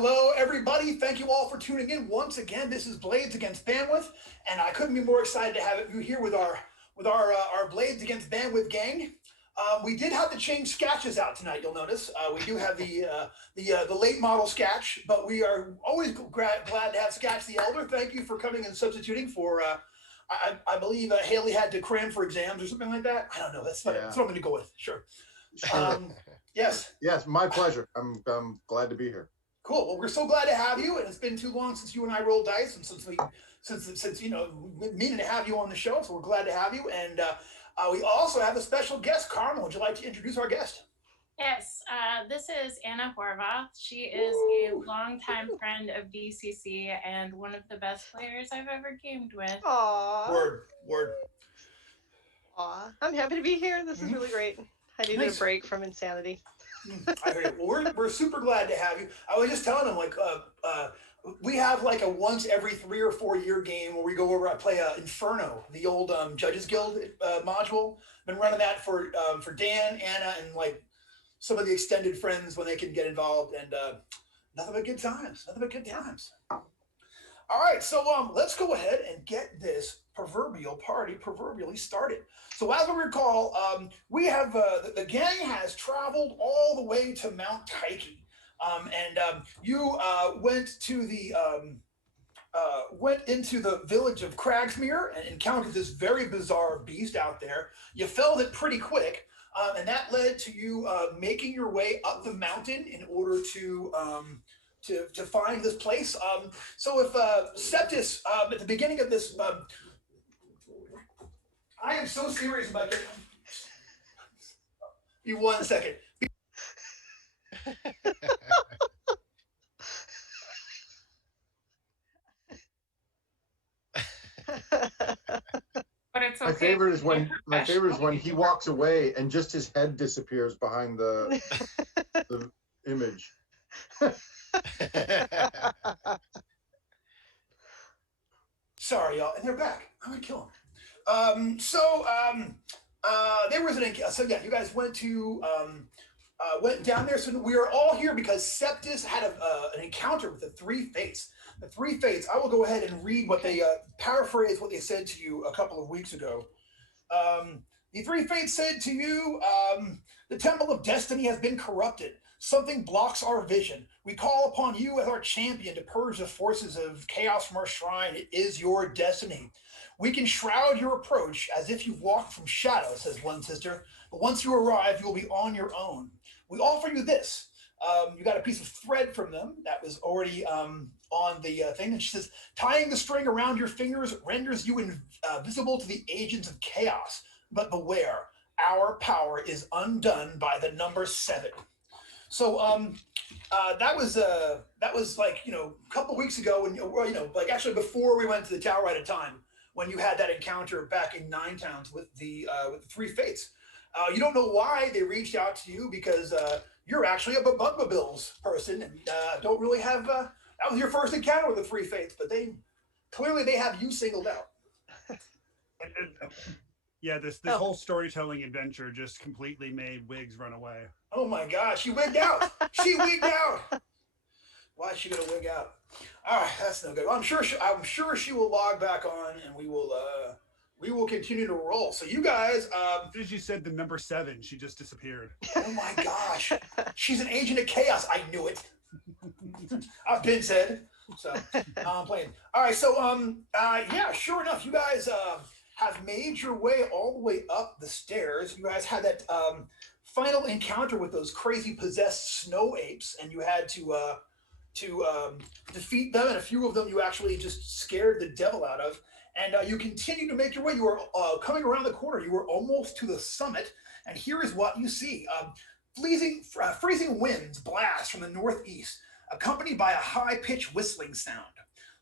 Hello, everybody. Thank you all for tuning in once again. This is Blades Against Bandwidth, and I couldn't be more excited to have you here with our Blades Against Bandwidth gang. We did have to change Skatches out tonight. You'll notice we do have the late model Skatch, but we are always glad to have Skatch the Elder. Thank you for coming and substituting for. I believe Haley had to cram for exams or something like that. I don't know. That's what I'm going to go with. Sure. Yes. Yes, my pleasure. I'm glad to be here. Cool. Well, we're so glad to have you, and it's been too long since you and I rolled dice, and since you know, meaning to have you on the show, so we're glad to have you. And we also have a special guest. Carmen, would you like to introduce our guest? Yes, this is Anna Horvath. She is a longtime friend of DCC and one of the best players I've ever gamed with. Aww. Word. Aw, I'm happy to be here. This is really great. I needed a break from insanity. I hear you. Well, we're super glad to have you. I was just telling them, like, we have like a once every 3 or 4 year game where we go over. I play Inferno, the old Judges Guild module. Been running that for Dan, Anna, and like some of the extended friends when they can get involved, and nothing but good times. Nothing but good times. All right, so let's go ahead and get this proverbial party proverbially started. So as we recall, we have the gang has traveled all the way to Mount Tyche, and you went into the village of Cragsmere and encountered this very bizarre beast out there. You felled it pretty quick, and that led to you making your way up the mountain in order to find this place. So if Septis at the beginning of this. I am so serious about it. Be 1 second. But it's okay. My favorite is when he walks away and just his head disappears behind the image. Sorry, y'all, and they're back. I'm gonna kill them. There was yeah, you guys went down there. So we are all here because Septis had an encounter with the Three Fates. The Three Fates. I will go ahead and read what they paraphrase what they said to you a couple of weeks ago. The Three Fates said to you, the Temple of Destiny has been corrupted. Something blocks our vision. We call upon you as our champion to purge the forces of chaos from our shrine. It is your destiny. We can shroud your approach as if you've walked from shadow, says one sister. But once you arrive, you will be on your own. We offer you this. You got a piece of thread from them that was already on the thing. And she says, tying the string around your fingers renders you invisible to the agents of chaos. But beware, our power is undone by the number 7. So that was like, you know, a couple weeks ago, when you know, like actually before we went to the tower at a time, when you had that encounter back in Nine Towns with the Three Fates. You don't know why they reached out to you, because you're actually a Bugmabills person and don't really have that was your first encounter with the Three Fates, but they clearly have you singled out. Yeah, this whole storytelling adventure just completely made Wiggs run away. Oh my gosh, she wigged out. She wigged out. Why is she gonna wig out? All right, that's no good. Well, I'm sure she will log back on, and we will continue to roll. So you guys, as soon as you said the number 7, she just disappeared. Oh my gosh, she's an agent of chaos. I knew it. I've been said. So I'm playing. All right, so yeah, sure enough, you guys have made your way all the way up the stairs. You guys had that final encounter with those crazy possessed snow apes, and you had to defeat them, and a few of them you actually just scared the devil out of. And you continue to make your way. You were coming around the corner. You were almost to the summit, and here is what you see. Freezing winds blast from the northeast, accompanied by a high-pitched whistling sound.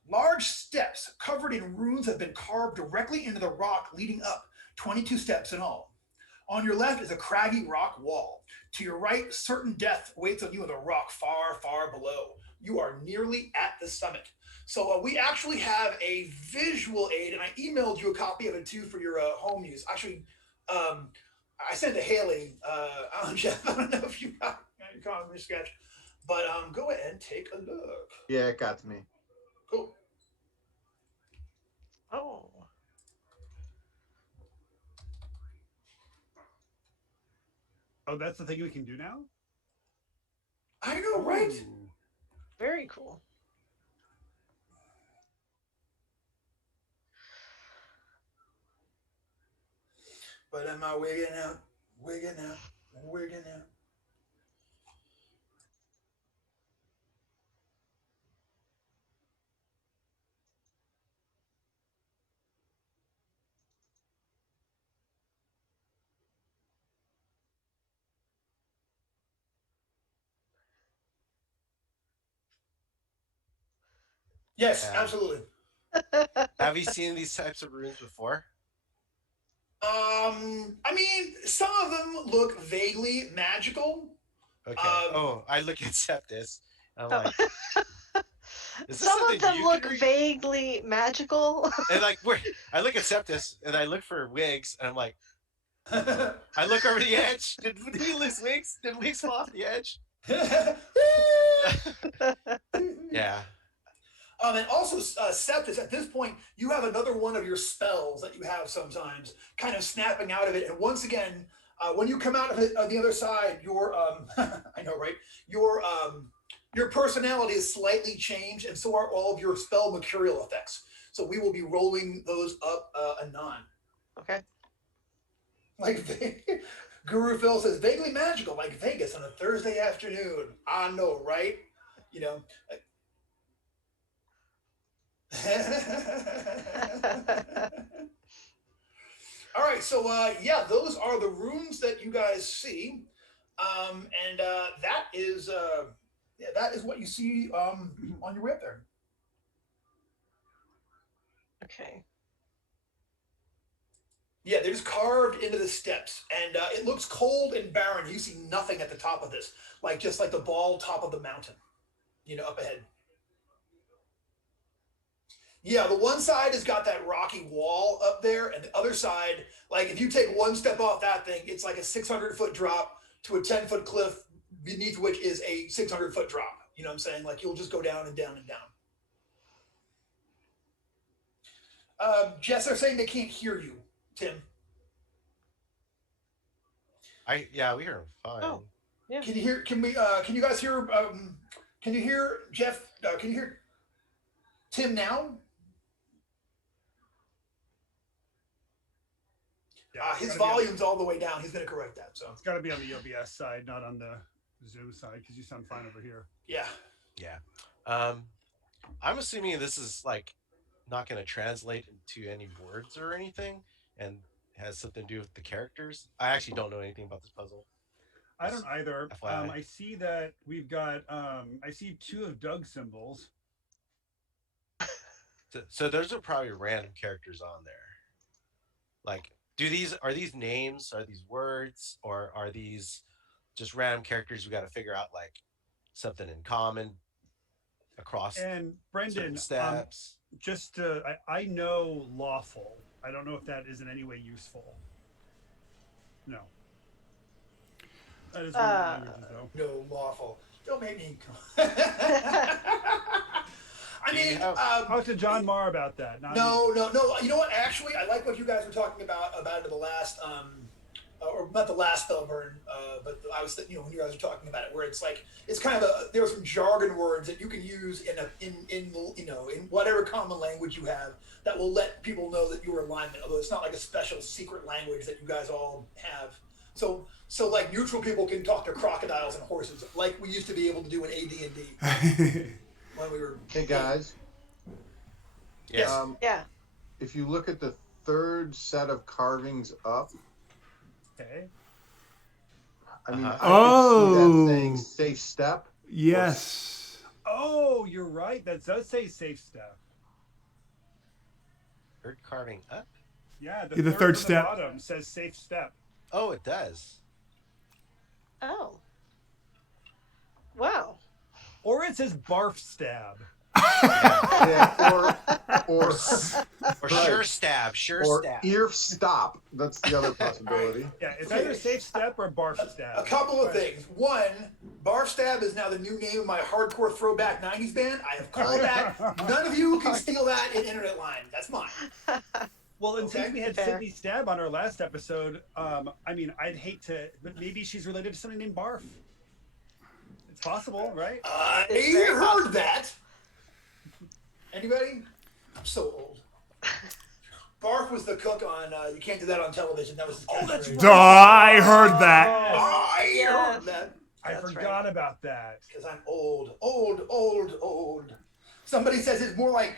Large steps covered in runes have been carved directly into the rock leading up, 22 steps in all. On your left is a craggy rock wall. To your right, certain death waits on you in the rock far, far below. You are nearly at the summit. So we actually have a visual aid, and I emailed you a copy of it too for your home use. Actually, I sent it to Haley. Jeff, I don't know if you got your Goodman Sketch, But go ahead and take a look. Yeah, it got to me. Cool. Oh. Oh, that's the thing we can do now? I know, right? Ooh. Very cool. But am I wigging out? Wigging out. Wigging out. Yes, Yeah. absolutely. Have you seen these types of runes before? I mean, some of them look vaguely magical. Okay. Um, I look at Septis. I'm Oh. like, is this Some something of them you look can read? vaguely magical. And like, I look at Septis and I look for wigs, and I'm like, I look over the edge. Did he lose wigs? Did wigs fall off the edge? Yeah. And also, Septus, at this point, you have another one of your spells that you have sometimes kind of snapping out of it. And once again, when you come out of it on the other side, your, I know, right? Your personality is slightly changed, and so are all of your spell mercurial effects. So we will be rolling those up anon. Okay. Like Guru Phil says, vaguely magical, like Vegas on a Thursday afternoon. I know, right? You know. All right, so yeah, those are the runes that you guys see, and that is what you see on your way up there. Okay. Yeah, they're just carved into the steps, and it looks cold and barren. You see nothing at the top of this, just like the bald top of the mountain, up ahead. Yeah, the one side has got that rocky wall up there, and the other side, if you take one step off that thing, it's like a 600-foot drop to a 10-foot cliff, beneath which is a 600-foot drop. You know what I'm saying? You'll just go down and down and down. Jess, they're saying they can't hear you, Tim. We hear him fine. Oh. Yeah. Can you hear? Can you guys hear? Can you hear Jeff? Can you hear Tim now? Yeah, His volume's all the way down. He's going to correct that. So it's got to be on the OBS side, not on the Zoom side, because you sound fine over here. Yeah. Yeah. I'm assuming this is not going to translate into any words or anything, and has something to do with the characters. I actually don't know anything about this puzzle. I don't either. FYI. I see that we've got. I see 2 of Doug's symbols. So those are probably random characters on there. Are these names? Are these words? Or are these just random characters we got to figure out something in common across? And Brendan, steps. I know lawful. I don't know if that is in any way useful. No. That is one of the languages, though. No, lawful. Don't make me. I mean, talk to John Marr about that. No. You know what? Actually, I like what you guys were talking about in the last, or not the last Spellburn, but I was, when you guys were talking about it, where it's kind of there are some jargon words that you can use in whatever common language you have that will let people know that your alignment. Although it's not like a special secret language that you guys all have. So neutral people can talk to crocodiles and horses, like we used to be able to do in AD&D. When we were. Hey guys. Yes. Yeah. If you look at the 3rd set of carvings up, Okay. I mean, I Oh. can see that saying safe step. Yes. Oh, you're right. That does say safe step. 3rd carving up? Yeah, The third from the step. bottom says safe step. Oh, it does. Oh. Wow. Or it says barf stab. Yeah, or Or right. sure stab. or ear stop. That's the other possibility. Yeah, it's either safe step or barf stab. A couple of things. One, Barf Stab is now the new name of my hardcore throwback 90s band. I have called that. None of you can steal that in Internet Line. That's mine. Well, and Okay. since we had Fair. Sydney Stab on our last episode, I mean, I'd hate to, but maybe she's related to something named Barf. It's possible, right? It's I very heard possible. that. Anybody? I'm so old. Barf was the cook on You Can't Do That on Television. That was his that's catchphrase. right. I heard that. I Yes. heard that. I That's forgot right. about that. Because I'm old. Somebody says it's more like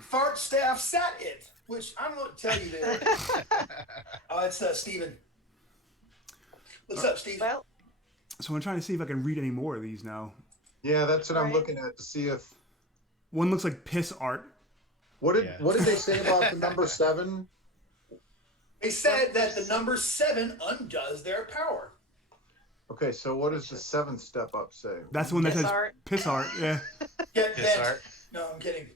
fart staff sat it, which I don't know what to tell you there. It's Steven. What's up, Steve? Well, So I'm trying to see if I can read any more of these now. Yeah, that's what I'm Right. looking at to see if One looks like piss art. what did Yeah. they say about the number 7? They said that the number 7 undoes their power. Okay, so what does the 7th step up say? That's the one that Piss says art. piss art. Yeah. Get Piss bent. art. No, I'm kidding.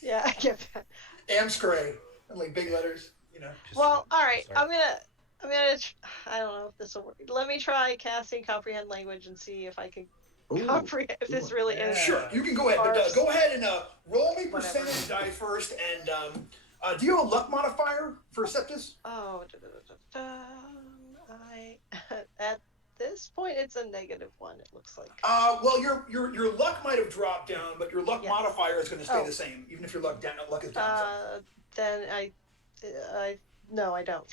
yeah, I get that. Amscray. And like big letters, you know. Well, all right. Sorry. I'm gonna. I don't know if this will work. Let me try casting comprehend language and see if I can Ooh, comprehend if this really is. Yeah. Sure, you can go ahead. But Barfs. go ahead and roll me Whatever. percentage die first. And do you have a luck modifier for Septus? Oh, I at this point it's a -1. It looks like. Well, your luck might have dropped down, but your luck Yes. modifier is going to stay Oh. the same, even if your luck is down. some. Then no, I don't.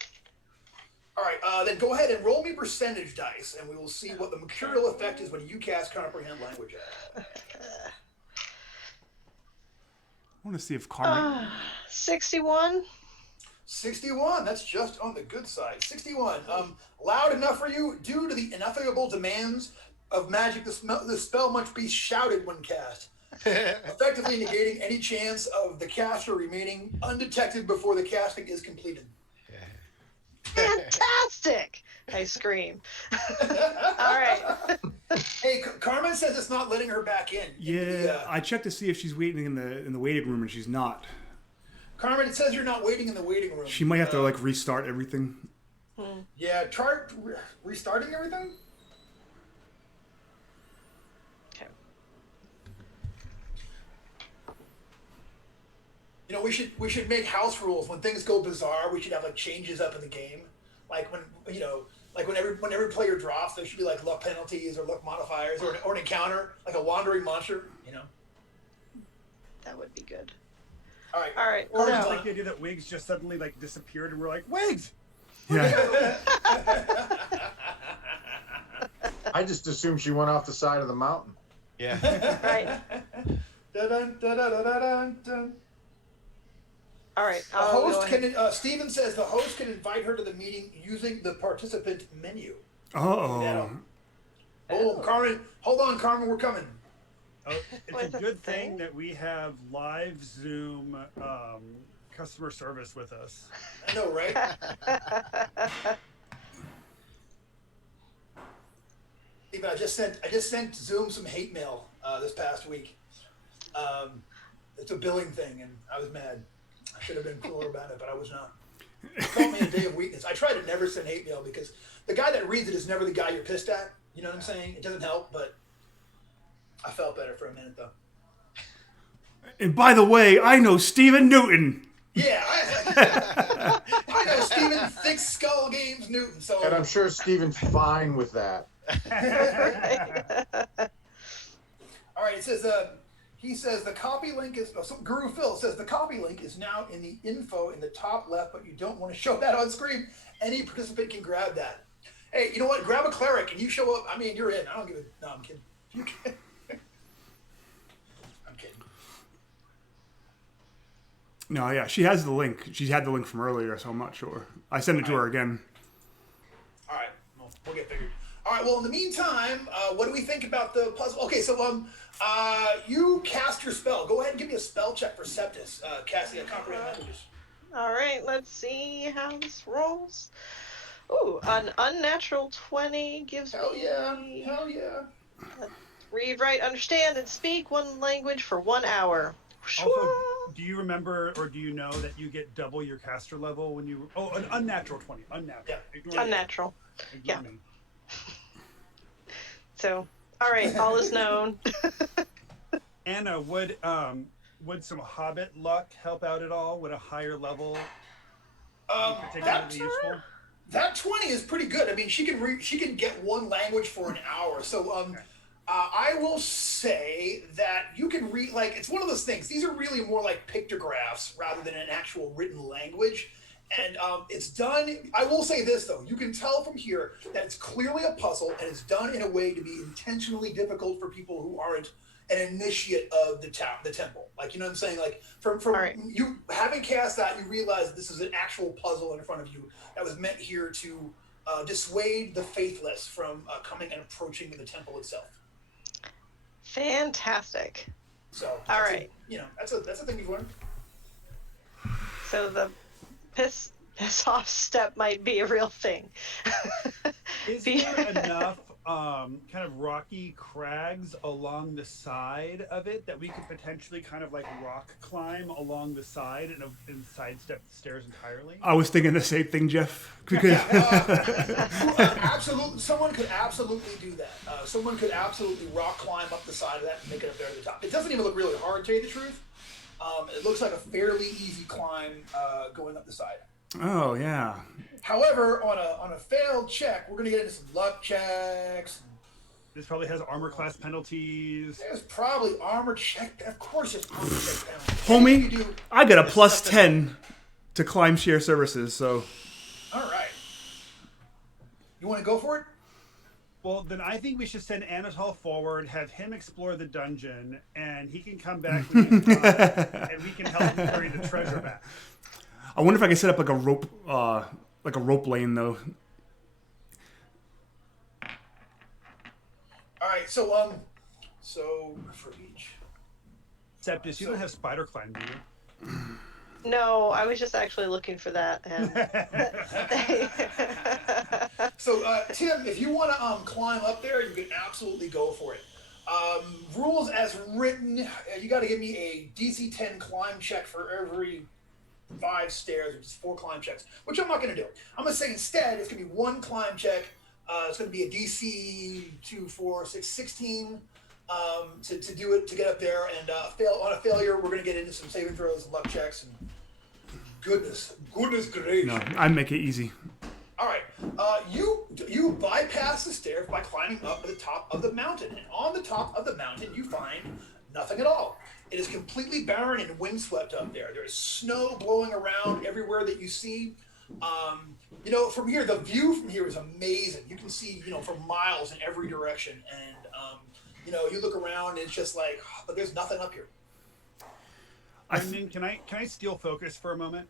All right, then go ahead and roll me percentage dice, and we will see what the mercurial effect is when you cast comprehend language. I want to see if Carmen. 61. 61. That's just on the good side. 61. Loud enough for you due to the ineffable demands of magic. The spell must be shouted when cast, effectively negating any chance of the caster remaining undetected before the casting is completed. Fantastic! I scream. All right. Hey, Carmen says it's not letting her back in. Yeah, I checked to see if she's waiting in the waiting room, and she's not. Carmen, it says you're not waiting in the waiting room. She might have to like restart everything. Yeah, try restarting everything. Okay. You know, we should make house rules. When things go bizarre, we should have like changes up in the game. Like when when every player drops, there should be like luck penalties or luck modifiers or an encounter, like a wandering monster. You know. That would be good. All right. All right. Or Carmen's it's So, like the idea that Wiggs just suddenly like disappeared, and we're like, Wiggs. Yeah. I just assumed she went off the side of the mountain. Yeah. right. Dun, dun, dun, dun, dun, dun. All right. The I'll go host ahead. can. Steven says the host can invite her to the meeting using the participant menu. Oh. Oh, Carmen, hold on, Carmen, we're coming. Oh, it's Wait, a that's good a thing? thing that we have live Zoom customer service with us. I know, right? Steven, I just sent Zoom some hate mail this past week. It's a billing thing, and I was mad. I should have been cooler about it, but I was not. It called me a day of weakness. I try to never send hate mail because the guy that reads it is never the guy you're pissed at. You know what I'm saying? It doesn't help, but I felt better for a minute, though. And by the way, I know Stephen Newton. Yeah, I know Steven Thick Skull Games Newton, so... And I'm sure Steven's fine with that. All right, it says, he says the copy link is, so Guru Phil says the copy link is now in the info in the top left, but you don't want to show that on screen. Any participant can grab that. Hey, you know what? Grab a cleric and you show up. I mean, you're in. I don't give a, no, I'm kidding. I'm kidding. No, yeah, she has the link. She had the link from earlier, so I'm not sure. I sent it to her again. All right, well, we'll get figured. All right, well, in the meantime, what do we think about the puzzle? Okay, so you cast your spell. Go ahead and give me a spell check for Septus, casting a comprehend languages. All right. Let's see how this rolls. Ooh, an unnatural 20 gives Hell yeah, me hell yeah. Read, write, understand, and speak one language for 1 hour. Also, do you remember or do you know that you get double your caster level when you? Oh, an unnatural 20. Unnatural. Yeah. Ignore me. Unnatural. Ignore Yeah. me. So, all right, all is known. Anna, would some Hobbit luck help out at all? Would a higher level be particularly useful? That 20 is pretty good. I mean, she can get one language for an hour. So I will say that you can read, like, it's one of those things. These are really more like pictographs rather than an actual written language. And it's done, I will say this, though. You can tell from here that it's clearly a puzzle, and it's done in a way to be intentionally difficult for people who aren't an initiate of the temple. Like, you know what I'm saying? Like, from right. you having cast that, you realize this is an actual puzzle in front of you that was meant here to dissuade the faithless from coming and approaching the temple itself. Fantastic. So, all right. That's a thing you've learned. So the piss off step might be a real thing. Is there enough kind of rocky crags along the side of it that we could potentially kind of like rock climb along the side and sidestep the stairs entirely? I was thinking the same thing, Jeff. Because Absolutely, someone could absolutely do that. Someone could absolutely rock climb up the side of that and make it up there at the top. It doesn't even look really hard, to tell you the truth. It looks like a fairly easy climb going up the side. Oh yeah. However, on a failed check, we're going to get into some luck checks. This probably has armor class penalties. There's probably armor check. Of course, there's armor check penalties. Homie, I got a plus 10 to climb share services. So. All right. You want to go for it? Well, then I think we should send Anatol forward, have him explore the dungeon, and he can come back when he's done, and we can help him carry the treasure back. I wonder if I can set up like a rope lane though. All right. So for each. Septus, you don't have spider climb, do you? No, I was just actually looking for that. And So, Tim, if you want to climb up there, you can absolutely go for it. Rules as written, you got to give me a DC 10 climb check for every 5 stairs, which is 4 climb checks, which I'm not going to do. I'm going to say instead it's going to be 1 climb check. It's going to be a DC 2, 4, 6, 16 to do it, to get up there. And on a failure, we're going to get into some saving throws and luck checks. And goodness gracious. No, I make it easy. All right, you bypass the stairs by climbing up to the top of the mountain, and on the top of the mountain you find nothing at all. It is completely barren and windswept up there. There is snow blowing around everywhere that you see. From here, the view from here is amazing. You can see, for miles in every direction, and you look around and it's just like, but there's nothing up here. Can I steal focus for a moment?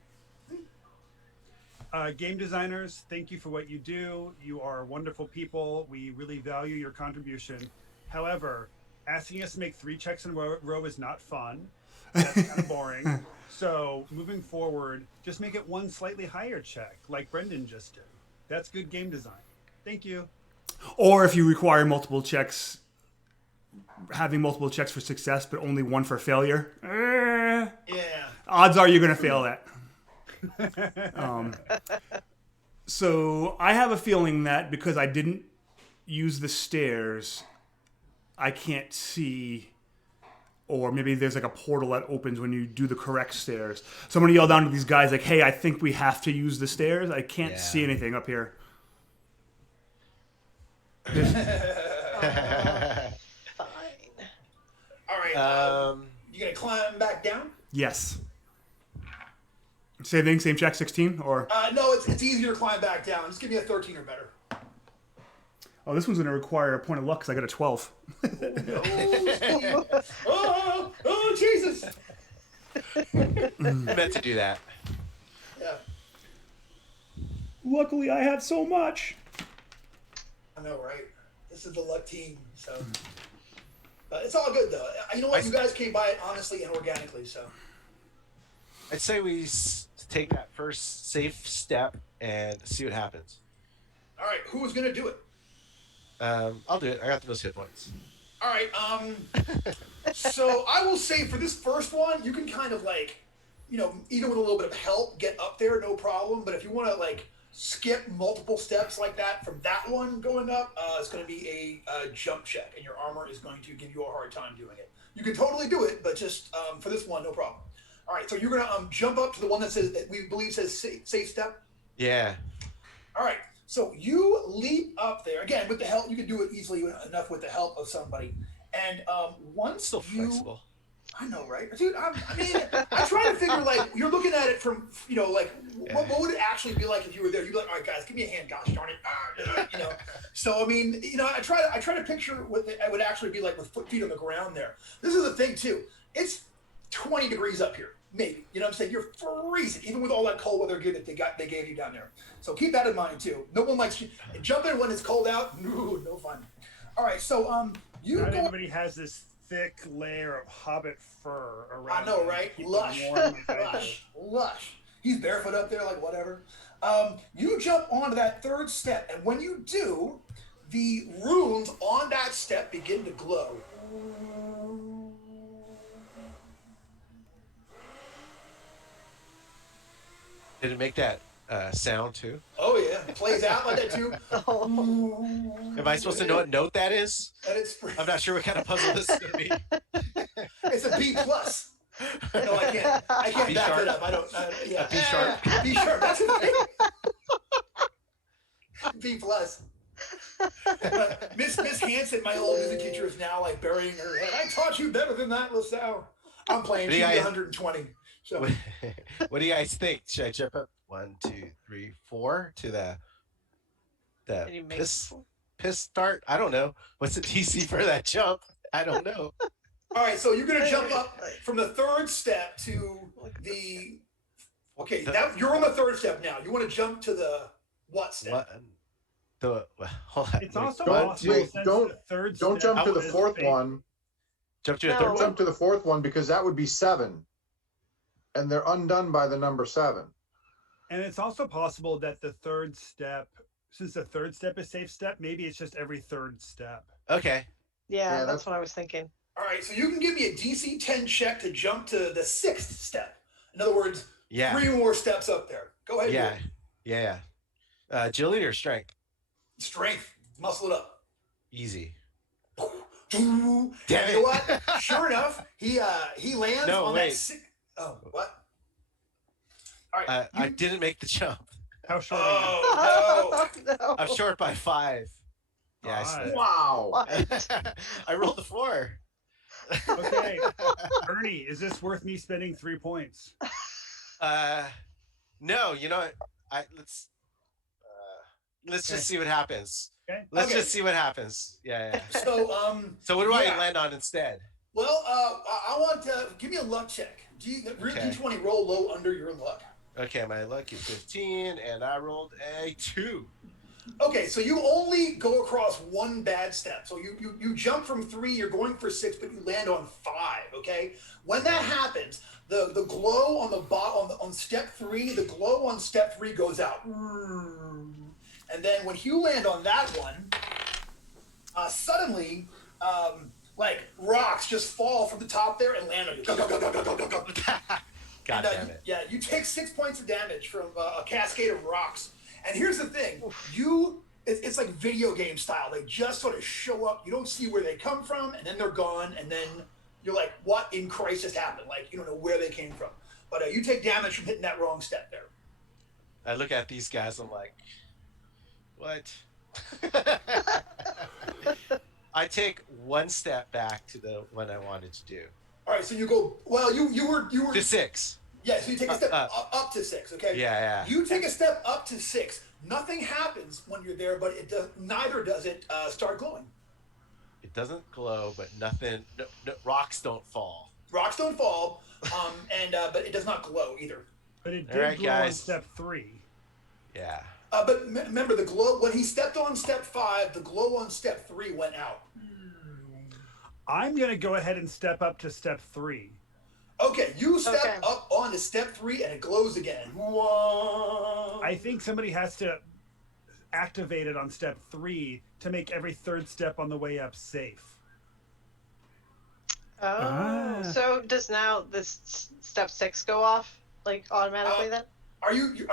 Game designers, thank you for what you do. You are wonderful people. We really value your contribution. However, asking us to make 3 checks in a row is not fun. That's kind of boring. So moving forward, just make it 1 slightly higher check, like Brendan just did. That's good game design. Thank you. Or if you require multiple checks, having multiple checks for success, but only 1 for failure. Yeah. Odds are you're going to fail that. So I have a feeling that because I didn't use the stairs, I can't see, or maybe there's like a portal that opens when you do the correct stairs. So I'm going to yell down to these guys like, hey, I think we have to use the stairs. I can't see anything up here. fine. All right. You gonna climb back down? Yes. Same thing, same check, 16 or? No, it's easier to climb back down. Just give me a 13 or better. Oh, this one's going to require a point of luck because I got a 12. Oh, Jesus! I meant to do that. Yeah, Luckily, I have so much. I know, right? This is the luck team, so. It's all good, though. You know what? You guys came by it honestly and organically, so. I'd say we take that first safe step and see what happens. All right, who's going to do it? I'll do it. I got the most hit points. All right. So I will say for this first one, you can kind of like, even with a little bit of help, get up there, no problem. But if you want to like skip multiple steps like that from that one going up, it's going to be a jump check, and your armor is going to give you a hard time doing it. You can totally do it, but just for this one, no problem. All right. So you're going to jump up to the one that we believe says safe step. Yeah. All right. So you leap up there again with the help. You can do it easily enough with the help of somebody. And once So flexible. I know, right, dude? I try to figure like you're looking at it from like what would it actually be like if you were there? You'd be like, all right, guys, give me a hand, gosh darn it, So I mean, I try to picture what it would actually be like with feet on the ground there. This is the thing too. It's 20 degrees up here. Maybe, you know what I'm saying? You're freezing, even with all that cold weather gear that they gave you down there. So keep that in mind too. No one likes jumping when it's cold out. No fun. All right, so Not everybody has this thick layer of hobbit fur around. I know, them to right? keep them Lush, warm like I do. lush. He's barefoot up there, like whatever. You jump onto that third step, and when you do, the runes on that step begin to glow. Did it make that sound too? Oh yeah, it plays out like that too. Am I supposed to know what note that is? And it's I'm not sure what kind of puzzle this is going to be. It's a B plus. No, I can't B back sharp. it up. I don't. Yeah. B sharp. B sharp. That's it. B plus. Miss Hansen, my old music teacher, is now like burying her head. I taught you better than that, LaSalle. I'm playing. She's 120. So. What do you guys think? Should I jump up 1, 2, 3, 4 to the piss start? I don't know. What's the DC for that jump? I don't know. All right, so you're gonna jump up from the third step to the. Okay, you're on the third step now. You want to jump to the what step? Hold on. It's also Don't- possible wait, since don't- the third Don't step jump to the is fourth fake. one. Jump to a No. third Don't one? jump to the fourth one because that would be 7. And they're undone by the number 7. And it's also possible that the third step, since the third step is safe step, maybe it's just every third step. Okay. Yeah, Yeah, that's what I was thinking. All right, so you can give me a DC 10 check to jump to the 6th step. In other words, Yeah. 3 more steps up there. Go ahead. Yeah. Yeah. Agility or strength? Strength. Muscle it up. Easy. Damn Damn You know it. what? Sure enough, he lands No, on wait. that. Oh, what? All right. I didn't make the jump. How short are Oh no. I'm short by 5. Yeah, I Five. said. Wow. I rolled the 4. you? Okay, Ernie, is this worth me spending 3 points? No, you know what? Let's just see what happens. Okay. Let's Okay. just see what happens. Yeah. no. So So what do Yeah. I land on instead? well, I want to give me a luck check. Okay. D20 roll low under your luck. Okay, my luck is 15, and I rolled a 2. Okay, so you only go across one bad step. So you jump from 3, you're going for 6, but you land on 5. Okay, when that happens, the glow on the bottom on step 3, the glow on step 3 goes out, and then when you land on that one, suddenly, like rocks just fall from the top there and land on you. Go, go, go, go, go, go, go, go. God And, damn it. Yeah, you take 6 points of damage from a cascade of rocks. And here's the thing, it's like video game style. They just sort of show up. You don't see where they come from, and then they're gone, and then you're like, what in Christ just happened? Like, you don't know where they came from. But you take damage from hitting that wrong step there. I look at these guys, I'm like, what? I take 1 step back to the one I wanted to do. All right, so you go, well, you were, To 6. yeah, so you take a step up to 6, okay? Yeah. You take a step up to 6. Nothing happens when you're there, but neither does it start glowing. It doesn't glow, but nothing, no, rocks don't fall. Rocks don't fall, but it does not glow either. But it did All right, glow on guys. step 3. Yeah. But remember, the glow, when he stepped on step 5, the glow on step 3 went out. I'm going to go ahead and step up to step 3. Okay, you step Okay. up onto step 3 and it glows again. Whoa. I think somebody has to activate it on step 3 to make every third step on the way up safe. Oh, so does now this step 6 go off like automatically then?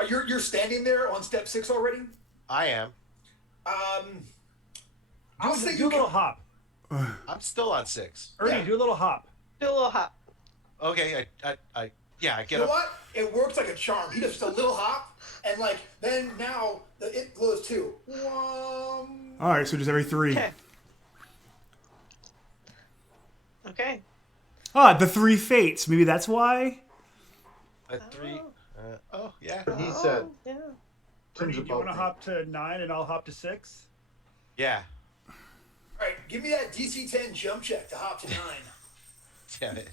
You're standing there on step 6 already? I am. Do a little hop. I'm still on 6. Ernie, do a little hop. Do a little hop. Okay, I get You know up. what? It works like a charm. He does just a little hop, and like then now it glows too. All right, so just every 3. Okay. Okay. Ah, the 3 fates. Maybe that's why. A 3. Yeah. He said. Yeah. Ernie, Tim's do you want to about hop to 9 and I'll hop to 6? Yeah. All right, give me that DC 10 jump check to hop to 9. Damn it.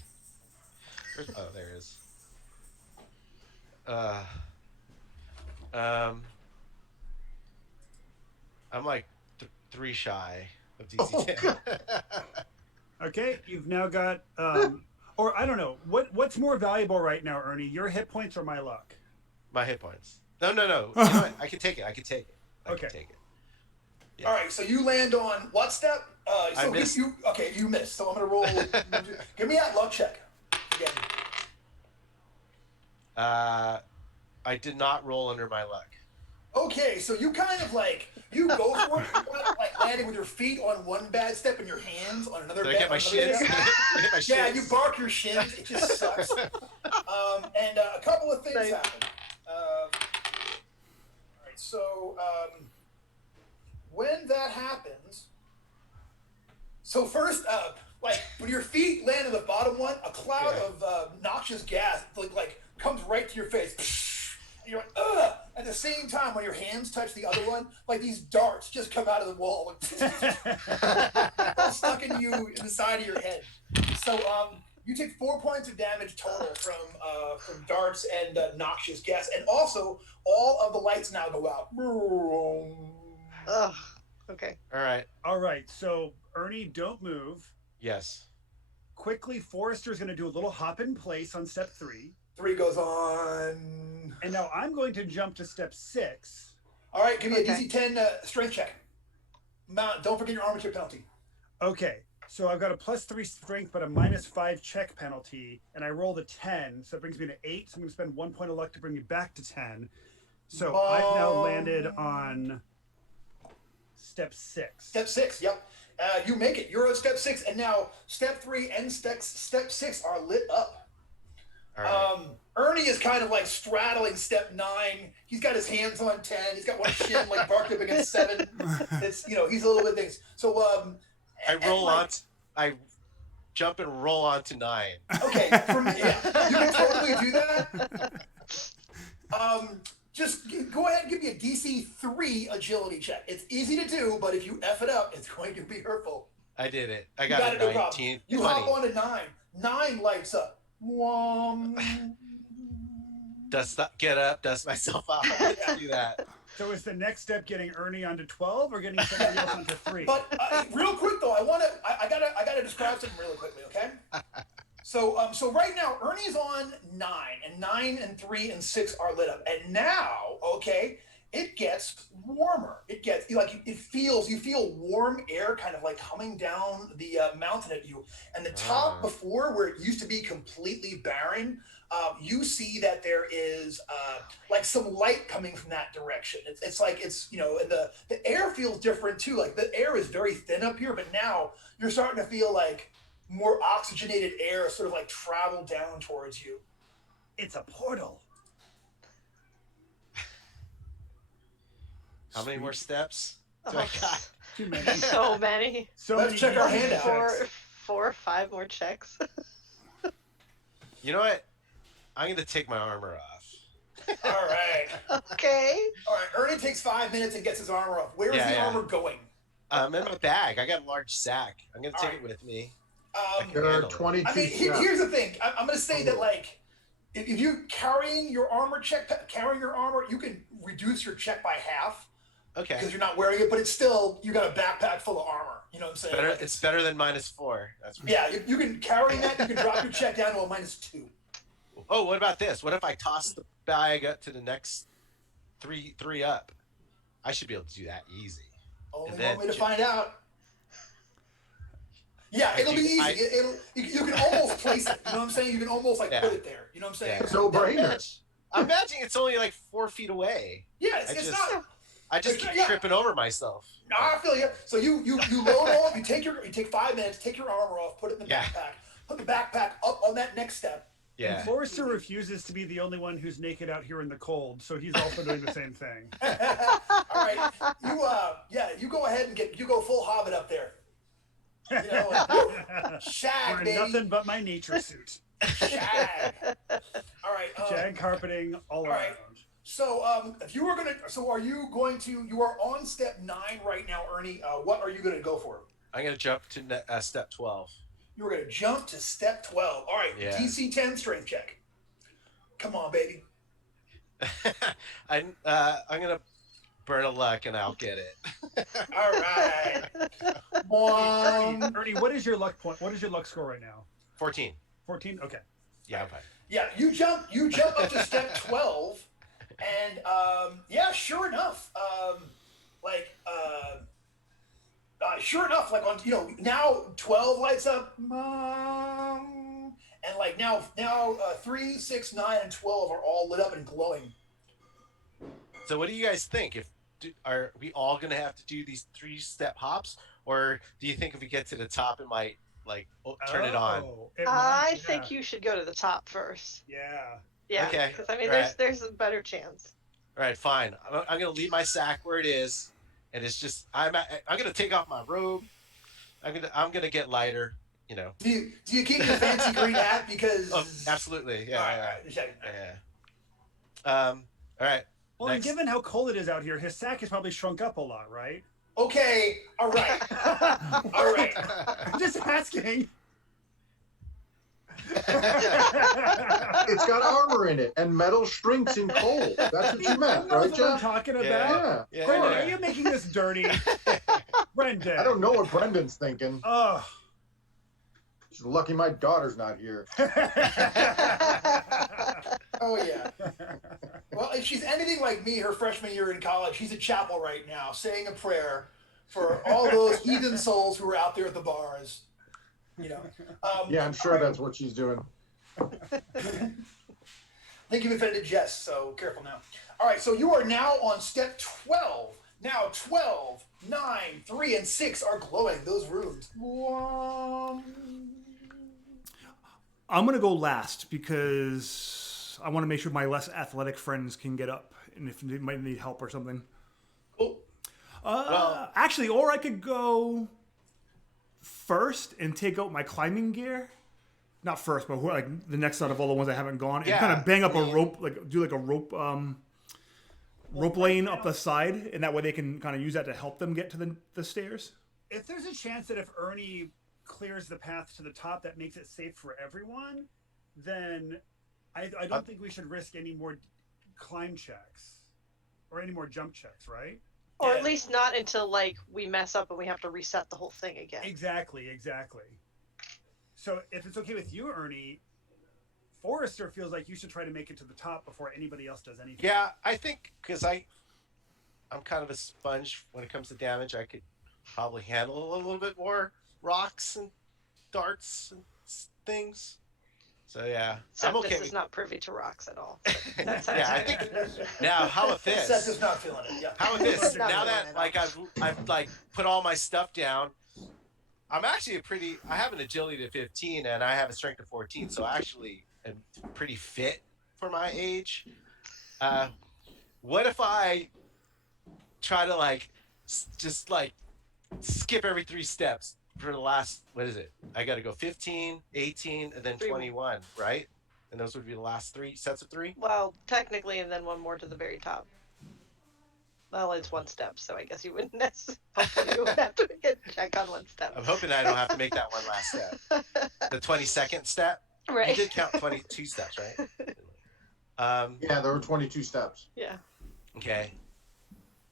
Oh, there it is. I'm like 3 shy of DC 10. Okay, you've now got, or I don't know, what's more valuable right now, Ernie? Your hit points or my luck? My hit points. No. You know what? I can take it. I can take it. Yeah. All right, so you land on what step? I missed. You missed. So I'm gonna roll. Give me that luck check again. I did not roll under my luck. Okay, so you kind of like you go for it, like landing with your feet on one bad step and your hands on another. Did I get my shins? Step. Get my Yeah, shins? you bark your shins. It just sucks. And a couple of things happen. All right, so when that happens, so first up, like when your feet land on the bottom one, a cloud of noxious gas like comes right to your face. And you're like, ugh! At the same time, when your hands touch the other one, like these darts just come out of the wall, like, stuck in you in the side of your head. So you take 4 points of damage total from darts and noxious gas, and also all of the lights now go out. Ugh. Okay. All right. So Ernie, don't move. Yes. Quickly, Forrester's going to do a little hop in place on step 3. 3 goes on. And now I'm going to jump to step 6. All right, give me a DC 10 strength check. Don't forget your armor check penalty. Okay, so I've got a +3 strength, but a -5 check penalty, and I rolled a 10, so it brings me to 8. So I'm going to spend 1 point of luck to bring me back to 10. So I've now landed on step 6. Step 6, yep. You make it. You're on step 6, and now step 3 and step 6 are lit up. All right. Ernie is kind of like straddling step 9. He's got his hands on 10. He's got one shin like barked up against 7. It's he's a little bit things. So I jump and roll onto 9. Okay, you can totally do that. Just go ahead and give me a DC 3 agility check. It's easy to do, but if you F it up, it's going to be hurtful. I did it. I You got it, a no 19. problem. You 20. hop on to 9. 9 lights up. Get up, dust myself off. Let's do that. So is the next step getting Ernie onto 12 or getting somebody else onto 3? But real quick though, I gotta describe something really quickly, okay? So right now Ernie's on 9, and 9 and 3 and 6 are lit up, and now it gets warmer. It gets you feel warm air kind of like coming down the mountain at you, and the top before where it used to be completely barren. You see that there is like some light coming from that direction. It's like and the air feels different too. Like the air is very thin up here, but now you're starting to feel like more oxygenated air sort of like travel down towards you. It's a portal. How many more steps do I got? Too many. So many. So Let's many check our damage handout. checks. 4 or 5 more checks. You know what? I'm going to take my armor off. All right. Okay. All right. Ernie takes 5 minutes and gets his armor off. Where is the armor going? In my bag. I got a large sack. I'm going to take it with me. There are 22 I mean, steps. here's the thing. I'm going to say that, like, if you carrying your armor, you can reduce your check by half. Okay. Because you're not wearing it, but it's still, you got a backpack full of armor. You know what I'm saying? Better, it's better than -4. That's for yeah, you can carry that. You can drop your check down to a -2. Oh, what about this? What if I toss the bag up to the next three up? I should be able to do that easy. Only one way to find out. Yeah, it'll be easy. You can place it. You know what I'm saying? You can almost like Yeah. put it there. You know what I'm saying? Yeah. No brainer. I'm imagining it's only like 4 feet away. Yeah, it's not. I just keep tripping over myself. No, I feel you. So you load off. You take 5 minutes. Take your armor off. Put it in the backpack. Put the backpack up on that next step. Yeah. And Forrester refuses to be the only one who's naked out here in the cold, so he's also doing the same thing. All right. You go ahead and you go full Hobbit up there. You know, shag, Wearing baby. nothing but my nature suit. Shag. All right. Jag carpeting all right. around. So, if you were you are on step 9 right now, Ernie. What are you gonna go for? I'm gonna jump to step 12. You were gonna jump to step 12. All right. Yeah. DC 10 strength check. Come on, baby. I'm gonna burn a luck and I'll get it. All right. Ernie, what is your luck point? What is your luck score right now? 14. 14? Okay. Yeah, I'm fine. Yeah, you jump up to step 12, and sure enough, now 12 lights up, and like now 3, 6, 9, and 12 are all lit up and glowing. So what do you guys think? Are we all gonna have to do these 3-step hops, or do you think if we get to the top it might turn it on? I think you should go to the top first. Yeah. Yeah. Okay. Because I mean, Right. there's a better chance. All right, fine. I'm gonna leave my sack where it is, and it's just I'm gonna take off my robe. I'm gonna get lighter. You know. Do you keep your fancy green hat because? Absolutely. Yeah. All right. Yeah. All right. Well, and given how cold it is out here, his sack has probably shrunk up a lot, right? Okay. All right. All right. I'm just asking. It's got armor in it, and metal shrinks in cold. That's what you meant, That's right, what I'm Jeff? talking about. Yeah. Yeah. Brendan, are you making this dirty? Brendan. I don't know what Brendan's thinking. Oh. She's lucky my daughter's not here. Oh yeah. Well, if she's anything like me, her freshman year in college, she's at chapel right now, saying a prayer for all those heathen souls who are out there at the bars. You know. Yeah, I'm sure that's what she's doing. I think you've offended Jess, so careful now. All right, so you are now on step 12. Now 12, 9, 3, and 6 are glowing. Those runes. I'm gonna go last because I want to make sure my less athletic friends can get up, and if they might need help or something. Cool. Actually, or I could go first and take out my climbing gear. Not first, but like the next out of all the ones I haven't gone, and kind of bang up a rope, do a rope lane up the side, and that way they can kind of use that to help them get to the stairs. If there's a chance that if Ernie clears the path to the top that makes it safe for everyone, then I don't think we should risk any more climb checks or any more jump checks, right? Or at least not until like we mess up and we have to reset the whole thing again. Exactly. So if it's okay with you, Ernie, Forrester feels like you should try to make it to the top before anybody else does anything. Yeah, I think because I'm kind of a sponge when it comes to damage. I could probably handle a little bit more rocks and darts and things. So yeah, I'm okay. Septus is not privy to rocks at all. Yeah, I think. Now, how about this? Seth is not feeling it. Yeah. How about this? Not Now feeling that it. like I've like put all my stuff down, I'm actually I have an agility of 15 and I have a strength of 14, so I actually am pretty fit for my age. What if I try to just skip every 3 steps for the last, what is it? I got to go 15, 18, and then 21, right? And those would be the last 3 sets of 3? Well, technically, and then one more to the very top. Well, it's 1 step, so I guess you wouldn't necessarily. Hopefully you would have to make a check on 1 step. I'm hoping I don't have to make that one last step. The 22nd step? Right. You did count 22 steps, right? Yeah, there were 22 steps. Yeah. Okay.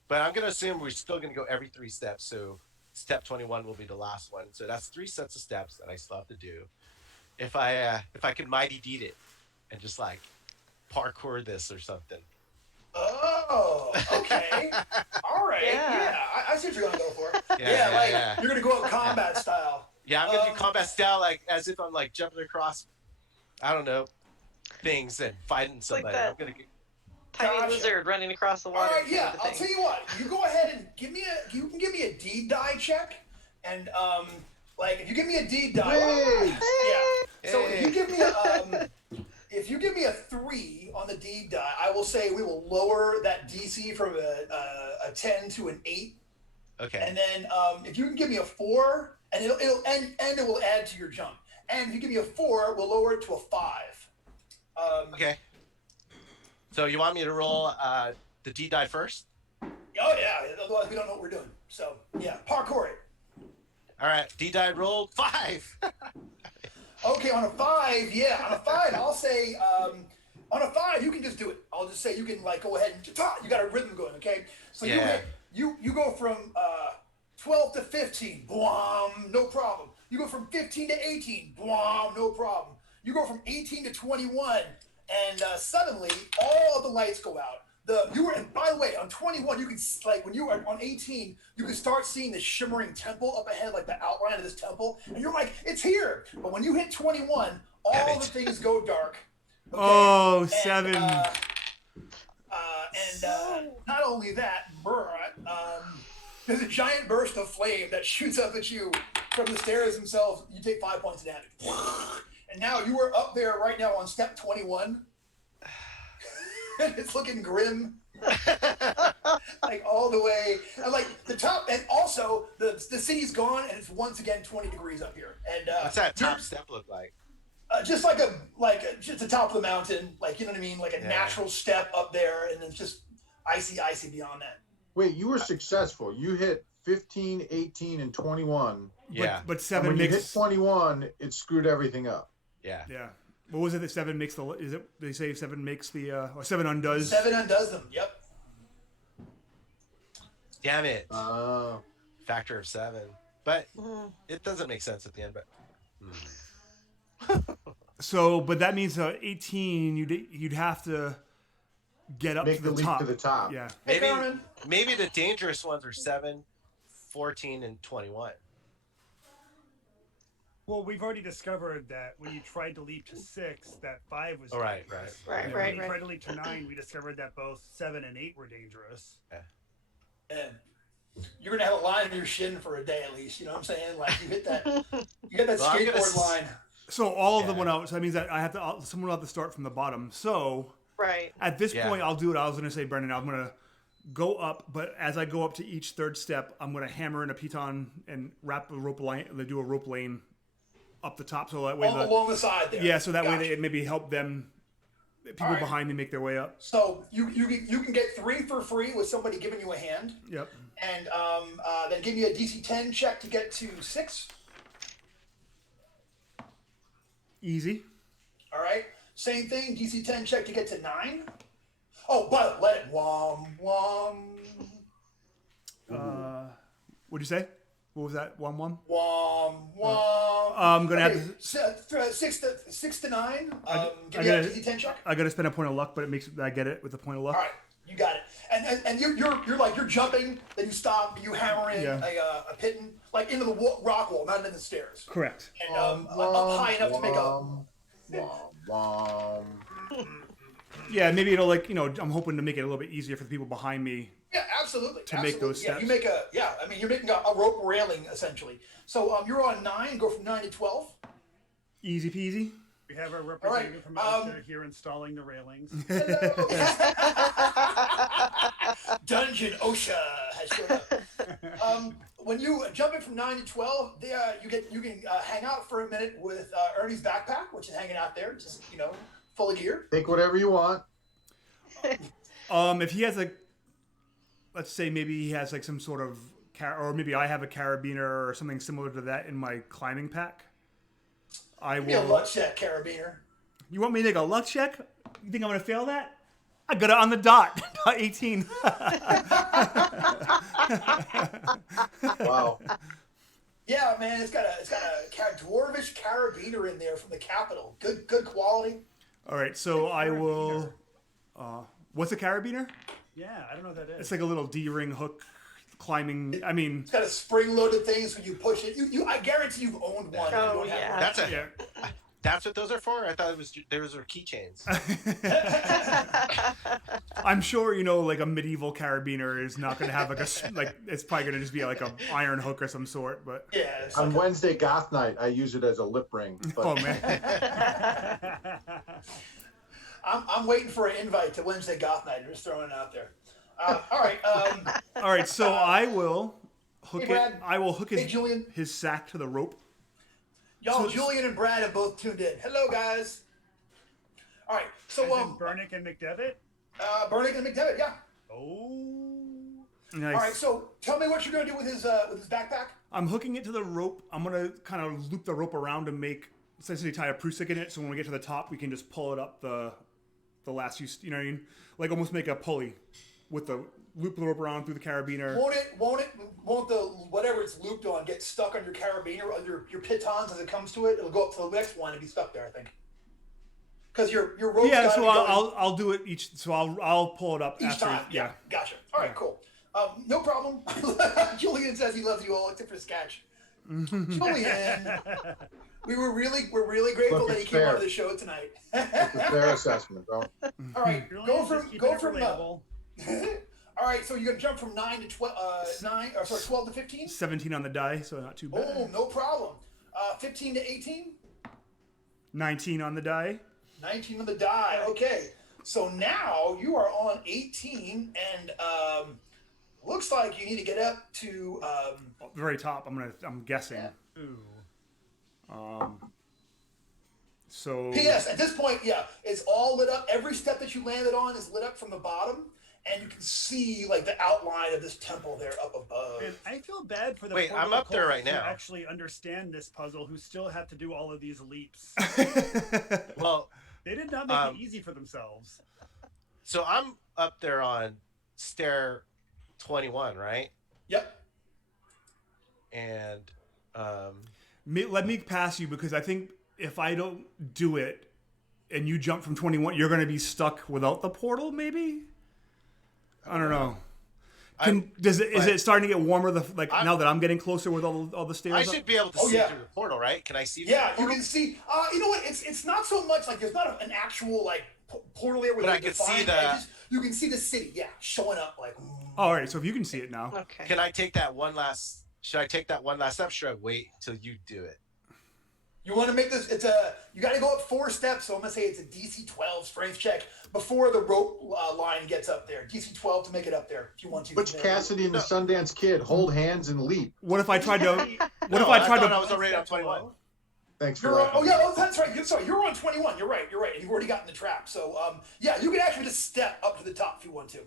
But I'm going to assume we're still going to go every 3 steps, so step 21 will be the last one. So that's 3 sets of steps that I still have to do. If I could mighty deed it and just parkour this or something. Oh, okay. All right. Yeah. Yeah, I see what you're gonna go for. Yeah, You're gonna go out combat style. Yeah, I'm gonna do combat style like as if I'm like jumping across, I don't know, things and fighting somebody. that. I'm gonna. Tiny Gotcha. lizard running across the All water. right, yeah. kind of I'll thing. tell you what. You go ahead and you can give me a D die check, and like if you give me a D die, Hey! yeah. So Hey. if you give me a 3 on the D die, I will say we will lower that DC from a 10 to an 8, Okay. and then if you can give me a 4, and it'll and it will add to your jump, and if you give me a 4, we'll lower it to a 5. Okay. So you want me to roll the D die first? Oh yeah, otherwise we don't know what we're doing. So yeah, parkour it. All right. D die rolled 5. Okay, on a 5, yeah, on a 5, I'll say, on a 5, you can just do it. I'll just say you can like go ahead and you got a rhythm going, okay? So Yeah. you go from 12 to 15, bwom, no problem. You go from 15 to 18, bwom, no problem. You go from 18 to 21, and suddenly all of the lights go out. And by the way, on 21, you can like when you are on 18, you can start seeing the shimmering temple up ahead, like the outline of this temple, and you're like, it's here. But when you hit 21, all the things go dark. Okay? Oh, And, 7. Not only that, there's a giant burst of flame that shoots up at you from the stairs themselves. You take 5 points of damage. And now you are up there right now on step 21. And it's looking grim. Like all the way. And like the top, and also the city's gone and it's once again 20 degrees up here. And What's that top step look like? just just the top of the mountain, like you know what I mean, like a natural step up there, and then just icy beyond that. Wait, you were successful. You hit 15, 18, and 21. Yeah. But And 7 when you hit makes. 21, it screwed everything up. Yeah. Yeah. What was it that 7 makes the? Is it? They say 7 makes the. Or 7 undoes. 7 undoes them. Yep. Damn it. Factor of 7. But it doesn't make sense at the end. But So, but that means 18. You'd have to get up Make to the the leap top. to the top. Yeah. Hey, Carmen. maybe the dangerous ones are 7, 14, and 21. Well, we've already discovered that when you tried to leap to 6, that 5 was Right, dangerous. right. And Right, when you right. tried to leap to 9, we discovered that both 7 and 8 were dangerous. And you're gonna have a line in your shin for a day at least. You know what I'm saying? Like you hit that skateboard line. So all of them went out. So that means that someone will have to start from the bottom. So Right. at this point, I'll do it. I was going to say, Brendan, I'm going to go up, but as I go up to each third step, I'm going to hammer in a piton and wrap a rope line. Do a rope lane up the top, so that way Along the side there. Yeah, so that way Gotcha. it maybe help them. People behind me make their way up. So you can get 3 for free with somebody giving you a hand. Yep. And then give you a DC 10 check to get to 6. Easy. All right. Same thing. DC 10 check to get to 9. Oh, but let it wom. What'd you say? What was that? 1-1. Wom. I'm gonna have to 6 to 9. Give I me a gotta- DC 10 check. I got to spend a point of luck, but it makes I get it with a point of luck. All right, you got it. And you're jumping, then you stop, you hammer in a piton like into the rock wall, not into the stairs. Correct. And up high enough to make a. Yeah, maybe it'll I'm hoping to make it a little bit easier for the people behind me. Yeah, absolutely. To make those steps. You make you're making a rope railing essentially. So you're on 9. Go from 9 to 12. Easy peasy. We have our representative from Ulster here installing the railings. Dungeon OSHA has showed up. When you jumping from 9 to 12, you can hang out for a minute with Ernie's backpack, which is hanging out there, just full of gear. Take whatever you want. If he has let's say maybe he has like some sort of or maybe I have a carabiner or something similar to that in my climbing pack. I will. Be a luck check, carabiner. You want me to make a luck check? You think I'm gonna fail that? I got it on the dot. 18. Wow. Yeah, man, it's got a dwarvish carabiner in there from the capital. Good quality. All right, so I will. What's a carabiner? Yeah, I don't know what that is. It's like a little D-ring hook climbing. I mean, It's got a spring-loaded thing, so you push it. I guarantee you've owned one. Oh, yeah. That's what those are for. I thought those were keychains. I'm sure like a medieval carabiner is not going to have like it's probably going to just be like a iron hook or some sort. But yeah. On Wednesday goth night, I use it as a lip ring. But... Oh man. I'm waiting for an invite to Wednesday goth night. I'm just throwing it out there. All right. All right. So I will hook Hey, Brad. I will hook Hey, Julian. his sack to the rope. Y'all, Julian and Brad have both tuned in. Hello, guys. All right. So, Burnick and McDevitt? Burnick and McDevitt, yeah. Oh. Nice. All right. So, tell me what you're going to do with his backpack. I'm hooking it to the rope. I'm going to kind of loop the rope around to essentially tie a prusik in it. So when we get to the top, we can just pull it up the last few, you know what I mean? Like almost make a pulley with the loop the rope around through the carabiner. Won't the whatever it's looped on get stuck on your carabiner, on your pitons as it comes to it? It'll go up to the next one and be stuck there, I think. Because your rope. Yeah, so I'll do it each. So I'll pull it up each after. time. Yeah, gotcha. All right, cool. No problem. Julian says he loves you all except for Skatch. Julian, we're really grateful that he came on the show tonight. It's a fair assessment, bro. All right, go from relatable. all right, so you're gonna jump from 9 to 12 to 15. 17 on the die, so not too bad. Oh, no problem. 15 to 18. 19 on the die. 19 on the die. Okay, so now you are on 18, and looks like you need to get up to Very top. I'm guessing. Yeah. Ooh. So. P.S. At this point, yeah, it's all lit up. Every step that you landed on is lit up from the bottom, and you can see like the outline of this temple there up above. And I feel bad for the Wait, poor I'm little up there right cultists who now. actually understand this puzzle, who still have to do all of these leaps. Well, They did not make it easy for themselves. so I'm up there on stair 21, right? Yep. And Let me pass you because I think if I don't do it and you jump from 21, you're going to be stuck without the portal, maybe? I don't know. Is it starting to get warmer now that I'm getting closer with all the stairs? I should be able to see through the portal, right? Can I see? Yeah, through the you can see. You know what? It's not so much like there's not an actual like portal there where But they I can define see the- edges. You can see the city, yeah, showing up like. All right, so if you can see it now. Okay. Can I take that one last? Should I take that one last step? Should I wait till you do it? You want to make this? You got to go up 4 steps. So I'm gonna say it's a DC 12 strength check before the rope line gets up there. DC 12 to make it up there if you want to. Which Cassidy and the Sundance Kid hold hands and leap? What if I tried to? I was already on 21. Thanks for You're on, that. oh yeah, that's right. Sorry, you're on 21. You're right. And you've already gotten the trap. So yeah, you can actually just step up to the top if you want to.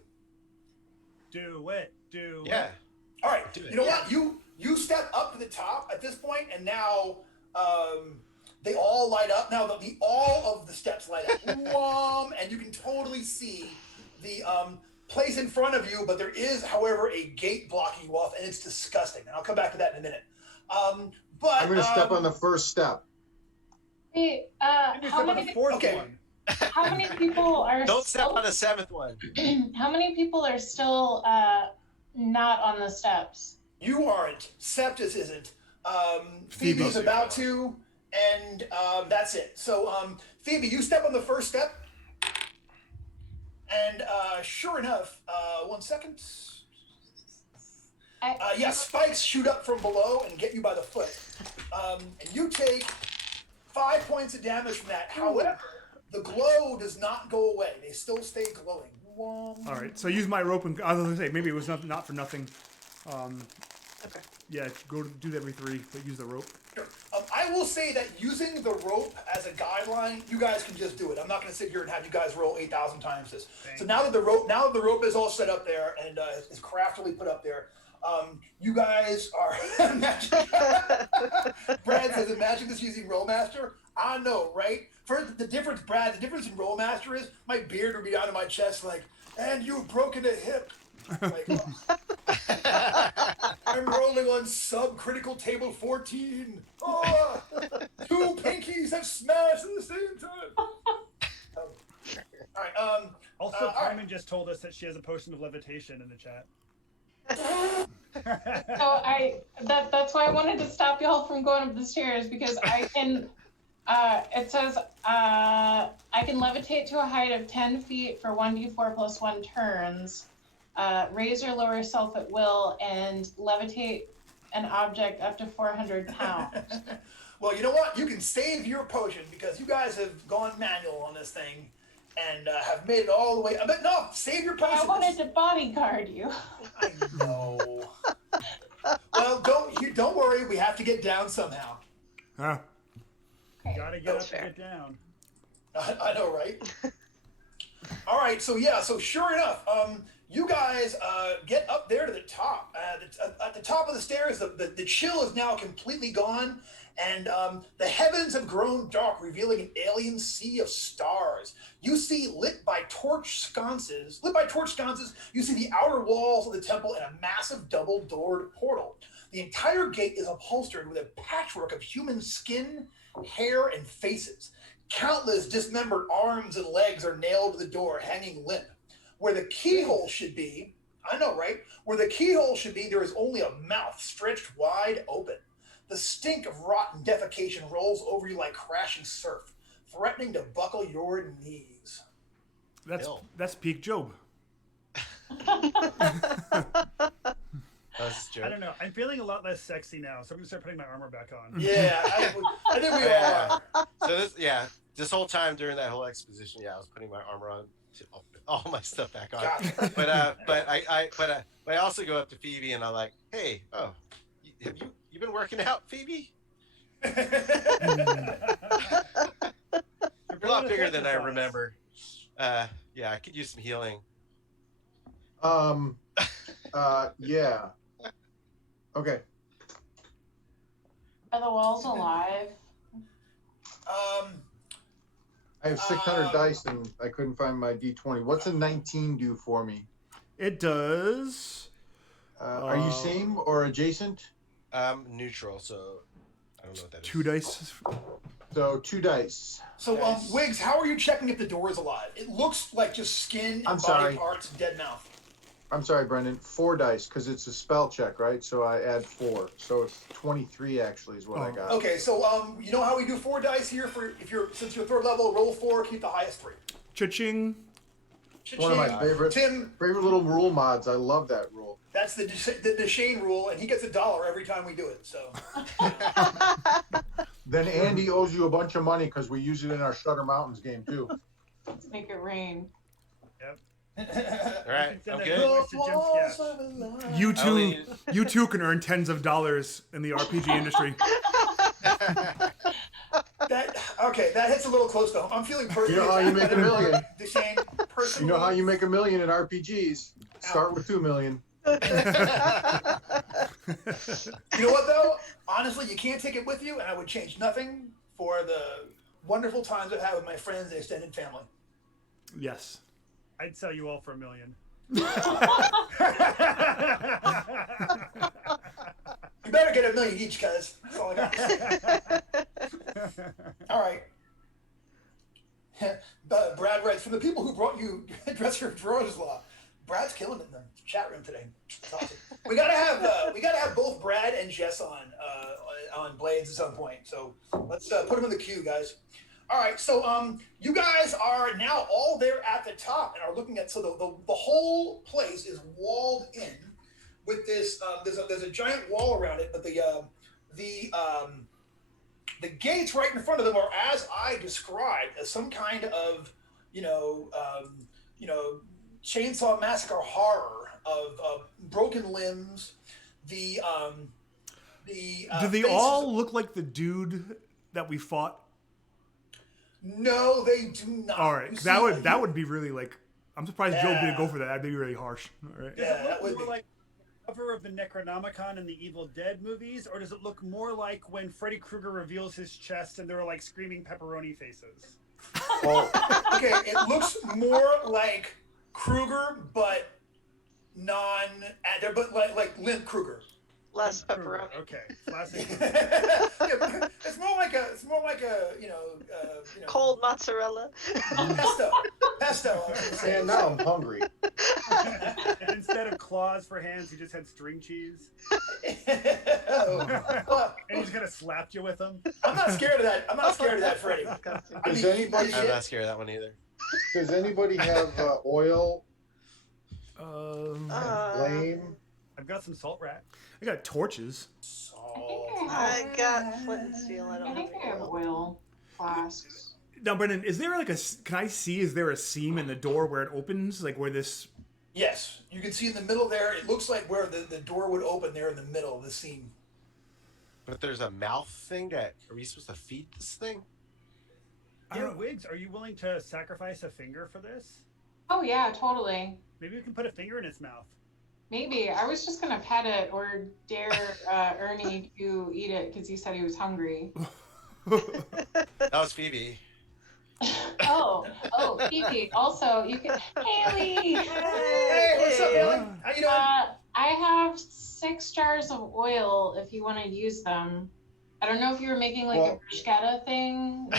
Do it. Yeah. All right. Do it. You know what? You step up to the top at this point, and now they all light up. Now all of the steps light up, and you can totally see the place in front of you. But there is, however, a gate blocking you off, and it's disgusting. And I'll come back to that in a minute. But I'm going to step on the first step. Hey, And you how step on the many 4th one. how many people are Don't step still, on the 7th one. how many people are still not on the steps? You aren't. Septus isn't. Phoebe's Phoebe's about to, and that's it. So, Phoebe, you step on the first step, and sure enough, 1 second. Yeah, spikes shoot up from below and get you by the foot. And you take 5 points of damage from that. However, the glow does not go away. They still stay glowing. All right, so use my rope, and I was going to say maybe it was not for nothing. Okay. Yeah, go do that every 3, but use the rope. Sure. I will say that using the rope as a guideline, you guys can just do it. I'm not going to sit here and have you guys roll 8,000 times this. So now that the rope is all set up there and is craftily put up there, you guys are. Brad says, "Imagine this using Rollmaster." I know, right? For the difference, Brad, the difference in Rollmaster is my beard would be down to my chest, like, and you've broken a hip. Like, I'm rolling on subcritical table 14. Oh, 2 pinkies have smashed at the same time. All right. Also, Carmen just told us that she has a potion of levitation in the chat. So that's why I wanted to stop y'all from going up the stairs, because I can it says I can levitate to a height of 10 feet for 1d4 plus 1 turns, raise or lower self at will, and levitate an object up to 400 pounds. Well, you know what? You can save your potion because you guys have gone manual on this thing and have made it all the way. But no, save your potion. I wanted to bodyguard you. I know. Well, don't worry. We have to get down somehow. Huh? Gotta get up fair. and get down. I know, right? All right, so sure enough, you guys get up there to the top. At the top of the stairs, the chill is now completely gone, and the heavens have grown dark, revealing an alien sea of stars. You see lit by torch sconces, you see the outer walls of the temple and a massive double-doored portal. The entire gate is upholstered with a patchwork of human skin, hair, and faces. Countless dismembered arms and legs are nailed to the door, hanging limp. Where the keyhole should be, I know, right? Where the keyhole should be, there is only a mouth stretched wide open. The stink of rotten defecation rolls over you like crashing surf, threatening to buckle your knees. That's peak Job. I don't know. I'm feeling a lot less sexy now, so I'm gonna start putting my armor back on. Yeah, I think we all are. So this whole time during that whole exposition, I was putting my armor on, all my stuff back on. Gotcha. But I also go up to Phoebe and I'm like, hey, have you been working out, Phoebe? You're a lot bigger than I remember. I could use some healing. Yeah. Okay. Are the walls alive? I have 600 dice and I couldn't find my D20. What's a 19 do for me? It does. Are you same or adjacent? Neutral, so I don't know what that is. 2 dice. So 2 dice. So, Wiggs, how are you checking if the door is alive? It looks like just skin and body parts, dead mouth. I'm sorry, Brendan. 4 dice because it's a spell check, right? So I add 4. So it's 23 actually is what I got. Okay, so you know how we do 4 dice here since you're 3rd level, roll 4, keep the highest 3. Cha-ching. One of my favorite little rule mods. I love that rule. That's the Deschane rule, and he gets $1 every time we do it. So. Then Andy owes you a bunch of money because we use it in our Shutter Mountains game too. Let's make it rain. Yep. All right, I'm good. Voice to Jim Skatch. You too can earn tens of dollars in the RPG industry. That hits a little close to home. I'm feeling personally. You know how you make a million. Deschane, personally. You know how you make a million in RPGs? Start with 2 million. You know what though? Honestly, you can't take it with you, and I would change nothing for the wonderful times I've had with my friends and extended family. Yes. I'd sell you all for $1 million. You better get $1 million each, cuz. That's all I got to say. All right. Brad writes, from the people who brought you Dresser Drawers Law, Brad's killing it in the chat room today. It's awesome. We gotta have both Brad and Jess on Blades at some point. So let's put them in the queue, guys. All right, so you guys are now all there at the top and are looking at, so the whole place is walled in with this. There's a giant wall around it, but the gates right in front of them are, as I described, as some kind of Chainsaw Massacre horror of broken limbs. Do they all look like the dude that we fought? No, they do not. All right, that would be really like. I'm surprised Joe didn't go for that. That'd be really harsh. All right. Does it look more like the cover of the Necronomicon in the Evil Dead movies, or does it look more like when Freddy Krueger reveals his chest and there are like screaming pepperoni faces? Okay, it looks more like Krueger, but like Limp Krueger. Less pepperoni. Okay, classic. Yeah, it's more like a Cold mozzarella. pesto. And now I'm hungry. And instead of claws for hands, he just had string cheese. Well, And he's gonna slap you with them. I'm not scared of that. I'm not scared of that, Freddie. Does anybody I'm not scared of that one either. does anybody have oil? Flame? I've got some salt rack. I got torches. I got flint and steel. I I don't think I have have oil flasks. Now, Brendan, is there like a? Can I see? Is there a seam in the door where it opens? Like where this? Yes, you can see in the middle there. It looks like where the door would open there in the middle of the seam. But there's a mouth thing that. Are we supposed to feed this thing? Yeah, Wiggs, are you willing to sacrifice a finger for this? Oh yeah, totally. Maybe we can put a finger in its mouth. Maybe. I was just gonna pet it or dare Ernie to eat it because he said he was hungry. That was Phoebe. Oh, Phoebe. Also, you can. Haley. Hey, what's up, Haley? How you doing? I have 6 jars of oil if you want to use them. I don't know if you were making like a bruschetta thing.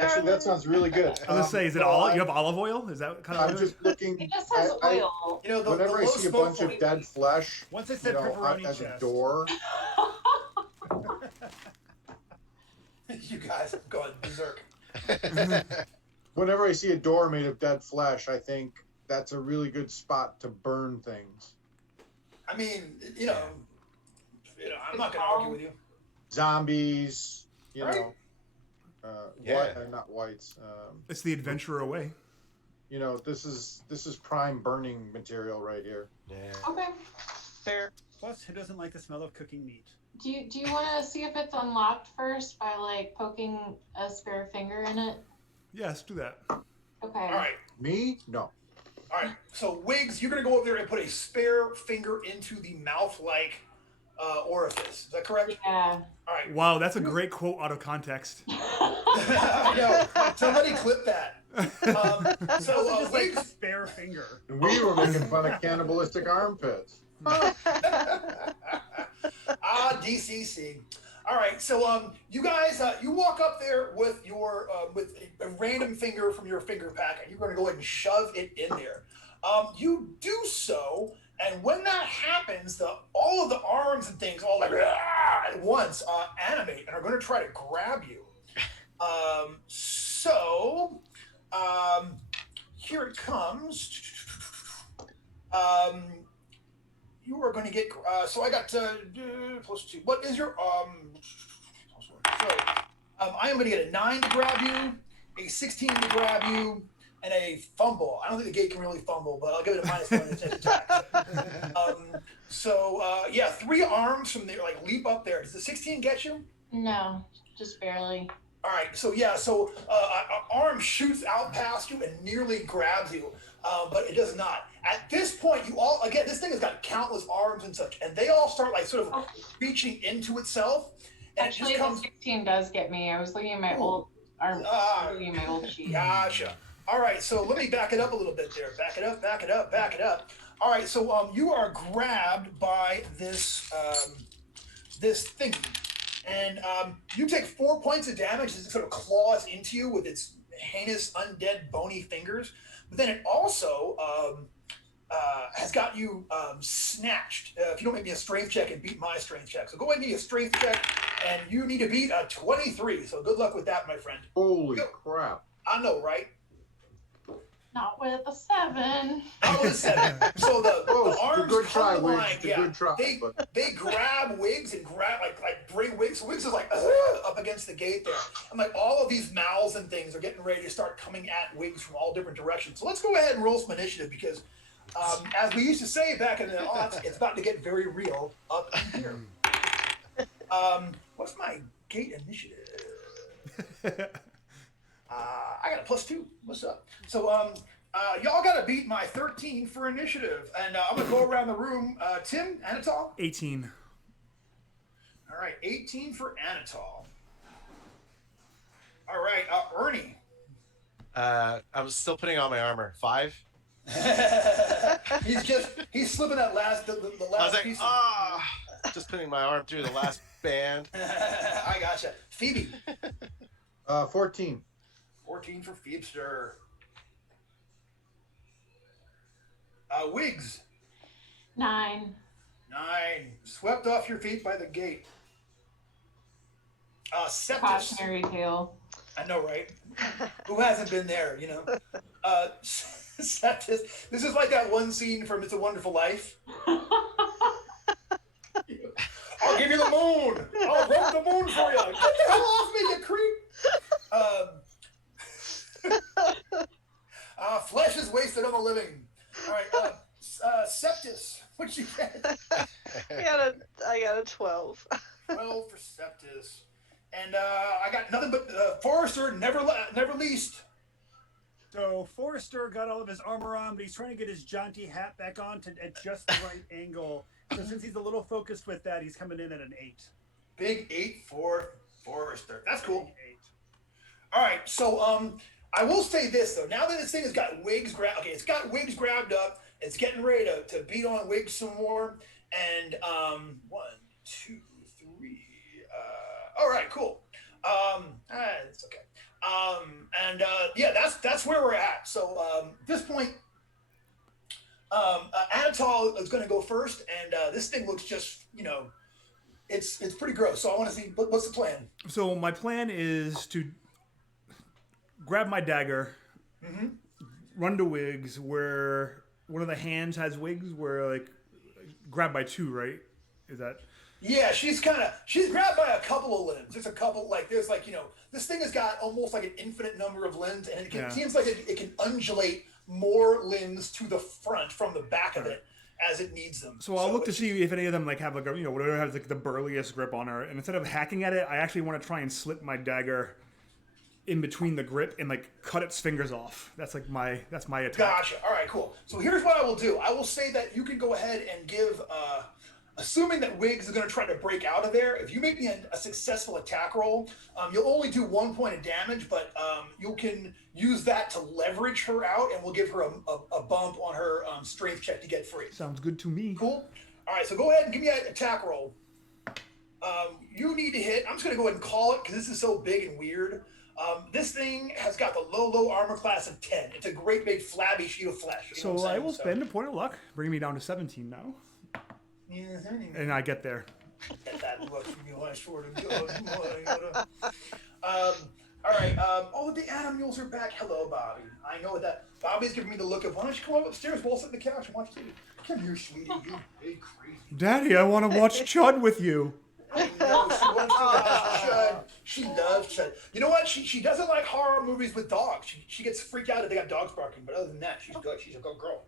Actually, that sounds really good. I was gonna say, is it all? You have olive oil? Is that kind of? I'm just looking. It just says oil. Whenever I see a bunch of dead flesh, Once I said pepperoni as a chest. door, You guys have gone berserk. whenever I see a door made of dead flesh, I think that's a really good spot to burn things. I mean, I'm not gonna argue with you. Zombies, Right. not whites. It's the adventurer way. This is prime burning material right here. Yeah. Okay. Fair. Plus, who doesn't like the smell of cooking meat? Do you want to see if it's unlocked first by like poking a spare finger in it? Yes, do that. Okay. All right. Me? No. All right. So, Wiggs, you're gonna go over there and put a spare finger into the mouth-like orifice. Is that correct? Yeah. All right. Wow, that's a great quote out of context. I know. Somebody clip that. So, Just like a Wiggs. spare finger. And we were making fun of cannibalistic armpits. DCC. All right, so you guys, you walk up there with your with a random finger from your finger pack, and you're going to go ahead and shove it in there. You do so, and when that happens, all of the arms and things all like at once animate and are going to try to grab you. Here it comes. You are going to get. So I got +2. What is your So I am going to get a 9 to grab you, a 16 to grab you, and a fumble. I don't think the gate can really fumble, but I'll give it a -1 in its attack. 3 arms from there like leap up there. Does the 16 get you? No, just barely. All right, so an arm shoots out past you and nearly grabs you, but it does not. At this point, this thing has got countless arms and such, and they all start like sort of reaching into itself. And Actually, it just comes. the 16 does get me. I was looking at my old arm. Looking at my old sheet. Gotcha. All right, so let me back it up a little bit there. Back it up. All right, so you are grabbed by this thingy. And you take 4 points of damage as it sort of claws into you with its heinous, undead, bony fingers. But then it also has got you snatched. If you don't make me a strength check and beat my strength check. So go ahead and give me a strength check, and you need to beat a 23. So good luck with that, my friend. Holy crap. I know, right? Not with a 7. Not with a 7. So the arms good try, come to Wiggs. line. It's a good try, They grab Wiggs and bring Wiggs. So Wiggs is like up against the gate there. And like all of these mouths and things are getting ready to start coming at Wiggs from all different directions. So let's go ahead and roll some initiative because as we used to say back in the aughts, it's about to get very real up in here. What's my gate initiative? I got a +2. What's up? So y'all got to beat my 13 for initiative, and I'm gonna go around the room. Tim, Anatol. 18. All right, 18 for Anatol. All right, Ernie. I was still putting on my armor. 5. he's slipping that last the last I was like, piece. Just putting my arm through the last band. I gotcha. Phoebe. 14. 14 for Phoebster. Wiggs. 9. 9. Swept off your feet by the gate. Septus. Cautionary tale. I know, right? Who hasn't been there, you know? Septus. This is like that one scene from It's a Wonderful Life. I'll give you the moon. I'll rub the moon for you. Get the hell off me, you creep. Flesh is wasted on the living. All right, Septus. What'd you get? I got a 12. 12 for Septus. And I got nothing but Forrester, never least. So Forrester got all of his armor on, but he's trying to get his jaunty hat back on at just the right angle. So since he's a little focused with that, he's coming in at an 8. Big 8 for Forrester. That's cool. Big 8. All right, so I will say this though. Now that this thing has got Wiggs grabbed, okay, it's got Wiggs grabbed up. It's getting ready to beat on Wiggs some more. And 1, 2, 3. All right, cool. It's okay. Yeah, that's where we're at. So at this point, Anatol is going to go first, and this thing looks just, it's pretty gross. So I want to see what's the plan. So my plan is to grab my dagger, run to Wiggs, where one of the hands has Wiggs, where like grab by 2, right? Is that? Yeah, she's grabbed by a couple of limbs. There's a couple, this thing has got almost like an infinite number of limbs, and it seems like it can undulate more limbs to the front from the back of it as it needs them. So I'll look to see if any of them have whatever has like the burliest grip on her, and instead of hacking at it, I actually want to try and slip my dagger in between the grip and like cut its fingers off. That's my attack. Gotcha. All right, cool. So here's what I will do. I will say that you can go ahead and give. Assuming that Wiggs is going to try to break out of there, if you make me a successful attack roll, you'll only do 1 point of damage, but you can use that to leverage her out, and we'll give her a bump on her strength check to get free. Sounds good to me. Cool. All right, so go ahead and give me an attack roll. You need to hit. I'm just going to go ahead and call it because this is so big and weird. This thing has got the low armor class of 10. It's a great big flabby sheet of flesh. So I will spend a point of luck, bring me down to 17 now. And I get there. Get that look from you, I swear to God. All right. The animals are back. Hello, Bobby. I know that. Bobby's giving me the look of, why don't you come up upstairs, we'll sit on the couch and watch TV. Come here, sweetie. You big crazy. Daddy, I want to watch Chud with you. I know. She wants to watch Chud. She loves Chud. You know what? She doesn't like horror movies with dogs. She gets freaked out if they got dogs barking. But other than that, she's good. She's a good girl.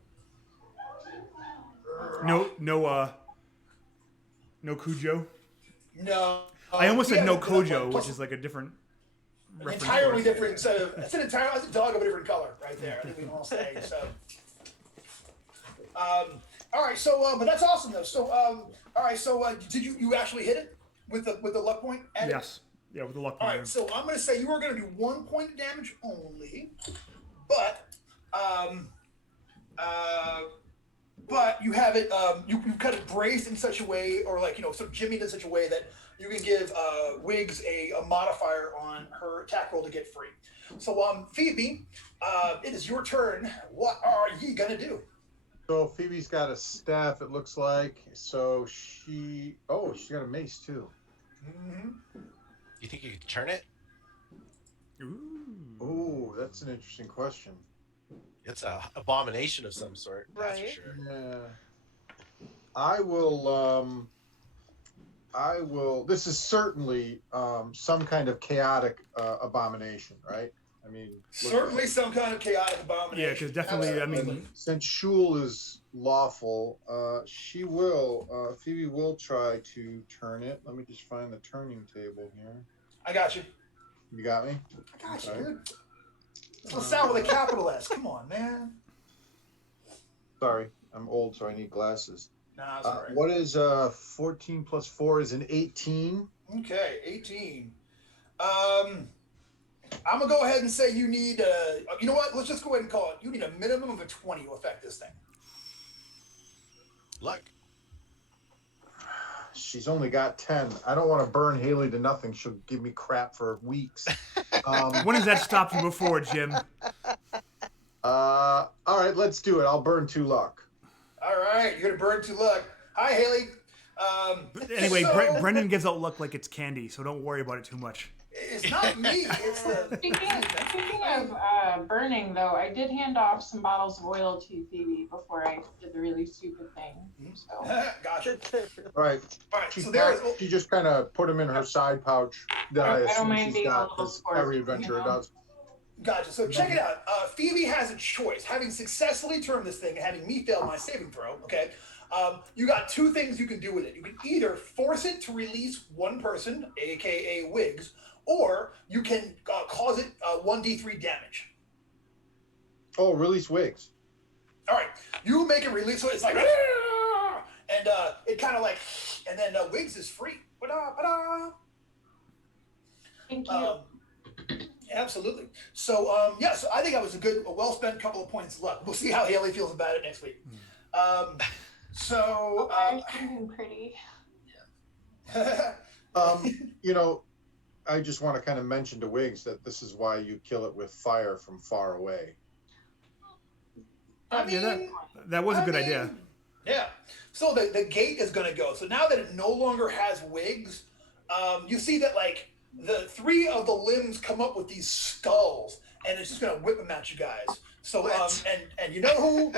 No Cujo? No. I almost said no Kojo, which is like a different reference. Entirely different set of. It's a dog of a different color right there. I think we can all say so. All right. So, but that's awesome though. So, all right. So, did you actually hit it with the luck point? Yes. Yeah, with the luck point. All right. So I'm going to say you are going to do 1 point of damage only, but you have it. You cut it braced in such a way, or sort of jimmied in such a way that you can give Wiggs a modifier on her attack roll to get free. So, Phoebe, it is your turn. What are ye gonna do? So Phoebe's got a staff. It looks like. So she's got a mace too. Mm-hmm. You think you could turn it? Ooh, that's an interesting question. It's an abomination of some sort, that's for Right. sure. Yeah. I will. This is certainly some kind of chaotic abomination, right? I mean, Certainly some kind of chaotic abomination. Yeah, because definitely, Absolutely. since Shul is lawful, Phoebe will try to turn it. Let me just find the turning table here. I got you. You got me? I got you, Okay. dude. Let's sound with a capital S. Come on, man. Sorry, I'm old, so I need glasses. Nah, it's all right. What is 14 plus 4 is an 18? Okay, 18. I'm gonna go ahead and say you need. You know what? Let's just go ahead and call it. You need a minimum of a 20 to affect this thing. Luck. She's only got 10. I don't want to burn Haley to nothing. She'll give me crap for weeks. When has that stopped you before, Jim? All right, let's do it. I'll burn 2 luck. All right, you're gonna burn 2 luck. Hi, Haley. Anyway, so- Brendan gives out luck like it's candy, so don't worry about it too much. It's not me. It's the. Speaking of burning, though, I did hand off some bottles of oil to Phoebe before I did the really stupid thing. So Gotcha. Right. All right. She, So there's. she just kind of put them in her side pouch that I I don't assume mind she's being a got, little because sporty, every adventurer you know? does. Gotcha. So check it out. Phoebe has a choice. Having successfully turned this thing and having me fail my saving throw, okay, you got 2 things you can do with it. You can either force it to release one person, aka Wiggs, or you can cause it 1d3 damage. Oh, release Wigs. All right. You make it release, so it's like, "Ah!" and it kind of like, and then Wiggs is free. Ba-da, ba-da. thank you. Absolutely. So, so I think that was a well spent couple of points of luck. We'll see how Haley feels about it next week. I'm feeling pretty. You know, I just want to kind of mention to Wiggs that this is why you kill it with fire from far away. That was a good idea. Yeah. So the gate is going to go. So now that it no longer has Wiggs, you see that like the 3 of the limbs come up with these skulls, and it's just going to whip them at you guys. So and you know who?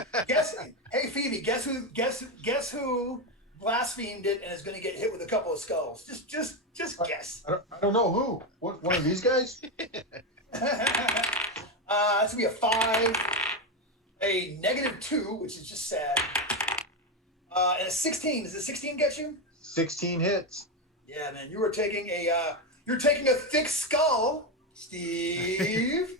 Hey Phoebe, guess who blasphemed it and is going to get hit with a couple of skulls? Just guess. I don't know who. What, one of these guys? That's gonna be a 5, a -2, which is just sad, and a 16. Does a 16 get you? 16 hits. Yeah, man. You are taking a thick skull, Steve.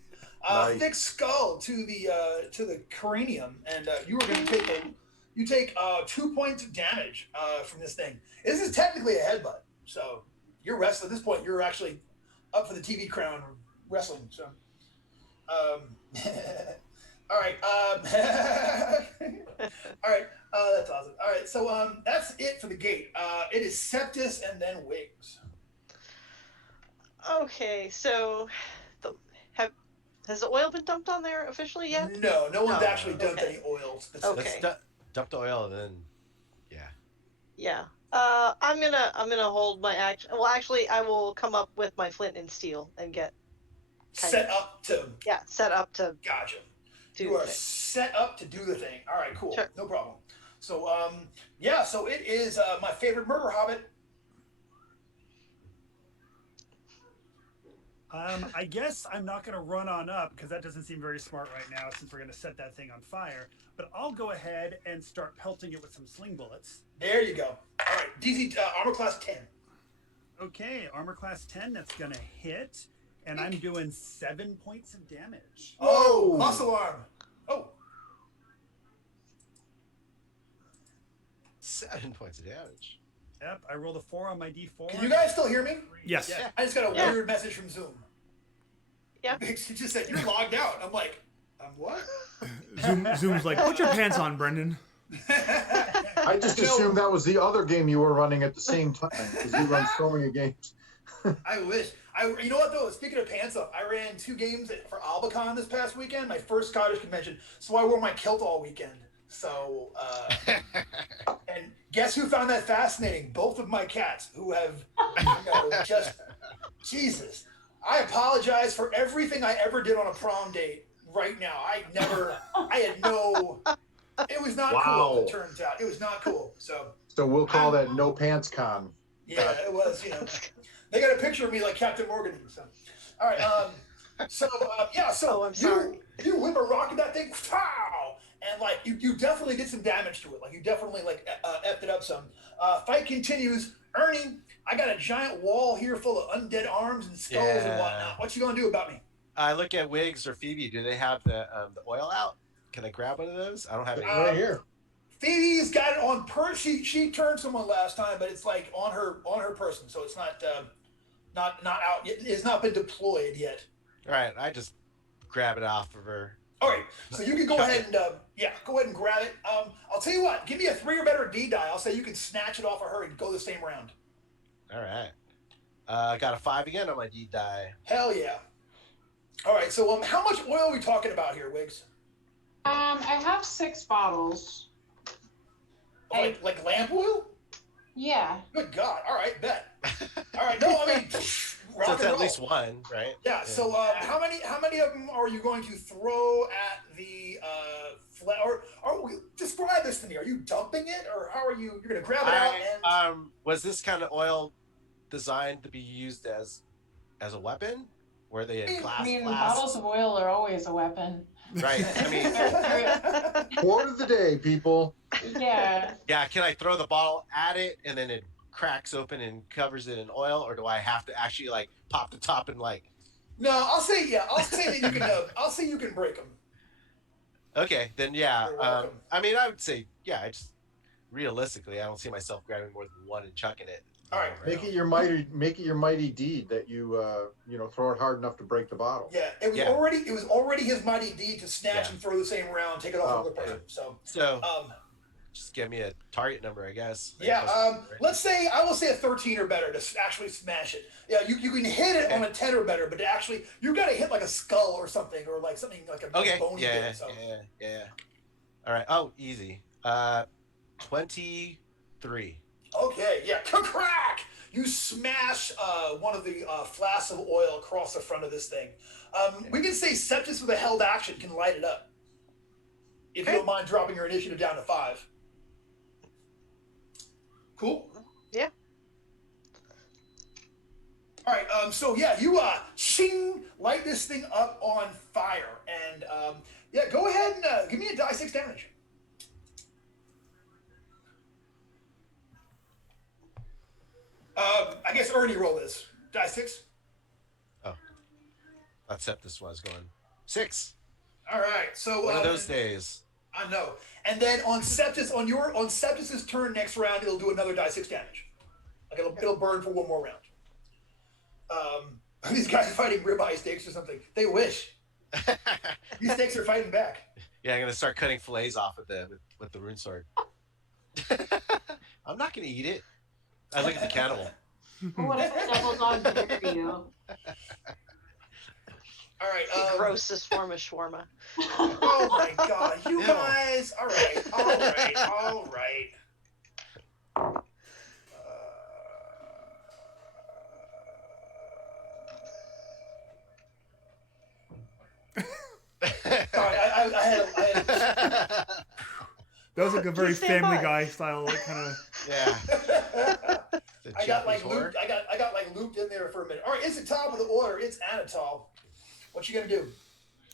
Nice. Thick skull to the cranium, and you are going to take 2 points of damage from this thing. This is technically a headbutt, so you're wrestling. At this point, you're actually up for the TV crown wrestling. So, all right, all right. That's awesome. All right, so that's it for the gate. It is Septus and then Wiggs. Okay, so has the oil been dumped on there officially yet? No one's No. actually dumped Okay. any oil specifically. Okay. Let's dump the oil and then, yeah. Yeah. I'm gonna hold my action. Well, actually, I will come up with my flint and steel and get Set up to. set up to Gotcha. do You the are thing. set up to do the thing. All right, cool. Sure. No problem. So, so it is my favorite murder hobbit. I guess I'm not going to run on up because that doesn't seem very smart right now since we're going to set that thing on fire. But I'll go ahead and start pelting it with some sling bullets. There you go. All right, DC armor class 10. Okay, armor class 10, that's going to hit. And I'm doing 7 points of damage. Oh, muscle arm. Oh, 7 points of damage. Yep, I rolled a 4 on my D4. can you guys still hear me? Yes. Yeah. I just got a Yeah. weird message from Zoom. Yeah. She just said you're logged out. I'm like, what? Zoom's like, put your pants on, Brendan. I just assumed that was the other game you were running at the same time, because you run so many games. I wish. You know what though? Speaking of pants up, I ran 2 games for Albacon this past weekend, my first Scottish convention. So I wore my kilt all weekend. So, and guess who found that fascinating? Both of my cats, who have, just Jesus. I apologize for everything I ever did on a prom date. Right now, it was not cool. It turns out it was not cool. So we'll call that No Pants Con. yeah, it was. They got a picture of me like Captain Morgan. So, all right. So Oh, I'm sorry. You whip a rock at that thing, pow, and like you definitely did some damage to it. Like you definitely effed it up some. Fight continues. Ernie, I got a giant wall here full of undead arms and skulls and whatnot. What you gonna do about me? I look at Wiggs or Phoebe. Do they have the oil out? Can I grab one of those? I don't have any. Right here. Phoebe's got it on she turned someone last time, but it's like on her person, so it's not out yet. It's not been deployed yet. All right, I just grab it off of her. All right, so you can go ahead and go ahead and grab it. I'll tell you what, give me a 3 or better D die. I'll say you can snatch it off of her and go the same round. All right. I got a 5 again on my D die. Hell yeah. All right, so how much oil are we talking about here, Wiggs? I have 6 bottles. Oh, like lamp oil? Yeah. Good God. All right, bet. All right, no, I mean, rock So it's and at roll. least one, right? Yeah. So how many of them are you going to throw at the or describe this to me? Are you dumping it, or how are you? You're going to grab it out and was this kind of oil designed to be used as a weapon? Were they in glass? I mean, flasks? bottles of oil are always a weapon. Right. I mean, Quote of the day, people. Yeah. yeah. Can I throw the bottle at it and then it cracks open and covers it in oil, or do I have to actually like pop the top and like? No, I'll say that you can. I'll say you can break them. Okay, then yeah. You're welcome. I mean, I would say yeah. I just realistically, I don't see myself grabbing more than one and chucking it. All right. Make it your mighty deed that you throw it hard enough to break the bottle. Yeah, it was already his mighty deed to snatch and throw the same round, take it off the other person. So just give me a target number, I guess. Let's say I will say a 13 or better to actually smash it. Yeah, you can hit it on a 10 or better, but to actually you got to hit like a skull or something, or like something like a bony bit. So. Yeah. All right. Oh, easy. 23. Okay, yeah, crack! You smash one of the flasks of oil across the front of this thing. We can say Septis with a held action can light it up. If you don't mind dropping your initiative down to 5. Cool? Yeah. All right, so yeah, you shing, light this thing up on fire. And go ahead and give me a die 6 damage. I guess Ernie roll this. Die 6. Oh. That Septus was going 6. All right, so one of those days. I know. And then on Septis, on Septis's turn next round, it'll do another die 6 damage. Like it'll burn for one more round. These guys are fighting ribeye steaks or something. They wish. These steaks are fighting back. Yeah, I'm gonna start cutting fillets off with the rune sword. I'm not gonna eat it. I look at the cannibal. What if a double dog dinner for you? All right. The grossest form of shawarma. Oh my God, you guys! All right. Sorry, I had That was like a very stand Family by. Guy style, like kind of. Yeah. I got looped in there for a minute. All right, it's the top of the order. It's Anatol. What you gonna do?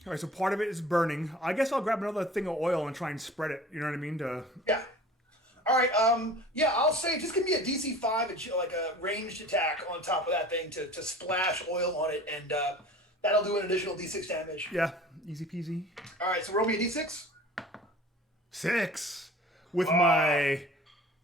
All right, so part of it is burning. I guess I'll grab another thing of oil and try and spread it. You know what I mean? Yeah. All right. I'll say just give me a DC 5, like a ranged attack on top of that thing to splash oil on it, and that'll do an additional D6 damage. Yeah, easy peasy. All right. So roll me a D6. 6 with my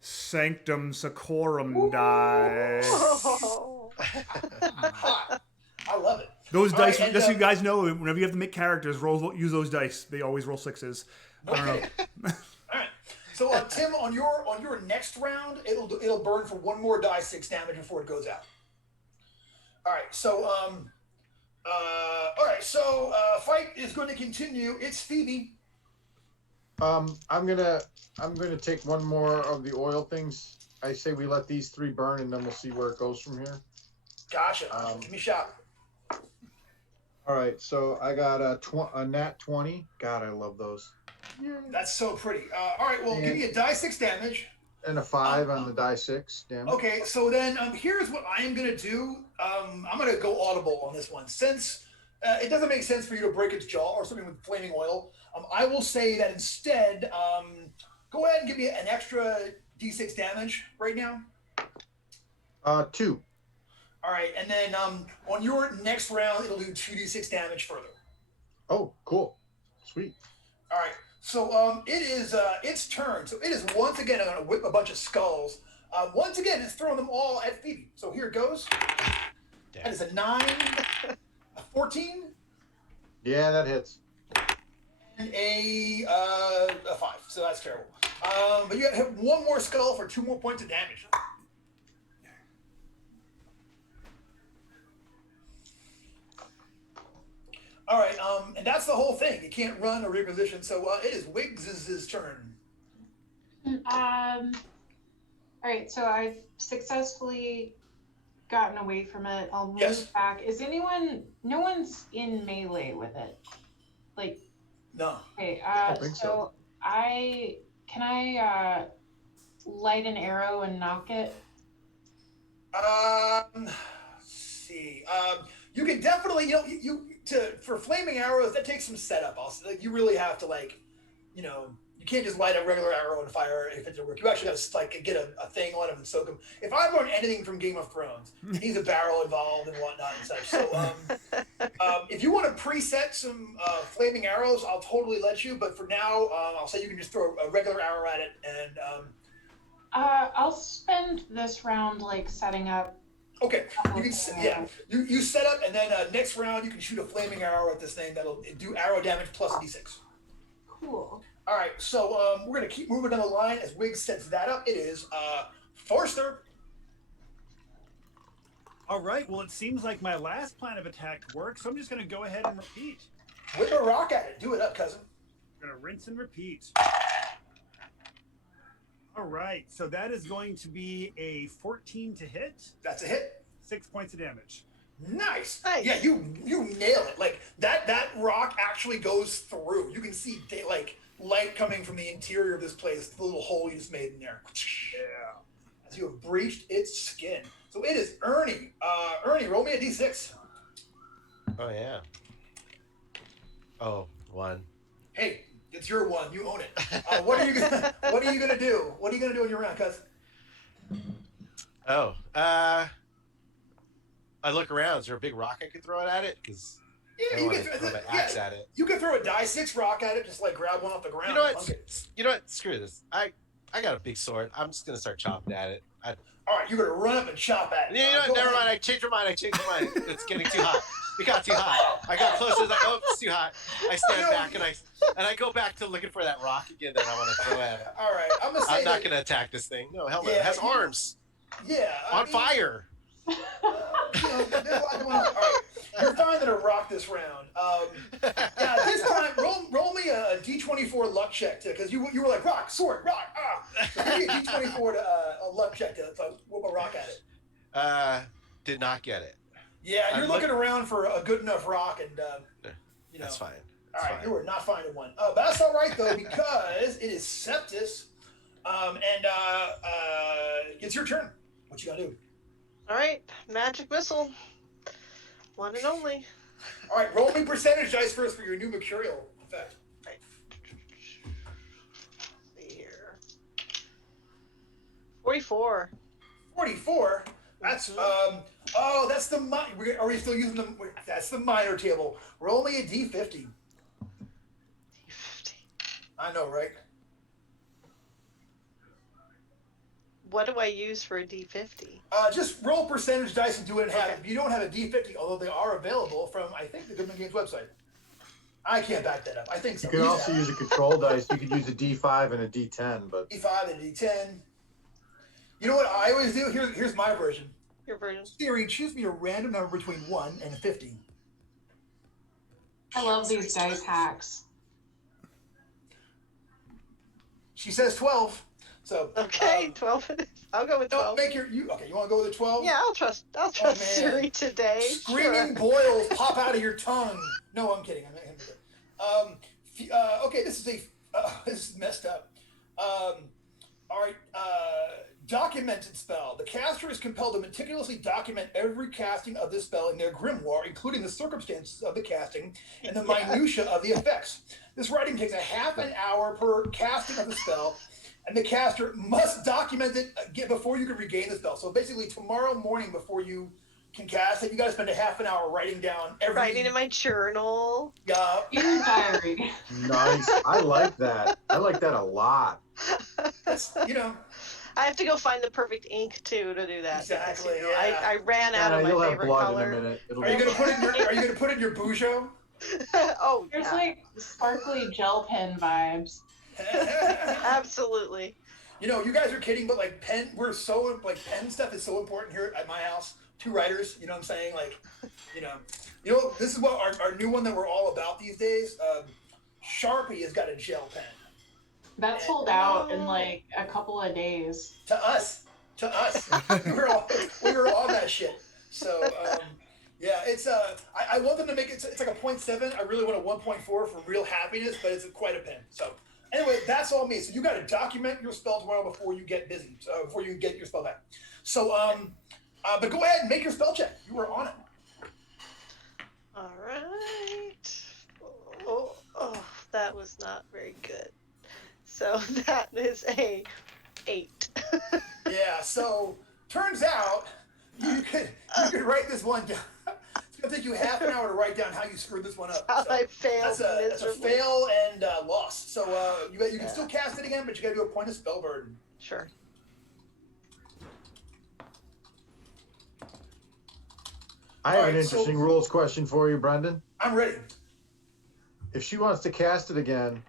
Sanctum Sacorum die. Hot. I love it. Those All dice, right, and, just so you guys know, whenever you have to make characters, use those dice. They always roll 6s. I don't know. All right. So Tim, on your next round, it'll burn for one more die 6 damage before it goes out. All right. So fight is going to continue. It's Phoebe. I'm gonna take one more of the oil things. I say we let these 3 burn, and then we'll see where it goes from here. Gotcha. Give me a shot. All right, so I got a nat 20. God, I love those. That's so pretty. All right, well, give me a die 6 damage. And a 5 on the die 6 damage. Okay, so then here's what I am going to do. I'm going to go audible on this one. Since it doesn't make sense for you to break its jaw or something with flaming oil, I will say that instead, go ahead and give me an extra D6 damage right now. 2. All right, and then on your next round, it'll do 2d6 damage further. Oh, cool. Sweet. All right, so it is its turn. So it is once again going to whip a bunch of skulls. Once again, it's throwing them all at Phoebe. So here it goes. That is a 9, a 14. Yeah, that hits. a 5. So that's terrible. But you have one more skull for 2 more points of damage. All right, and that's the whole thing. You can't run or reposition. So it is Wiggs' turn. All right, so I've successfully gotten away from it. I'll move Yes. back. Is anyone? No one's in melee with it. Like, No. okay. don't think so. Can I light an arrow and knock it? Let's see. You can definitely, for flaming arrows, that takes some setup. Also, like, you really have to you can't just light a regular arrow and fire if it doesn't work. You actually got to get a thing on him and soak him. If I learned anything from Game of Thrones, he's a barrel involved and whatnot and such. So if you want to preset some flaming arrows, I'll totally let you. But for now, I'll say you can just throw a regular arrow at it and. I'll spend this round setting up. Okay, you can you set up and then next round you can shoot a flaming arrow at this thing that'll do arrow damage plus a d6. Cool. All right, so we're gonna keep moving down the line as Wiggs sets that up. It is Forster. All right. Well, it seems like my last plan of attack worked, so I'm just going to go ahead and repeat. Whip a rock at it. Do it up, cousin. I'm going to rinse and repeat. All right. So that is going to be a 14 to hit. That's a hit. 6 points of damage. Nice. Nice. Yeah, you nail it. Like that rock actually goes through. You can see light coming from the interior of this place. The little hole you just made in there. Yeah. As you have breached its skin. So it is Ernie. Ernie, roll me a d6. Oh yeah. Oh, 1. Hey, it's your one. You own it. What are you gonna do? What are you gonna do in your round, cuz? Oh, I look around. Is there a big rock I could throw it at it? Because Yeah, I you want can to throw my axe at it. You can throw a die 6 rock at it. Just grab one off the ground. You know and what? plunk it. You know what? Screw this. I got a big sword. I'm just gonna start chopping at it. All right, you're gonna run up and chop at it. You know what? Go Never ahead. mind. I changed my mind. It's getting too hot. It got too hot. I got close. I was like, oh, it's too hot. I stand back and I go back to looking for that rock again that I want to throw at it. All right, I'm gonna say I'm not gonna attack this thing. No, hell no. It has arms. Yeah. On fire. There's a lot going on. All right, you're finding a rock this round. Yeah, this time roll me a d24 luck check because you were like rock, sword, rock, So give me a d24 to a luck check to whip a rock at it. Did not get it. Yeah, you're looking around for a good enough rock, and That's fine. All right, you are not finding one. But that's all right though because it is Septis, and it's your turn. What you gonna do? All right, magic missile. One and only. All right, roll me percentage dice first for your new mercurial effect. Right. Let's see here. 44. 44. That's that's the are we still using the? That's the minor table. Roll me a d50. D50. I know, right? What do I use for a D50? Just roll percentage dice and do it in half. If you don't have a d50, although they are available from I think the Goodman Games website. I can't back that up. I think so. You can also use a control dice. You could use a D5 and a D10, but d5 and d10. You know what I always do? Here's my version. Your version. Siri, choose me a random number between 1 and 50. I love these dice hacks. She says 12. So Okay, 12 it is. I'll go with 12. Don't make you want to go with a 12? Yeah, I'll trust man. Siri today. Screaming boils pop out of your tongue. No, I'm kidding. I'm not gonna do that. Okay, this is messed up. All right, documented spell. The caster is compelled to meticulously document every casting of this spell in their grimoire, including the circumstances of the casting and the minutia of the effects. This writing takes a half an hour per casting of the spell, and the caster must document it before you can regain the spell. So basically, tomorrow morning before you can cast it, you got to spend a half an hour writing down Writing in my journal. In your diary. nice. I like that. I like that a lot. That's, I have to go find the perfect ink too to do that. Exactly, Because, yeah. I ran out of my You'll have favorite blood color. in a minute. Are you gonna put it in your bujo? Oh, There's yeah. like sparkly gel pen vibes. Absolutely. You know, you guys are kidding, but like pen stuff is so important here at my house. 2 writers, you know what I'm saying? Like, you know, this is what our new one that we're all about these days. Sharpie has got a gel pen. That sold out in like a couple of days. To us, we were all that shit. So yeah, it's I want them to make it. It's like a 0.7. I really want a 1.4 for real happiness, but it's quite a pen. So anyway, that's all me. So you got to document your spell tomorrow before you get busy. Before you get your spell back. So but go ahead and make your spell check. You were on it. All right. Oh, that was not very good. So that is a 8. Yeah. So turns out you could write this one down. It's gonna take you half an hour to write down how you screwed this one up. How So I failed that's a miserably. fail and loss. So you can still cast it again, but you got to do a point of spell burden. Sure. I have an Alright, so- interesting rules question for you, Brendan. I'm ready. If she wants to cast it again,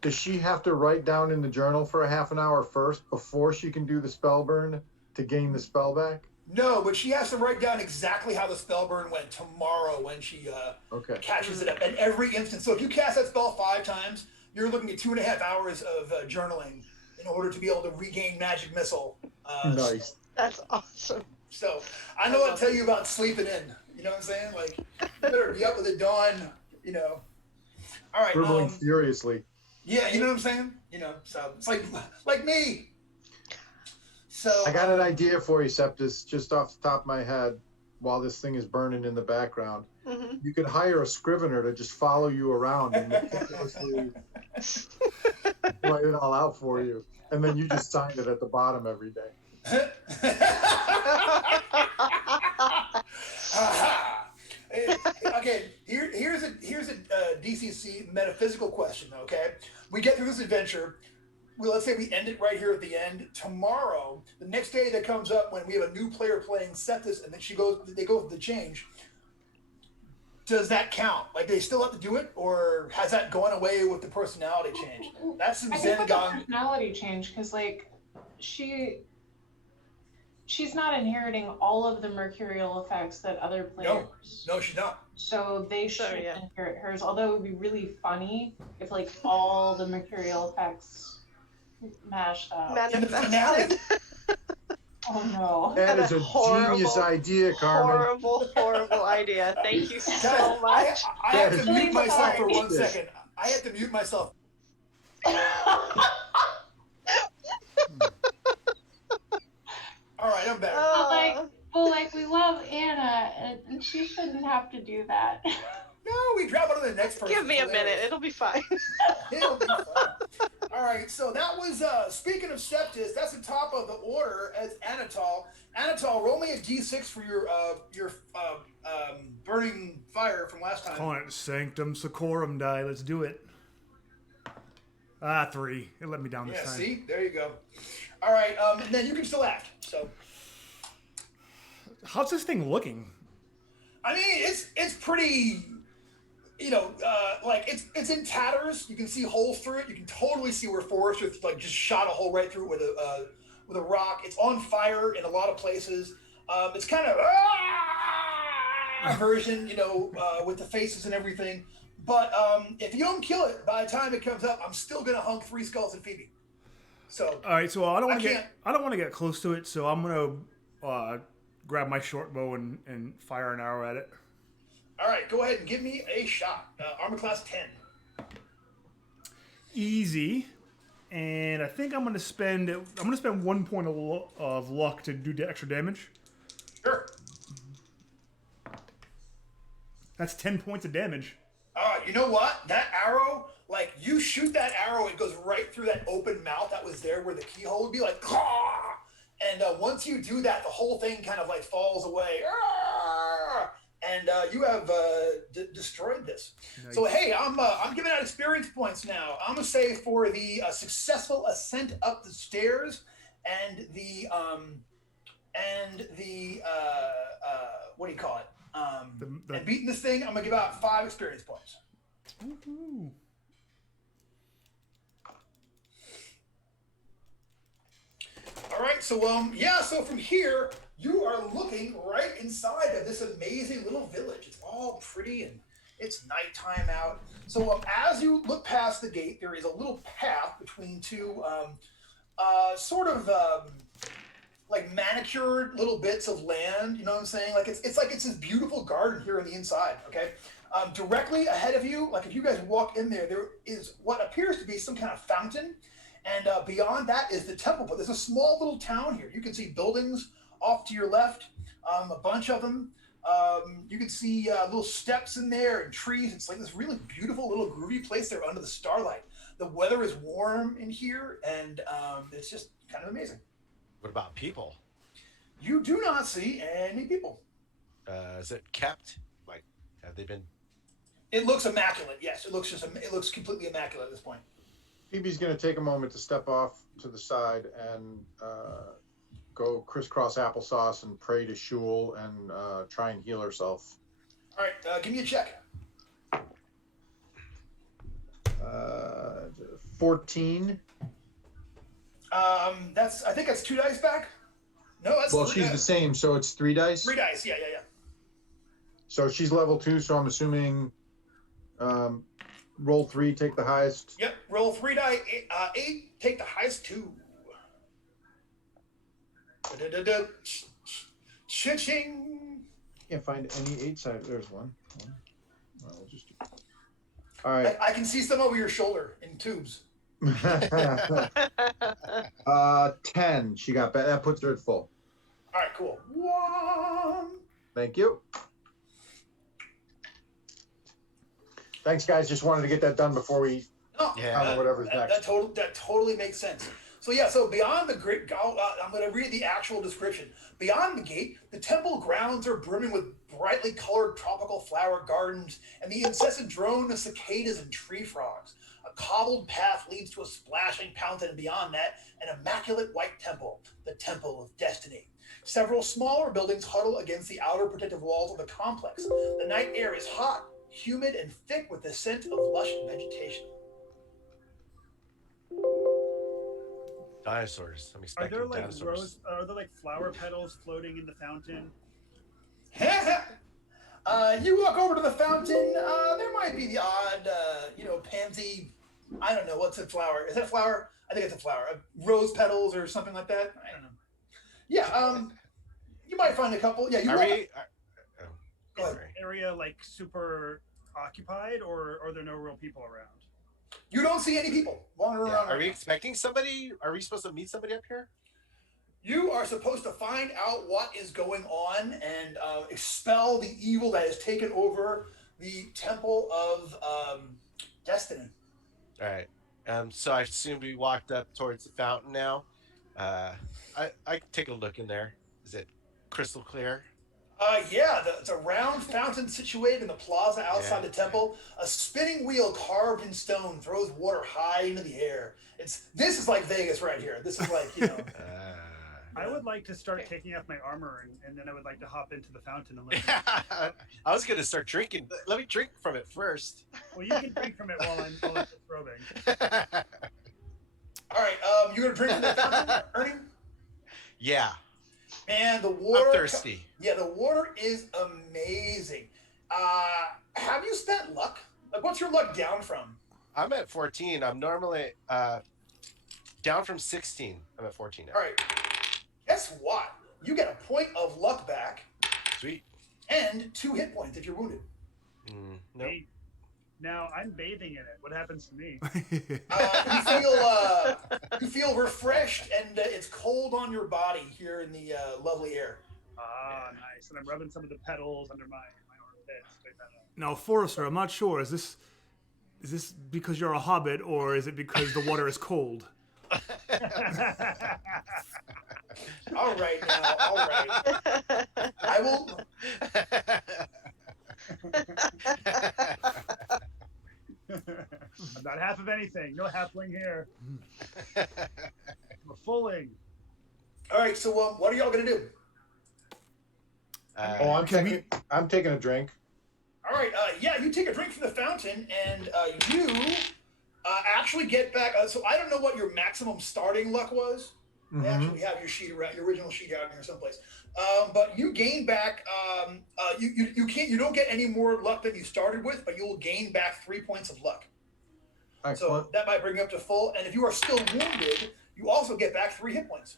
does she have to write down in the journal for a half an hour first before she can do the spell burn to gain the spell back? No, but she has to write down exactly how the spell burn went tomorrow when she Okay. catches it up. And every instance. So if you cast that spell 5 times, you're looking at 2.5 hours of journaling in order to be able to regain magic missile. Nice. That's awesome. So I know what to tell you about sleeping in. You know what I'm saying? Like, you better be up with the dawn. You know. All right. Scribbling furiously. Yeah, you know what I'm saying? You know, so it's like me. So I got an idea for you, Septus, just off the top of my head, while this thing is burning in the background. Mm-hmm. You could hire a scrivener to just follow you around and meticulously write it all out for you. And then you just sign it at the bottom every day. Aha. Okay, here's a DCC metaphysical question. Okay, we get through this adventure. Well, let's say we end it right here at the end. Tomorrow, the next day that comes up when we have a new player playing Septus, and then they go for the change. Does that count? Like, they still have to do it, or has that gone away with the personality change? That's some I think Zen with the gone. personality change, because like she's not inheriting all of the mercurial effects that other players. No, she's not. So they So, should yeah. inherit hers. Although it would be really funny if like all the mercurial effects mashed up. In the finale. Oh no. That What is a a horrible, genius idea, Carmen. horrible idea. Thank you so Guys, much. I have That to is mute myself for 1 genius. second. I have to mute myself. All right, I'm back. Well, like we love Anna, and she shouldn't have to do that. No, we drop it to the next person. Give me a So minute. It'll be fine. It'll be fun. All right, so that was, speaking of Septus, that's the top of the order as Anatol. Anatol, roll me a d6 for your burning fire from last time. Calling it Sanctum Secorum die. Let's do it. 3. It let me down this Yeah, time. see? There you go. All right, and then you can still act, so. How's this thing looking? I mean, it's pretty, you know, like it's in tatters. You can see holes through it. You can totally see where Forrester like just shot a hole right through it with a rock. It's on fire in a lot of places. It's kind of version, you know, with the faces and everything. But if you don't kill it by the time it comes up, I'm still gonna hunk 3 skulls and Phoebe. So. All right, so I don't want to can't- I don't want to get close to it, so I'm gonna grab my short bow and fire an arrow at it. All right, go ahead and give me a shot. Armor class 10. Easy, and I think I'm gonna spend 1 point of luck to do extra damage. Sure. That's 10 points of damage. All right, you know what? That arrow, like you shoot that arrow, it goes right through that open mouth that was there where the keyhole would be, like, Caw! And once you do that, the whole thing kind of like falls away. And you have destroyed this. Nice. So hey, I'm giving out experience points now. I'm gonna say for the successful ascent up the stairs and the what do you call it? And beating this thing, I'm gonna give out 5 experience points. Woohoo. All right, so so from here you are looking right inside of this amazing little village. It's all pretty and it's nighttime out. So as you look past the gate, there is a little path between two like manicured little bits of land. You know what I'm saying? Like it's this beautiful garden here on the inside. Okay. Directly ahead of you, like if you guys walk in there, there is what appears to be some kind of fountain. And beyond that is the temple. But there's a small little town here. You can see buildings off to your left, a bunch of them. You can see little steps in there and trees. It's like this really beautiful little groovy place there under the starlight. The weather is warm in here, and it's just kind of amazing. What about people? You do not see any people. Is it kept? Like, have they been? It looks immaculate. Yes, it looks completely immaculate at this point. Phoebe's going to take a moment to step off to the side and go crisscross applesauce and pray to Shul and try and heal herself. All right, give me a check. 14. I think that's 2 dice back. No, that's Well, 3 she's dice. the same, so it's 3 dice. 3 dice. Yeah. So she's level 2, so I'm assuming roll 3, take the highest. Yep. Roll 3 die. 8. Take the highest 2. Cha-ching. Can't find any 8 side. There's one. Well, we'll just do. All right. I can see some over your shoulder in tubes. 10. She got back. That puts her at full. All right, cool. 1. Thank you. Thanks, guys. Just wanted to get that done before we counter whatever's next. That totally makes sense. So beyond the great, I'm going to read the actual description. Beyond the gate, the temple grounds are brimming with brightly colored tropical flower gardens and the incessant drone of cicadas and tree frogs. A cobbled path leads to a splashing fountain, and beyond that, an immaculate white temple, the Temple of Destiny. Several smaller buildings huddle against the outer protective walls of the complex. The night air is hot, humid, and thick with the scent of lush vegetation. Dinosaurs. I'm Are expecting there like dinosaurs. are there like flower petals floating in the fountain? You walk over to the fountain. There might be the odd, pansy. I don't know. What's a flower? Is that a flower? I think it's a flower. Rose petals or something like that. I don't know. Yeah. You might find a couple. Yeah. Are we? Go ahead. Area like super occupied, or are there no real people around? You don't see any people wandering around. Are we expecting somebody? Are we supposed to meet somebody up here? You are supposed to find out what is going on and expel the evil that has taken over the Temple of Destiny. All right. So I assume we walked up towards the fountain now. I can take a look in there. Is it crystal clear? It's a round fountain situated in the plaza outside the temple. A spinning wheel carved in stone throws water high into the air. This is like Vegas right here. This is like, I would like to start taking off my armor, and then I would like to hop into the fountain and let I was going to start drinking. Let me drink from it first. Well, you can drink from it while I'm disrobing. All right, you're going to drink from the fountain, Ernie? Yeah. Man, the water. I'm thirsty. Yeah, the water is amazing. Have you spent luck? Like, what's your luck down from? I'm at 14. I'm normally down from 16. I'm at 14 now. All right. Guess what? You get a point of luck back. Sweet. And 2 hit points if you're wounded. No. Hey, now I'm bathing in it. What happens to me? You feel refreshed, and it's cold on your body here in the lovely air. Ah, nice. And I'm rubbing some of the petals under my armpits. Now, Forrester, I'm not sure. Is this because you're a hobbit, or is it because the water is cold? All right, now. All right. I will. I'm not half of anything. No halfling here. I'm a fulling. All right, so what are y'all going to do? I'm I'm taking a drink. All right. Yeah, you take a drink from the fountain, and you actually get back. So I don't know what your maximum starting luck was. Mhm. I actually have your sheet around, your original sheet out here someplace. But you gain back. You don't get any more luck than you started with, but you will gain back 3 points of luck. Excellent. So that might bring you up to full. And if you are still wounded, you also get back 3 hit points.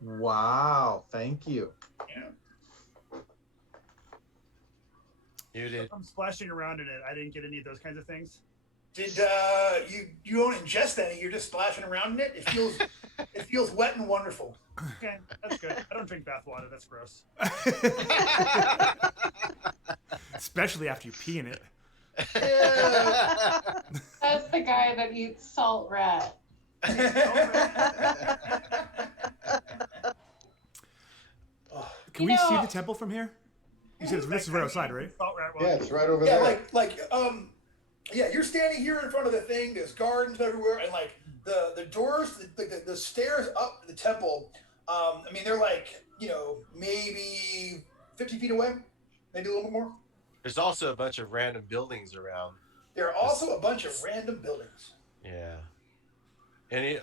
Wow. Thank you. Yeah. You did. I'm splashing around in it. I didn't get any of those kinds of things. Did you don't ingest any? You're just splashing around in it. It feels wet and wonderful. Okay, that's good. I don't drink bath water. That's gross. Especially after you pee in it. Yeah. That's the guy that eats salt rat. Can You we know- see the temple from here? You said this is right outside, right? Salt rat Yeah, it's right over Yeah, there. yeah, you're standing here in front of the thing. There's gardens everywhere, and like the doors, the stairs up the temple. I mean, they're like maybe 50 feet away, maybe a little bit more. There's also a bunch of random buildings around. There are also a bunch of random buildings. Yeah. Any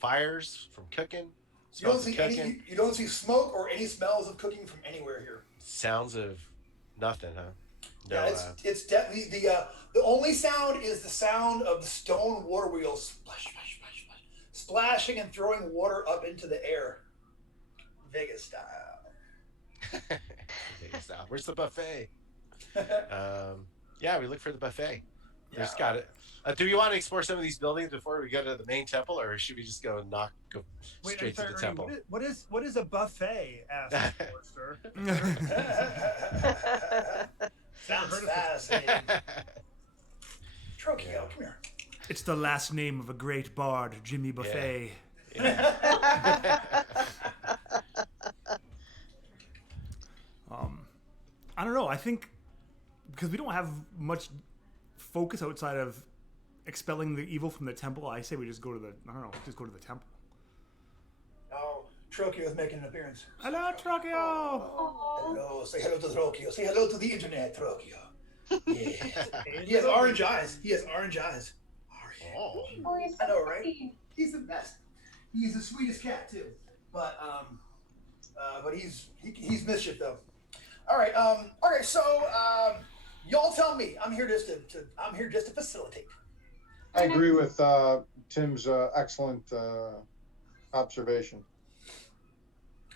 fires from cooking? You don't Smells of see cooking? any. You don't see smoke or any smells of cooking from anywhere here. Sounds of nothing, huh? No. Yeah, it's definitely the only sound is the sound of the stone water wheels splash, splash, splash, splash, splashing and throwing water up into the air, Vegas style. Where's the buffet? Yeah, we look for the buffet. We Yeah. just got it. Do you want to explore some of these buildings before we go to the main temple, or should we just go Wait, I'm straight sorry, to the Ernie, temple? what is a buffet? Asked Forrester. Sounds heard of it. fascinating. Trokio, come here. It's the last name of a great bard, Jimmy Buffet. I don't know. I think because we don't have much focus outside of expelling the evil from the temple, I say we just go to the temple. Oh, Trokio is making an appearance. Hello, Trokio. Hello, say hello to Trokio. Say hello to the internet, Trokio. Yeah. He has orange eyes. Orange. Oh. Oh, he's I so know, right? pretty. He's the best. He's the sweetest cat too. But he's mischief though. All right. Okay. So y'all tell me. I'm here just to facilitate. I agree with Tim's excellent observation.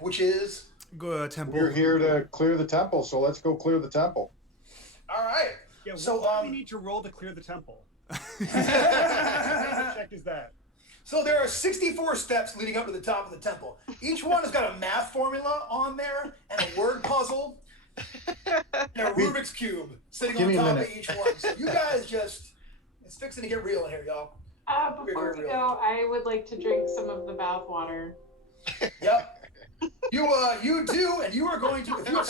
Which is Go temple. We're here to clear the temple, so let's go clear the temple. all right. Yeah, So, what do we need to roll to clear the temple? What check is that? So there are 64 steps leading up to the top of the temple. Each one has got a math formula on there and a word puzzle and a Rubik's Cube sitting Give on me a top of minute. each one. So you guys it's fixing to get real in here, y'all. Before we go, I would like to drink some of the bath water. Yep. You do, and you are going to, if you have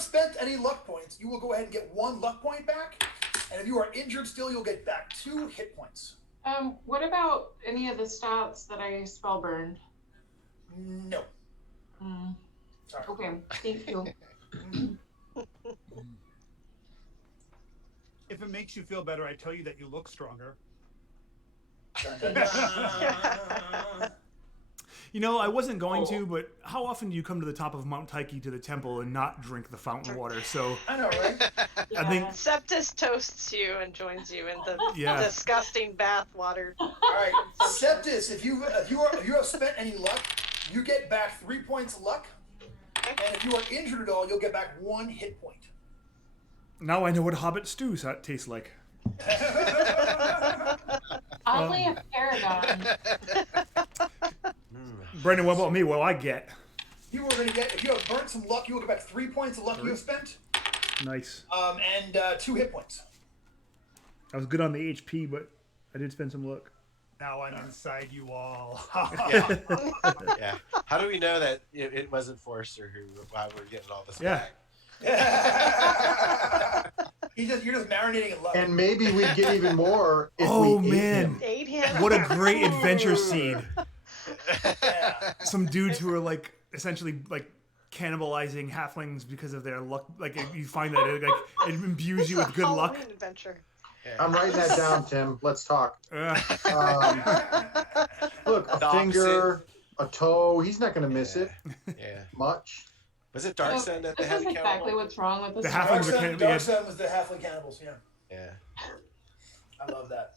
spent any luck points, you will go ahead and get 1 luck point back. And if you are injured still, you'll get back 2 hit points. What about any of the stats that I spell burned? No. Sorry. Okay, thank you. If it makes you feel better, I tell you that you look stronger. Dun, dun, dun. You know, I wasn't going to, but how often do you come to the top of Mount Taiki to the temple and not drink the fountain water? So I know, right? I think Septus toasts you and joins you in the Yeah. disgusting bath water. All right, Septus. If you have spent any luck, you get back 3 points of luck. And if you are injured at all, you'll get back 1 hit point. now I know what Hobbit stew tastes like. Oddly a paragon. Brendan, what about me? What do I get? You are going to get, if you have burnt some luck, you will get back 3 points of luck you have spent. Nice. And 2 hit points. I was good on the HP, but I did spend some luck. Now I'm inside you all. Yeah. How do we know that it wasn't Forrester why we're getting all this Yeah. back? You're just marinating in luck. And maybe we'd get even more if Oh, we ate man. him. Ate him. What a great adventure scene. Yeah. Some dudes who are like essentially like cannibalizing halflings because of their luck. Like you find that it imbues you It's with a good luck. Halloween adventure. Yeah. I'm writing that down, Tim. Let's talk. Look, a The finger, a toe. He's not going to miss it Yeah. much. Was it Dark Sun that they This had is to count exactly on? what's wrong with this. The story. halflings are can- Dark Sun was the halfling cannibals. Yeah, Yeah. I love that.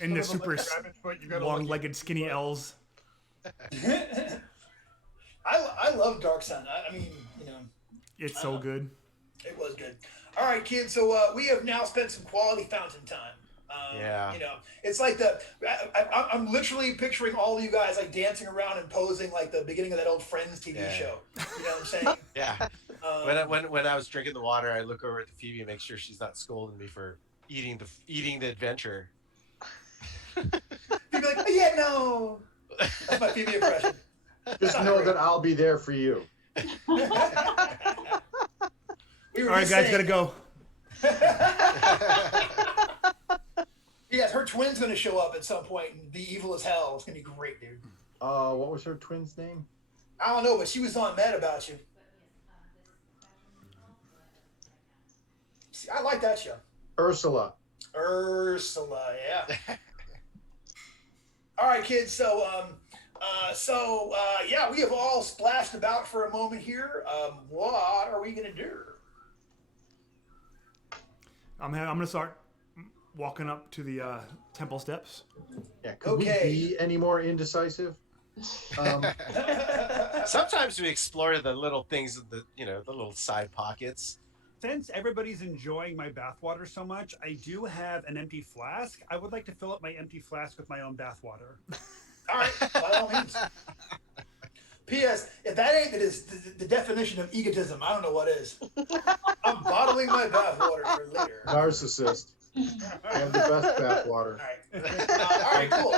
And the Sort of super like rabbit foot, you gotta long-legged skinny elves. I love Dark Sun. I mean, you know, It's so good. it was good. All right, kids. So we have now spent some quality fountain time. Yeah. You know, it's like I'm literally picturing all of you guys like dancing around and posing like the beginning of that old Friends TV Yeah. show. You know what I'm saying? Yeah. When I was drinking the water, I look over at Phoebe and make sure she's not scolding me for eating the adventure. You'd be like, yeah, no. That's my Phoebe impression. Just know that I'll be there for you. We were All right, just guys, saying- gotta go. Yes, her twin's gonna show up at some point and be evil as hell. It's gonna be great, dude. What was her twin's name? I don't know, but she was on mad about you. See, I like that show. Ursula. Ursula, yeah. All right, kids. So, yeah, we have all splashed about for a moment here. What are we gonna do? I'm gonna start walking up to the temple steps. Yeah, could we be any more indecisive? Sometimes we explore the little things, the little side pockets. Since everybody's enjoying my bathwater so much, I do have an empty flask. I would like to fill up my empty flask with my own bathwater. All right, by all means. P.S. If that ain't the definition of egotism, I don't know what is. I'm bottling my bathwater for later. Narcissist. I have the best bathwater. All right, cool.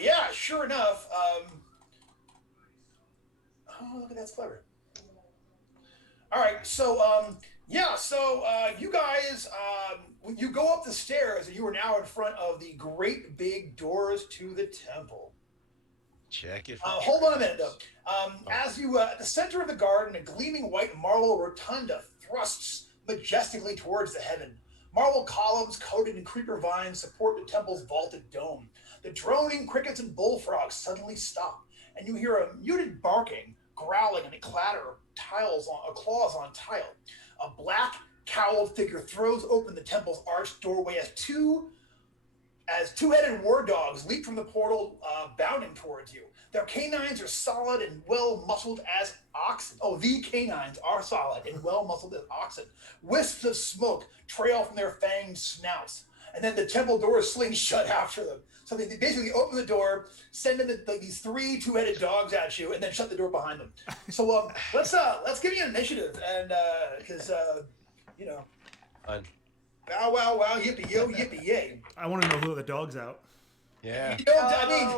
Yeah, sure enough. Oh, look at that clever. All right, you guys, you go up the stairs, and you are now in front of the great big doors to the temple. Check it. Hold on a minute, though. As you, at the center of the garden, a gleaming white marble rotunda thrusts majestically towards the heaven. Marble columns coated in creeper vines support the temple's vaulted dome. The droning crickets and bullfrogs suddenly stop, and you hear a muted barking, growling, and a clatter of claws on tile. A black, cowled figure throws open the temple's arched doorway as two-headed war dogs leap from the portal, bounding towards you. Their canines are solid and well-muscled as oxen. Oh, the canines are solid and well-muscled as oxen. Wisps of smoke trail from their fanged snouts. And then the temple doors sling shut after them. So they basically open the door, send in these three two-headed dogs at you, and then shut the door behind them. So let's give you an initiative, and because Fun. Bow wow wow yippee yo yippee yay. I want to know who the dog's out. Yeah. You know, I mean,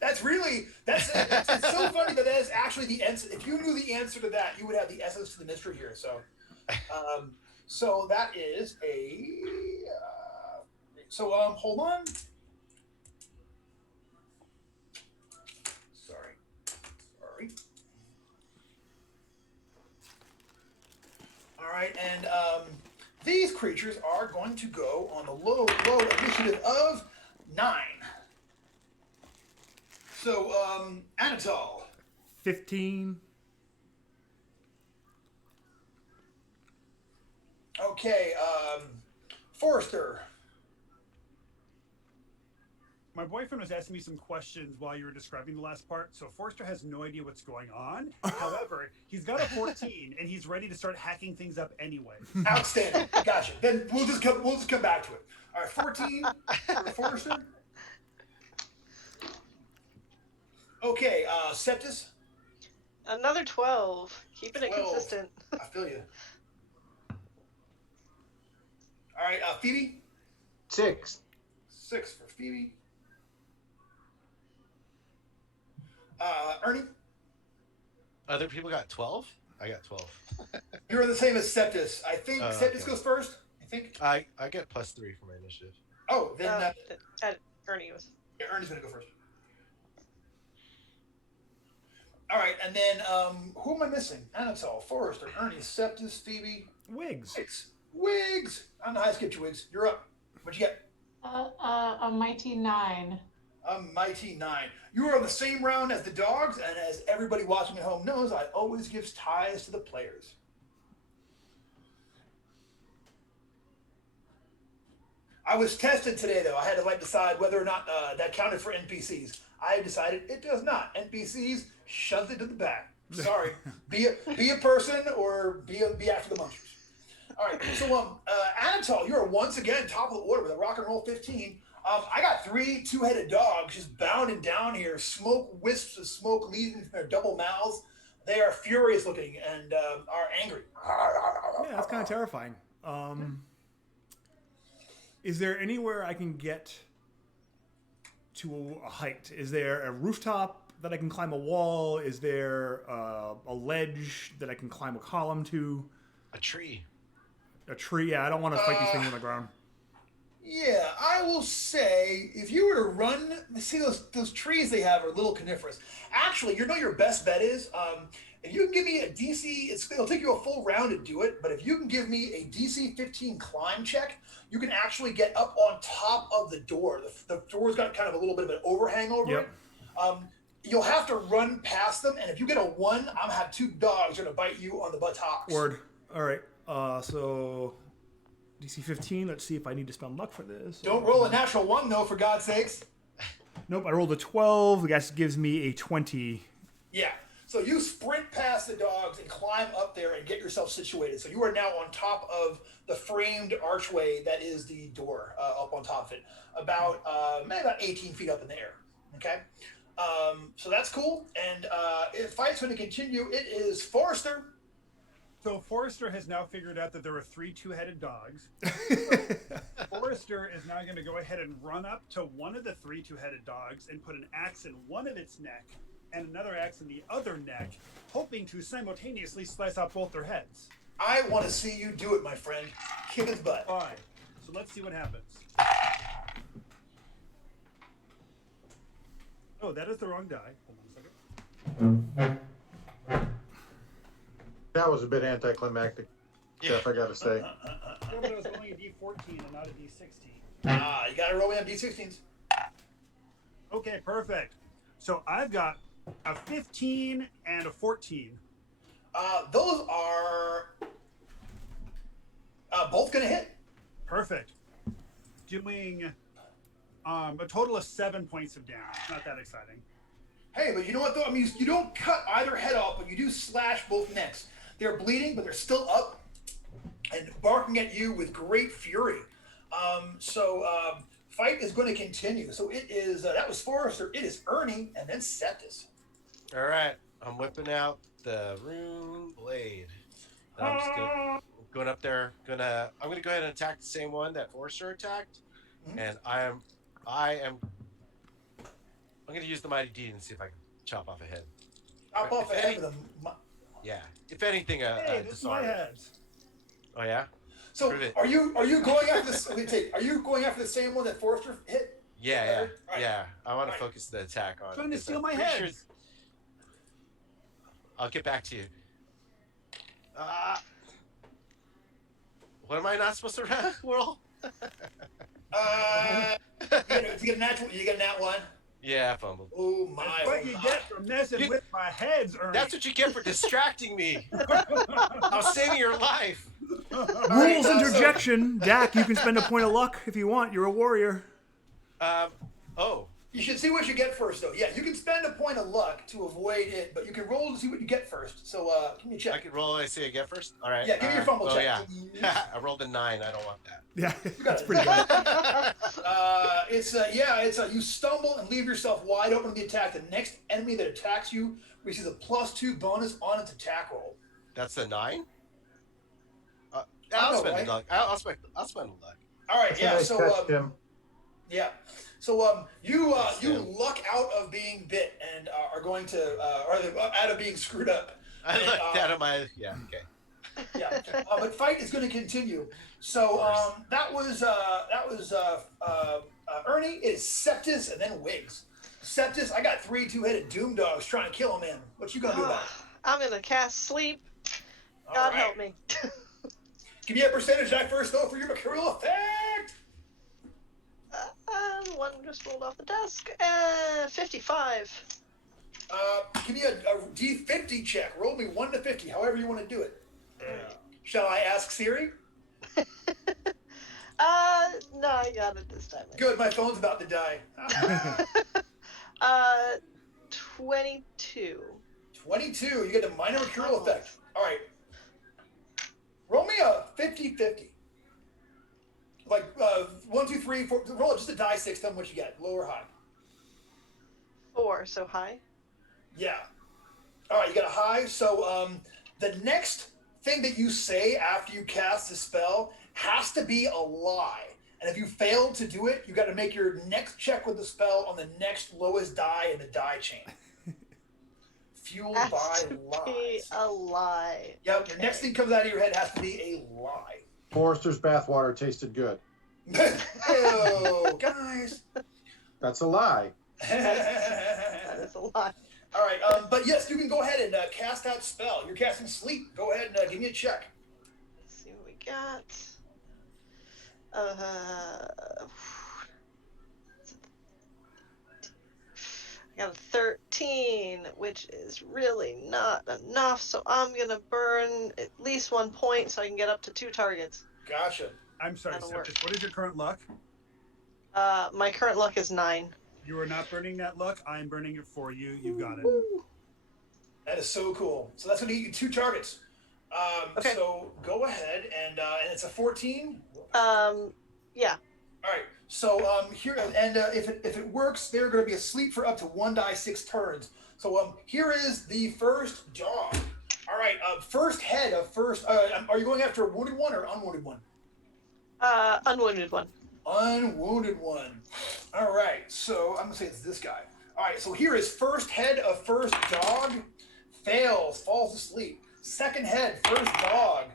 it's so funny that is actually the answer. If you knew the answer to that, you would have the essence to the mystery here. So, so that is a. Hold on. Sorry. All right, and these creatures are going to go on the low initiative of 9. So, Anatol. 15. Okay, Forrester. My boyfriend was asking me some questions while you were describing the last part, so Forrester has no idea what's going on. However, he's got a 14, and he's ready to start hacking things up anyway. Outstanding. Gotcha. Then we'll just come back to it. All right, 14 for Forrester. Okay, Septus. Another 12. Keeping it 12. consistent. I feel you. All right, Phoebe. 6. 6 for Phoebe. Ernie. Other people got 12? I got 12. You're the same as Septus. I think Septus okay. goes first. I think. I get +3 for my initiative. Oh, then Ernie was. yeah, Ernie's gonna go first. All right, and then who am I missing? Anatol, Forrester, Ernie, Septus, Phoebe, Wigs. Wigs. I don't know how I skipped you, Wigs. You're up. What'd you get? A mighty 9. A mighty 9. You are on the same round as the dogs, and as everybody watching at home knows, I always give ties to the players. I was tested today, though. I had to decide whether or not that counted for NPCs. I decided it does not. NPCs, shove it to the back. Sorry. be a person or be after the monsters. All right. So, Anatol, you're once again top of the order with a rock and roll 15. I got 3 two-headed dogs just bounding down here. Smoke, wisps of smoke leaving from their double mouths. They are furious looking and are angry. Yeah, that's kind of terrifying. Is there anywhere I can get to a height? Is there a rooftop that I can climb a wall? Is there a ledge that I can climb a column to? A tree. A tree? Yeah, I don't want to fight these things on the ground. Yeah, I will say, if you were to run, see those trees they have are little coniferous. Actually, your best bet is, if you can give me a DC, it'll take you a full round to do it, but if you can give me a DC 15 climb check, you can actually get up on top of the door. The door's got kind of a little bit of an overhang over it. You'll have to run past them, and if you get a 1, I'm going to have 2 dogs going to bite you on the buttocks. Word. All right. So DC 15. Let's see if I need to spend luck for this. Don't roll a natural 1, though, for God's sakes. Nope, I rolled a 12. The guy gives me a 20. Yeah. So you sprint past the dogs and climb up there and get yourself situated. So you are now on top of the framed archway that is the door, up on top of it, about 18 feet up in the air. Okay. So that's cool. And if fight's going to continue, it is Forrester. So Forrester has now figured out that there are 3 two-headed dogs. Forrester is now going to go ahead and run up to one of the 3 two-headed dogs and put an axe in one of its neck and another axe in the other neck, hoping to simultaneously slice out both their heads. I want to see you do it, my friend. Kick his butt. All right. So let's see what happens. Oh, that is the wrong die. Hold on a second. That was a bit anticlimactic, Jeff, I gotta say. Yeah, but it was only a D14 and not a D16. You got to roll me on D16s. Okay, perfect. So I've got a 15 and a 14. Those are both going to hit. Perfect. Doing a total of 7 points of damage. Not that exciting. Hey, but you know what, though? I mean, you don't cut either head off, but you do slash both necks. They're bleeding, but they're still up and barking at you with great fury. Fight is going to continue. So it is, that was Forrester. It is Ernie and then Septus. All right, I'm whipping out the rune blade. I'm just going up there. I'm gonna go ahead and attack the same one that Forrester attacked, and I'm gonna use the mighty deed and see if I can chop off a head. Chop off a head with a... Yeah, if anything, Hey, this is my heads. Oh yeah. So are you going after this? Are you going after the same one that Forrester hit? Yeah. Right. Yeah. I want to focus the attack on. Trying to because steal I'm my pretty heads. sure- I'll get back to you. What am I not supposed to roll? You get a nat 1. Yeah, fumbled. Oh my! That's what you get for messing with my heads, Ernie. That's what you get for distracting me. I was saving your life. Rules interjection. Dak, you can spend a point of luck if you want. You're a warrior. Oh. You should see what you get first, though. Yeah, you can spend a point of luck to avoid it, but you can roll to see what you get first. So, give me a check. I can roll. I say I get first. All right. Yeah, give me your fumble check. Yeah. I rolled a 9. I don't want that. Yeah, that's pretty good. You stumble and leave yourself wide open to the attack. The next enemy that attacks you receives a +2 bonus on its attack roll. That's a 9. I'll spend luck. I'll spend luck. All right. That's Yeah. a nice So. catch, Tim. Yeah. So you luck out of being bit and are going to out of being screwed up. I lucked out of my okay. Yeah. But fight is going to continue. So that was Ernie. It is Septus and then Wiggs. Septis, I got 3 2-headed doom dogs trying to kill a man. What you gonna do about it? I'm gonna cast sleep. All God right. help me. Give me a percentage die first, though, for your mercurial effect. One just rolled off the desk. 55. Give me a D50 check. Roll me 1 to 50, however you want to do it. Shall I ask Siri? No, I got it this time. Good, my phone's about to die. 22. 22, you get the minor mercurial effect. All right. Roll me a 50-50. Like 1, 2, 3, 4. Roll just a die 6. Tell me what you get. Low or high. 4, so high. Yeah. All right, you got a high. So the next thing that you say after you cast the spell has to be a lie. And if you fail to do it, you got to make your next check with the spell on the next lowest die in the die chain. Fueled Has by to lies. be a lie. Yep, Okay. the next thing comes out of your head has to be a lie. Forrester's bathwater tasted good. Ew, guys. That's a lie. That is a lie. All right, but yes, you can go ahead and cast that spell. You're casting sleep. Go ahead and give me a check. Let's see what we got. I got a 13, which is really not enough, so I'm gonna burn at least 1 point so I can get up to 2 targets. Gotcha. I'm sorry, That'll work. Septis. What is your current luck? My current luck is 9. You are not burning that luck. I'm burning it for you. You got it. That is so cool. So that's going to get you 2 targets. Okay. So go ahead and it's a 14. Yeah. All right. So here and if it works, they're going to be asleep for up to 1 die 6 turns. So here is the first dog. All right. First head of first. Are you going after a wounded one or unwounded one? Unwounded one. Unwounded one. All right. So I'm going to say it's this guy. All right. So here is first head of first dog. Fails. Falls asleep. Second head. First dog.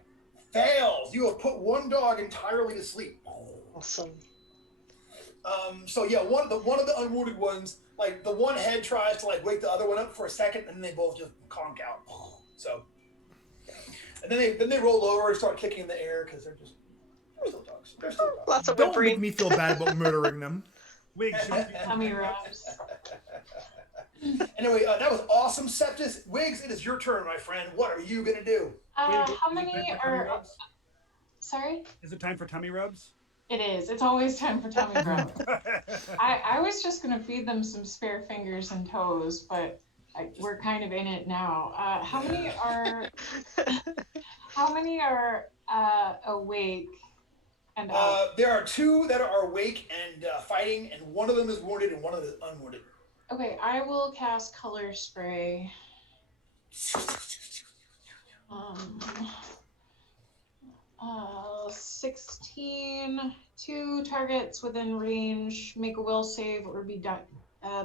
Fails. You have put 1 dog entirely to sleep. Awesome. So yeah, one of the unwounded ones, like the one head tries to like wake the other one up for a second, and then they both just conk out. So, and then they roll over and start kicking in the air because they're still dogs. They're still dogs. Lots of Don't whimpering. make me feel bad about murdering them. Wiggs, Tummy rubs. Anyway, that was awesome, Septis. Wiggs, it is your turn, my friend. What are you gonna do? How Is it many time for tummy are? rubs? Sorry. Is it time for tummy rubs? It is. It's always time for tummy rubs. I was just gonna feed them some spare fingers and toes, but we're kind of in it now. How many are? How many are awake? And There are 2 that are awake and fighting, and one of them is wounded and one of them is unwounded. okay, I will cast color spray. 16. 2 targets within range make a will save or be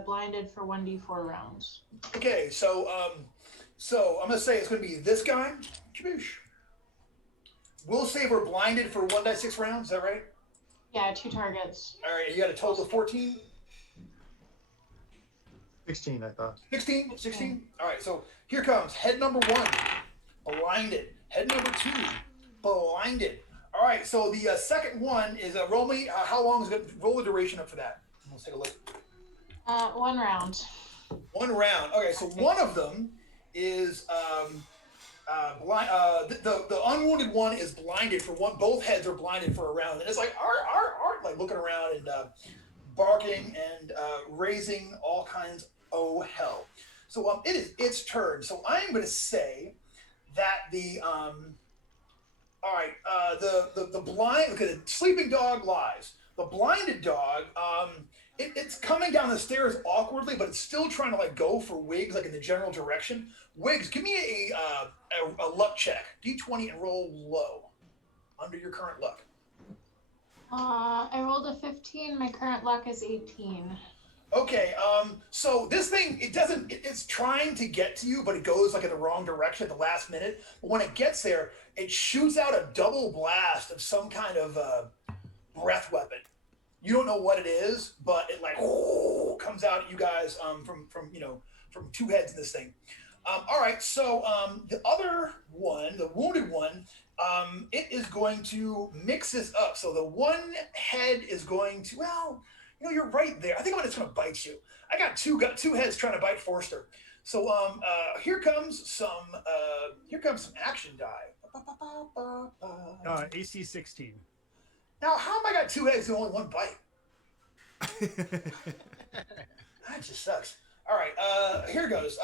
blinded for 1d4 rounds. Okay, so I'm gonna say it's gonna be this guy. Kaboosh. Will save or blinded for 1 die 6 rounds. Is that right? Yeah, 2 targets. All right, you got a total of 14. 16, I thought. 16? 16? All right, so here comes head number 1, blinded. Head number 2, blinded. All right, so the second one is roll me. How long is it? Roll the duration up for that. Let's take a look. 1 round. 1 round. Okay, so one of them is blind. The unwounded one is blinded for one. Both heads are blinded for a round, and it's like like looking around and barking and raising all kinds of hell. So it is its turn. So I'm going to say that the blind, because the sleeping dog lies. The blinded dog, it's coming down the stairs awkwardly, but it's still trying to like go for Wiggs, like in the general direction. Wiggs, give me a luck check, D20, and roll low, under your current luck. I rolled a 15. My current luck is 18. Okay, so this thing, it's trying to get to you, but it goes like in the wrong direction at the last minute. But when it gets there, it shoots out a double blast of some kind of breath weapon. You don't know what it is, but it like comes out at you guys from two heads in this thing. All right, so the other one, the wounded one, it is going to mix this up. So the one head is going to, well, you're right there. I think I'm just going to bite you. I got two heads trying to bite Forster. So here comes some action die. AC 16. Now, how am I got two heads and only one bite? That just sucks. All right, here goes.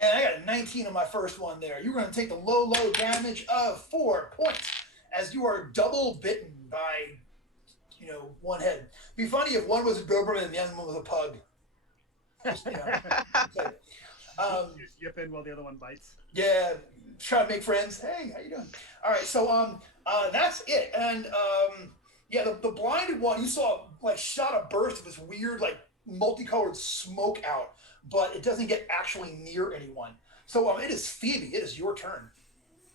And I got a 19 on my first one there. You're going to take the low damage of 4 points as you are double bitten by, one head. It'd be funny if one was a Doberman and the other one was a pug. Just, Just yip in while the other one bites. Yeah, try to make friends. Hey, how you doing? All right, so that's it. And the blinded one, you saw shot a burst of this weird multicolored smoke out, but it doesn't get actually near anyone. So it is Phoebe. It is your turn.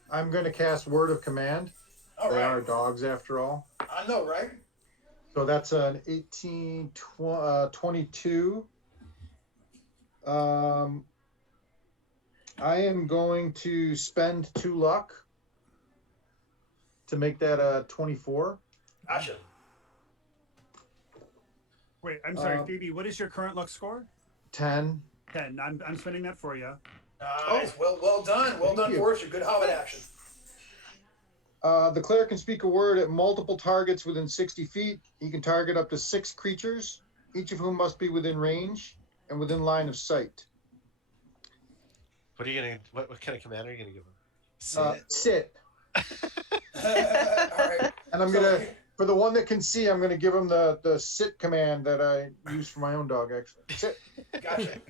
I'm going to cast Word of Command. All they right. are dogs after all. I know, right? So that's an 18, 22. I am going to spend 2 luck to make that a 24. Gotcha. Wait, I'm sorry, Phoebe. What is your current luck score? 10. 10. I'm spending that for you. Nice. Well done. Well done, you. Forrester. Good hobbit action. The cleric can speak a word at multiple targets within 60 feet. He can target up to 6 creatures, each of whom must be within range and within line of sight. What are you gonna? What kind of command are you gonna give him? Sit. All right. And I'm gonna, for the one that can see, I'm gonna give him the sit command that I use for my own dog. Actually, sit. Gotcha.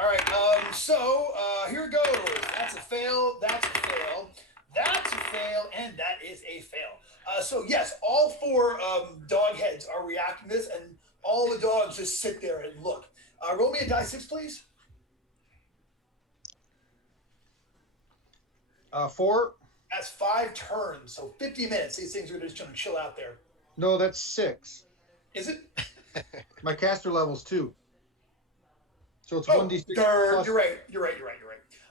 All right. So here it goes. That's a fail. That's a fail. That's a fail, and that is a fail. So yes, all 4 dog heads are reacting to this, and all the dogs just sit there and look. Roll me a die 6, please. 4. That's 5 turns, so 50 minutes. These things are just going to chill out there. No, that's 6. Is it? My caster level's 2. So it's Oh, 1d6. you're right.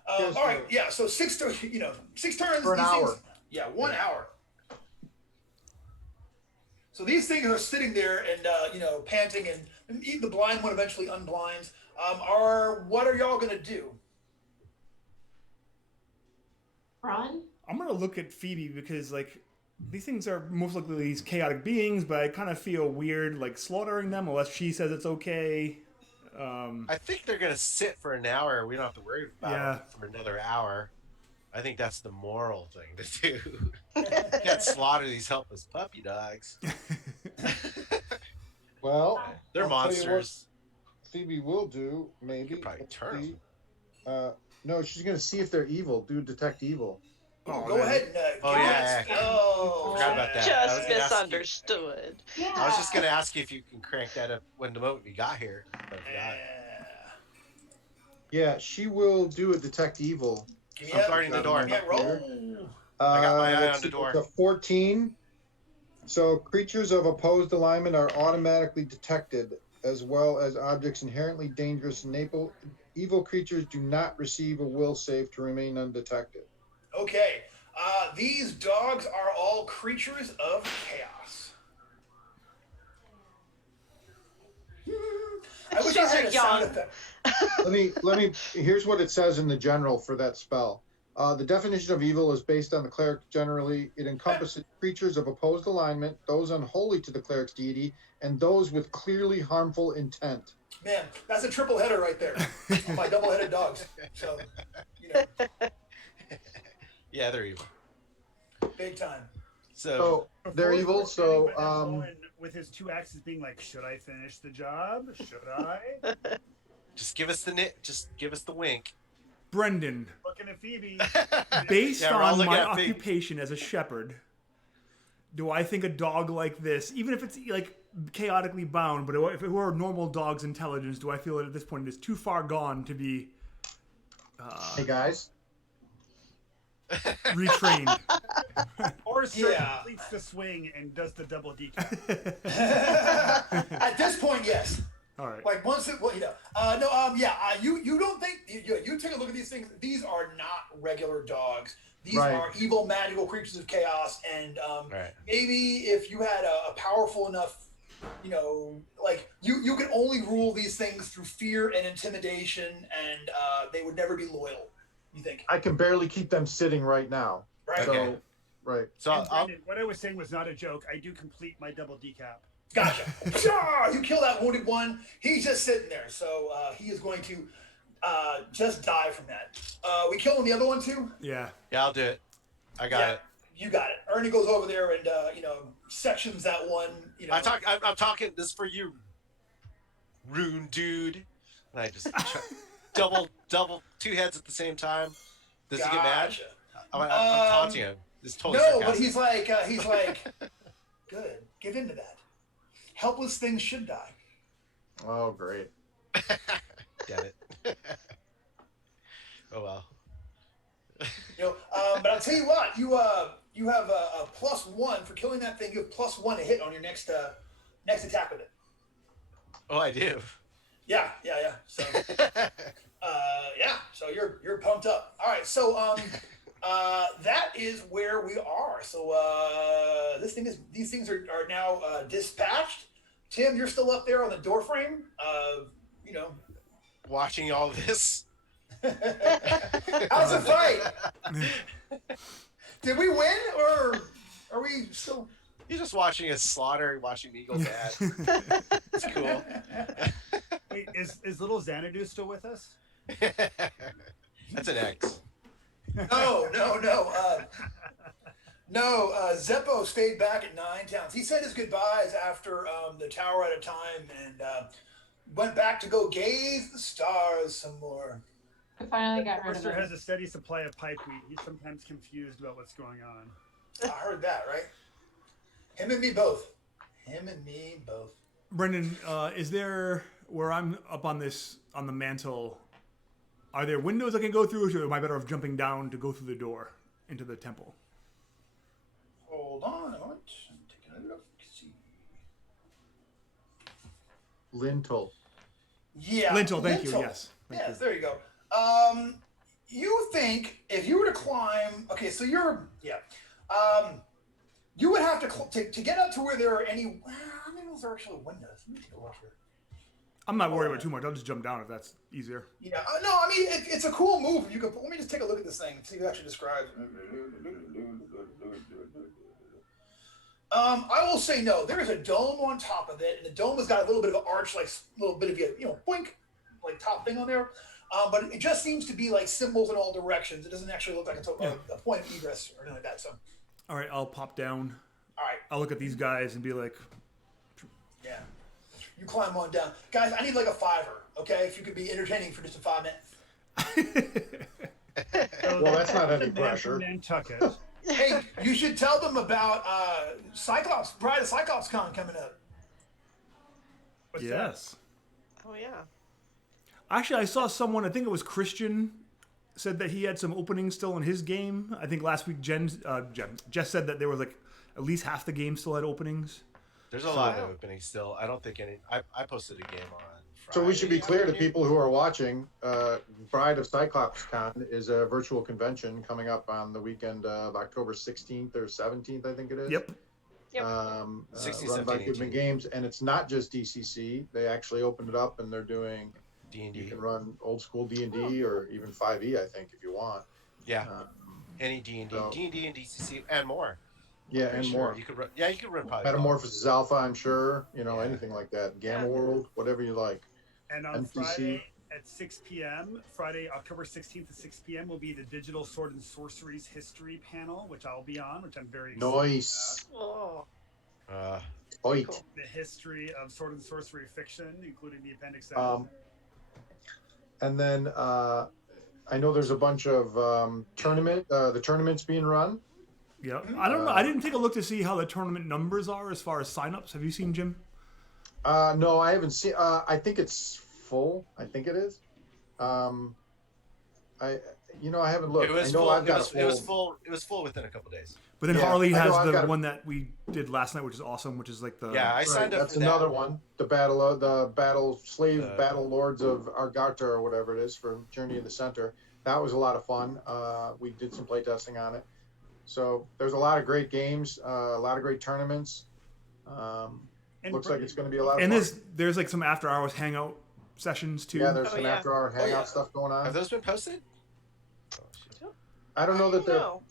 All right, yeah. So 6 turns. 6 turns For an these hour. Things, yeah, 1 hour. So these things are sitting there and panting, and even the blind one eventually unblinds. What are y'all gonna do? Run? I'm gonna look at Phoebe because these things are most likely these chaotic beings, but I kind of feel weird slaughtering them unless she says it's okay. I think they're gonna sit for an hour. We don't have to worry about them for another hour. I think that's the moral thing to do. You can't slaughter these helpless puppy dogs. Well, They're I'll tell you monsters. what Phoebe will do, maybe. You could probably Let's turn see. them. No, she's gonna see if they're evil. Do detect evil. Go ahead and yeah. Oh, Forgot about that. I was Just gonna ask you- misunderstood. Yeah. I was just gonna ask you if you can crank that up when the moment we got here. But I forgot. Yeah, she will do a detect evil. I'm guarding the door. Yeah, roll. I got my eye let's on the see, door. It's a 14. So creatures of opposed alignment are automatically detected, as well as objects inherently dangerous and evil creatures do not receive a will save to remain undetected. Okay. These dogs are all creatures of chaos. I wish I She's had a sound young. effect. Let me. Here's what it says in the general for that spell. The definition of evil is based on the cleric generally. It encompasses creatures of opposed alignment, those unholy to the cleric's deity, and those with clearly harmful intent. Man, that's a triple header right there on my double-headed dogs. So, Yeah, they're evil. big time. So So they're evil. So Owen, with his 2 axes being should I finish the job? Should I? just give us the wink. Brendan, Looking at Phoebe. based Yeah, we're all on looking my at Phoebe. occupation as a shepherd, do I think a dog like this, even if it's chaotically bound, but if it were a normal dog's intelligence, do I feel that at this point it is too far gone to be? hey guys, retrained. Or Sir Yeah. completes the swing and does the double decap. At this point, yes. All right. Like once it, well, you know, you don't think you take a look at these things. These are not regular dogs. These Right. are evil, magical creatures of chaos. And Right. maybe if you had a powerful enough, you know, like you can only rule these things through fear and intimidation, and they would never be loyal. You think, I can barely keep them sitting right now. right? Okay. So, right. So And I'll, Brendan, what I was saying was not a joke. I do complete my double decap. Gotcha. Pshaw! You kill that wounded one. He's just sitting there, so he is going to just die from that. We killing the other one too. Yeah. I'll do it. I got it. You got it. Ernie goes over there and you know, sections that one. You know, I'm talking. This is for you, Rune dude. And I just double two heads at the same time. Does he get mad? Gotcha. I'm taunting him. This is totally No, sarcastic. but he's like, good. Give in to that. Helpless things should die. Oh, great. Get it. Oh well. You know, but I'll tell you what. You have a +1 for killing that thing. You have +1 to hit on your next attack with it. Oh, I do. Yeah. So. So you're pumped up. All right, so that is where we are. So these things are now dispatched. Tim, you're still up there on the door frame. You know, Watching all this. how's the fight? Did we win, or are we still? You're just watching us slaughter, watching me go bad. It's cool. Wait, is little Xanadu still with us? That's an X. No. Zeppo stayed back at Nine Towns. He said his goodbyes after the tower at a time and went back to go gaze the stars some more. I finally got rid of Mercer it. has a steady supply of pipeweed. He's sometimes confused about what's going on. I heard that, right? Him and me both. Brendan, is there where I'm up on the mantle? Are there windows I can go through, or am I better off jumping down to go through the door into the temple? Hold on a moment. I'm taking a look. See. Lintel. Yeah. Lintel, thank you. Yes. Thank Yes, you. there you go. You think if you were to climb, okay, so you're, you would have to get up to where there are any, how many of those are actually windows? Let me take a look here. I'm not worried about it too much. I'll just jump down if that's easier. Yeah, no, I mean, it's a cool move. You can, let me just take a look at this thing and see what it actually describes. I will say no. There is a dome on top of it, and the dome has got a little bit of an arch, like a little bit of boink, like top thing on there. But it just seems to be like symbols in all directions. It doesn't actually look like a point of egress or anything like that. So, All right, I'll pop down. all right, I'll look at these guys and be like, yeah, you climb on down, guys. I need like a $5, okay? If you could be entertaining for just a 5 minutes. Well, that's not any The man pressure. from Nantucket. Hey, you should tell them about Cyclops, Bride of Cyclops Con coming up. What's yes. Oh yeah. Actually, I saw someone, I think it was Christian, said that he had some openings still in his game. I think last week Jess said that there was like at least half the game still had openings. There's a lot of openings still. I don't think any. I posted a game on Friday. So we should be clear to people who are watching, Bride of Cyclops Con is a virtual convention coming up on the weekend of October 16th or 17th, I think it is. Yep. Yep. 16, Run by 17, Goodman 18. Games, and it's not just DCC. They actually opened it up, and they're doing. You D&D. can run old school D&D or even 5e, I think, if you want. Yeah. Any D&D, so- D&D and DCC and more. Yeah, Pretty and sure. more. You could run. Yeah, you could run probably. Metamorphosis Alpha, I'm sure. Yeah. Anything like that. Gamma Yeah. World, whatever you like. And on MTC. Friday at 6 p.m., Friday, October 16th at 6 p.m. will be the Digital Sword and Sorceries History panel, which I'll be on, which I'm very excited Nice. Oh. Oit. Cool. the history of sword and sorcery fiction, including the Appendix 7. And then I know there's a bunch of the tournaments being run. Yep. I don't know. I didn't take a look to see how the tournament numbers are as far as signups. Have you seen, Jim? No, I haven't seen. I think it's full. I think it is. I haven't looked. It was I know full. I've got It was full. It was full within a couple days. But then Yeah, Harley I has know I've the got a- one that we did last night, which is awesome, which is like the Yeah, I Right, signed up that's for that. another one. The battle lords of Argata or whatever it is for Journey of the Center. That was a lot of fun. We did some playtesting on it. So there's a lot of great games, a lot of great tournaments. Looks like it's going to be a lot of and fun. there's like some after hours hangout sessions too. Yeah, there's Oh, some yeah. after hour hangout yeah. stuff going on. Have those been posted? I don't know that they're. No.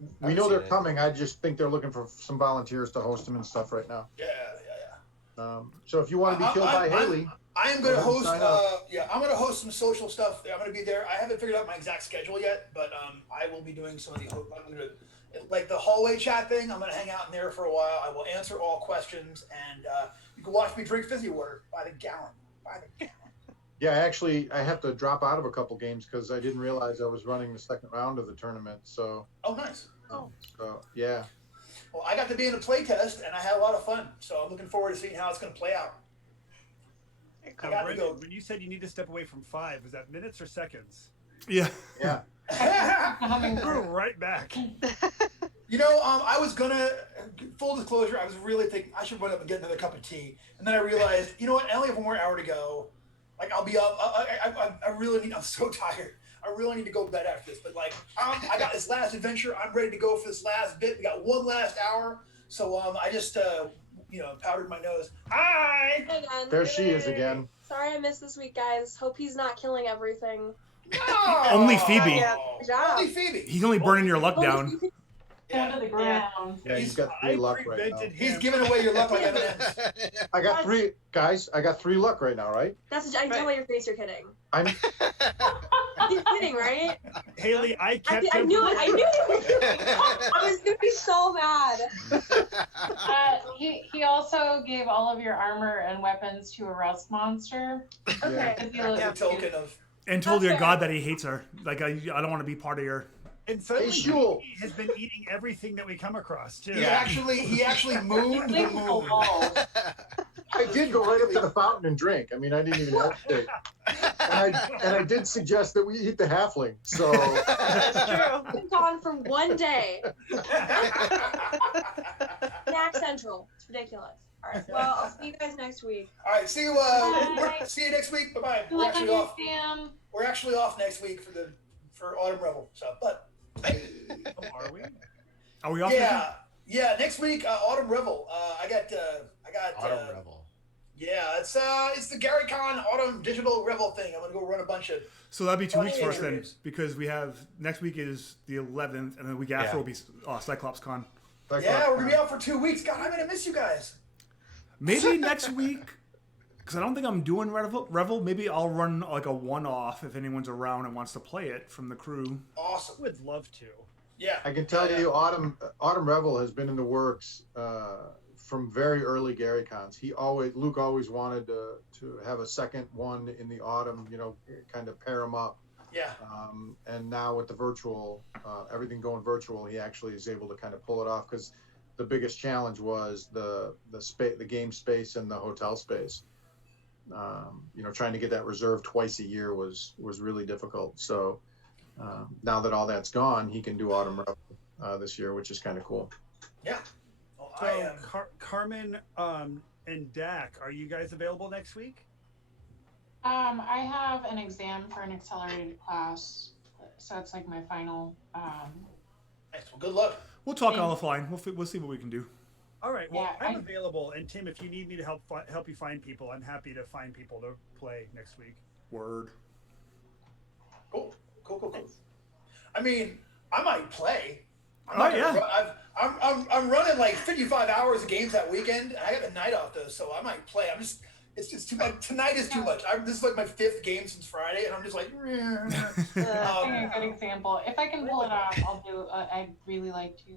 We haven't know they're seen it. coming. I just think they're looking for some volunteers to host them and stuff right now. Yeah. So if you want to be killed by Haley, I am going to Go ahead and host. sign up. I'm going to host some social stuff. I'm going to be there. I haven't figured out my exact schedule yet, but I will be doing some of the. I'm going to like the hallway chat thing. I'm going to hang out in there for a while. I will answer all questions, and you can watch me drink fizzy water by the gallon. yeah, actually, I have to drop out of a couple games because I didn't realize I was running the second round of the tournament. So, Oh, nice. Yeah. Well, I got to be in a play test, and I had a lot of fun. So I'm looking forward to seeing how it's going to play out. I Now, got to Brendan, go. when you said you need to step away from 5, was that minutes or seconds? Yeah. Yeah. We're right back. I was gonna, full disclosure, I was really thinking I should run up and get another cup of tea, and then I realized, you know what? I only have one more hour to go. Like I'll be up. I really need. I'm so tired. I really need to go to bed after this. But like, I got this last adventure. I'm ready to go for this last bit. We got one last hour. So I just powdered my nose. Hi. Hey again. There she is again. Sorry I missed this week, guys. Hope he's not killing everything. No. Only Phoebe. Yeah. Good job. Only Phoebe. He's only burning your luck down. Down to the ground. Yeah, you've got 3 luck right now. prevented He's him. giving away your luck like M&M's. I got 3 guys. I got 3 luck right now, right? That's I can tell by your face you're kidding. I'm. You're kidding, right? Haley, I kept I him knew from- it. I knew it. I was gonna be so mad. He also gave all of your armor and weapons to a rust monster. Okay. If you look- A token of. And told That's your fair. God that he hates her. Like I don't want to be part of your. And suddenly Shul. he has been eating everything that we come across too. He actually mooned the Leave him moon. alone. I did go right up to the fountain and drink. I mean, I didn't even hesitate. And I did suggest that we eat the halfling. So That's true. I'm gone for one day. Snack Central. It's ridiculous. All right. Well, I'll see you guys next week. All right, see you. Bye. See you next week. Bye bye. Good luck on your Sam. We're actually off next week for Autumn Revel. So, but Are we? Are we off? this yeah. Next week, Autumn Revel. I got. Autumn Rebel. Yeah, it's the Gary Con Autumn Digital Revel thing. I'm gonna go run a bunch of. week? So that'd be 2 weeks for us then, Interviews. because we have next week is the 11th, and then the week after Yeah. will be Cyclops Con. Yeah, we're gonna be out for 2 weeks. God, I'm gonna miss you guys. Maybe next week, because I don't think I'm doing Revel. Maybe I'll run like a one-off if anyone's around and wants to play it from the crew. Awesome. Would love to. Yeah. I can tell you, Autumn Revel has been in the works from very early Gary Cons. Luke always wanted to have a second one in the autumn. Kind of pair them up. Yeah. And now with the virtual, everything going virtual, he actually is able to kind of pull it off because the biggest challenge was the game space and the hotel space. Trying to get that reserved twice a year was really difficult. So now that all that's gone, he can do Autumn Revel this year, which is kind of cool. Yeah. Well, So, I am. Carmen and Dak, are you guys available next week? I have an exam for an accelerated class, so it's like my final. Nice. Well, good luck. We'll talk offline. We'll see what we can do. All right. Well, Yeah, I'm available, and Tim, if you need me to help you find people, I'm happy to find people to play next week. Word. Cool. I mean, I might play. I'm running like 55 hours of games that weekend. And I got the night off though, so I might play. It's just too much. Tonight is too much. This is like my 5th game since Friday, and I'm just like. A good example. If I can pull it off, I'll do. I'd really like to.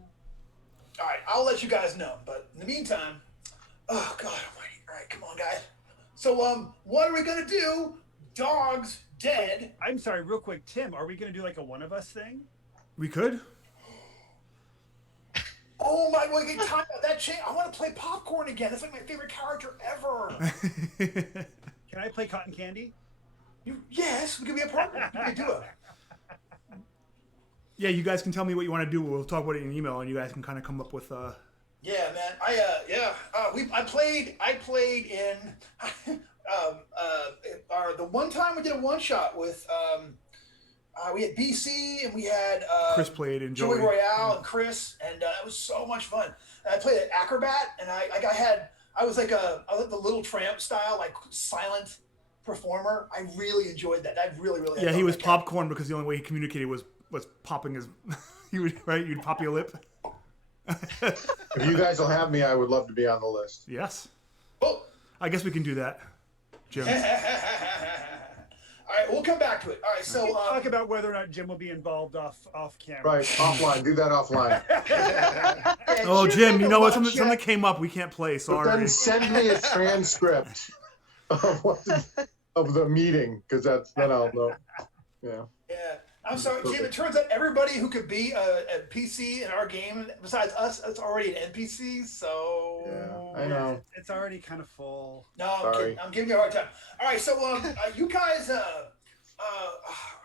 All right, I'll let you guys know. But in the meantime, oh God Almighty! All right, come on, guys. So what are we gonna do? Dogs dead. I'm sorry, real quick, Tim. Are we going to do like a one of us thing? We could. Oh my! Wait, time that change. I want to play popcorn again. That's like my favorite character ever. Can I play Cotton Candy? Yes, we could be a partner. We could do it. Yeah, you guys can tell me what you want to do. We'll talk about it in email, and you guys can kind of come up with. Yeah, man. I played in the one time we did a one shot with we had BC and we had Chris played and Joey Joey Royale and Chris, and it was so much fun. And I played an acrobat, and I was like the Little Tramp style, like silent performer. I really enjoyed that. I really Yeah, he was popcorn because the only way he communicated was popping his. You'd pop your lip. If you guys will have me, I would love to be on the list. Yes. Oh. I guess we can do that, Jim. All right, we'll come back to it. All right, so talk about whether or not Jim will be involved off camera. Right, offline. Do that offline. Oh, Jim, you know what? Something came up. We can't play. Sorry. But then send me a transcript of the meeting, because then I'll know. Yeah. Yeah. I'm sorry, Jim. It turns out everybody who could be a PC in our game, besides us, it's already an NPC. So yeah, I know. It's already kind of full. No, I'm kidding. I'm giving you a hard time. All right, so you guys,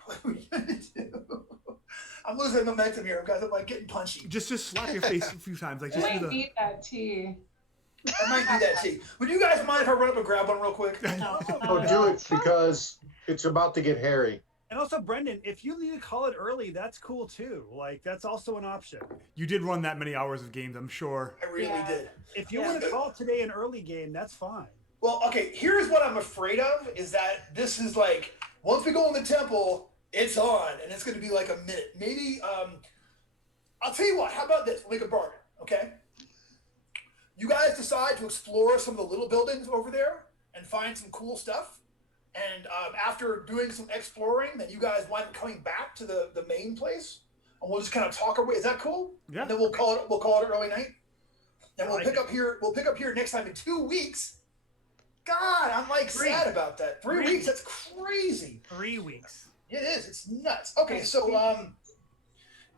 what are we gonna do? I'm losing momentum here, guys. I'm like getting punchy. Just slap your face a few times, like You just might do the. need that tea. I might do that too. Would you guys mind if I run up and grab one real quick? No, Oh, do it, because it's about to get hairy. And also, Brendan, if you need to call it early, that's cool too. Like, that's also an option. You did run that many hours of games, I'm sure. I really did. If you want to call today an early game, that's fine. Well, okay, here's what I'm afraid of, is that this is like, once we go in the temple, it's on, and it's going to be like a minute. Maybe, I'll tell you what, how about this? We'll make a bargain, okay? You guys decide to explore some of the little buildings over there and find some cool stuff. And after doing some exploring, then you guys wind up coming back to the main place, and we'll just kind of talk our way. Is that cool? Yeah. And then we'll call it early night. And we'll pick up here. We'll pick up here next time in 2 weeks. God, I'm like sad about that. 3 weeks. That's crazy. 3 weeks. It is. It's nuts. Okay, so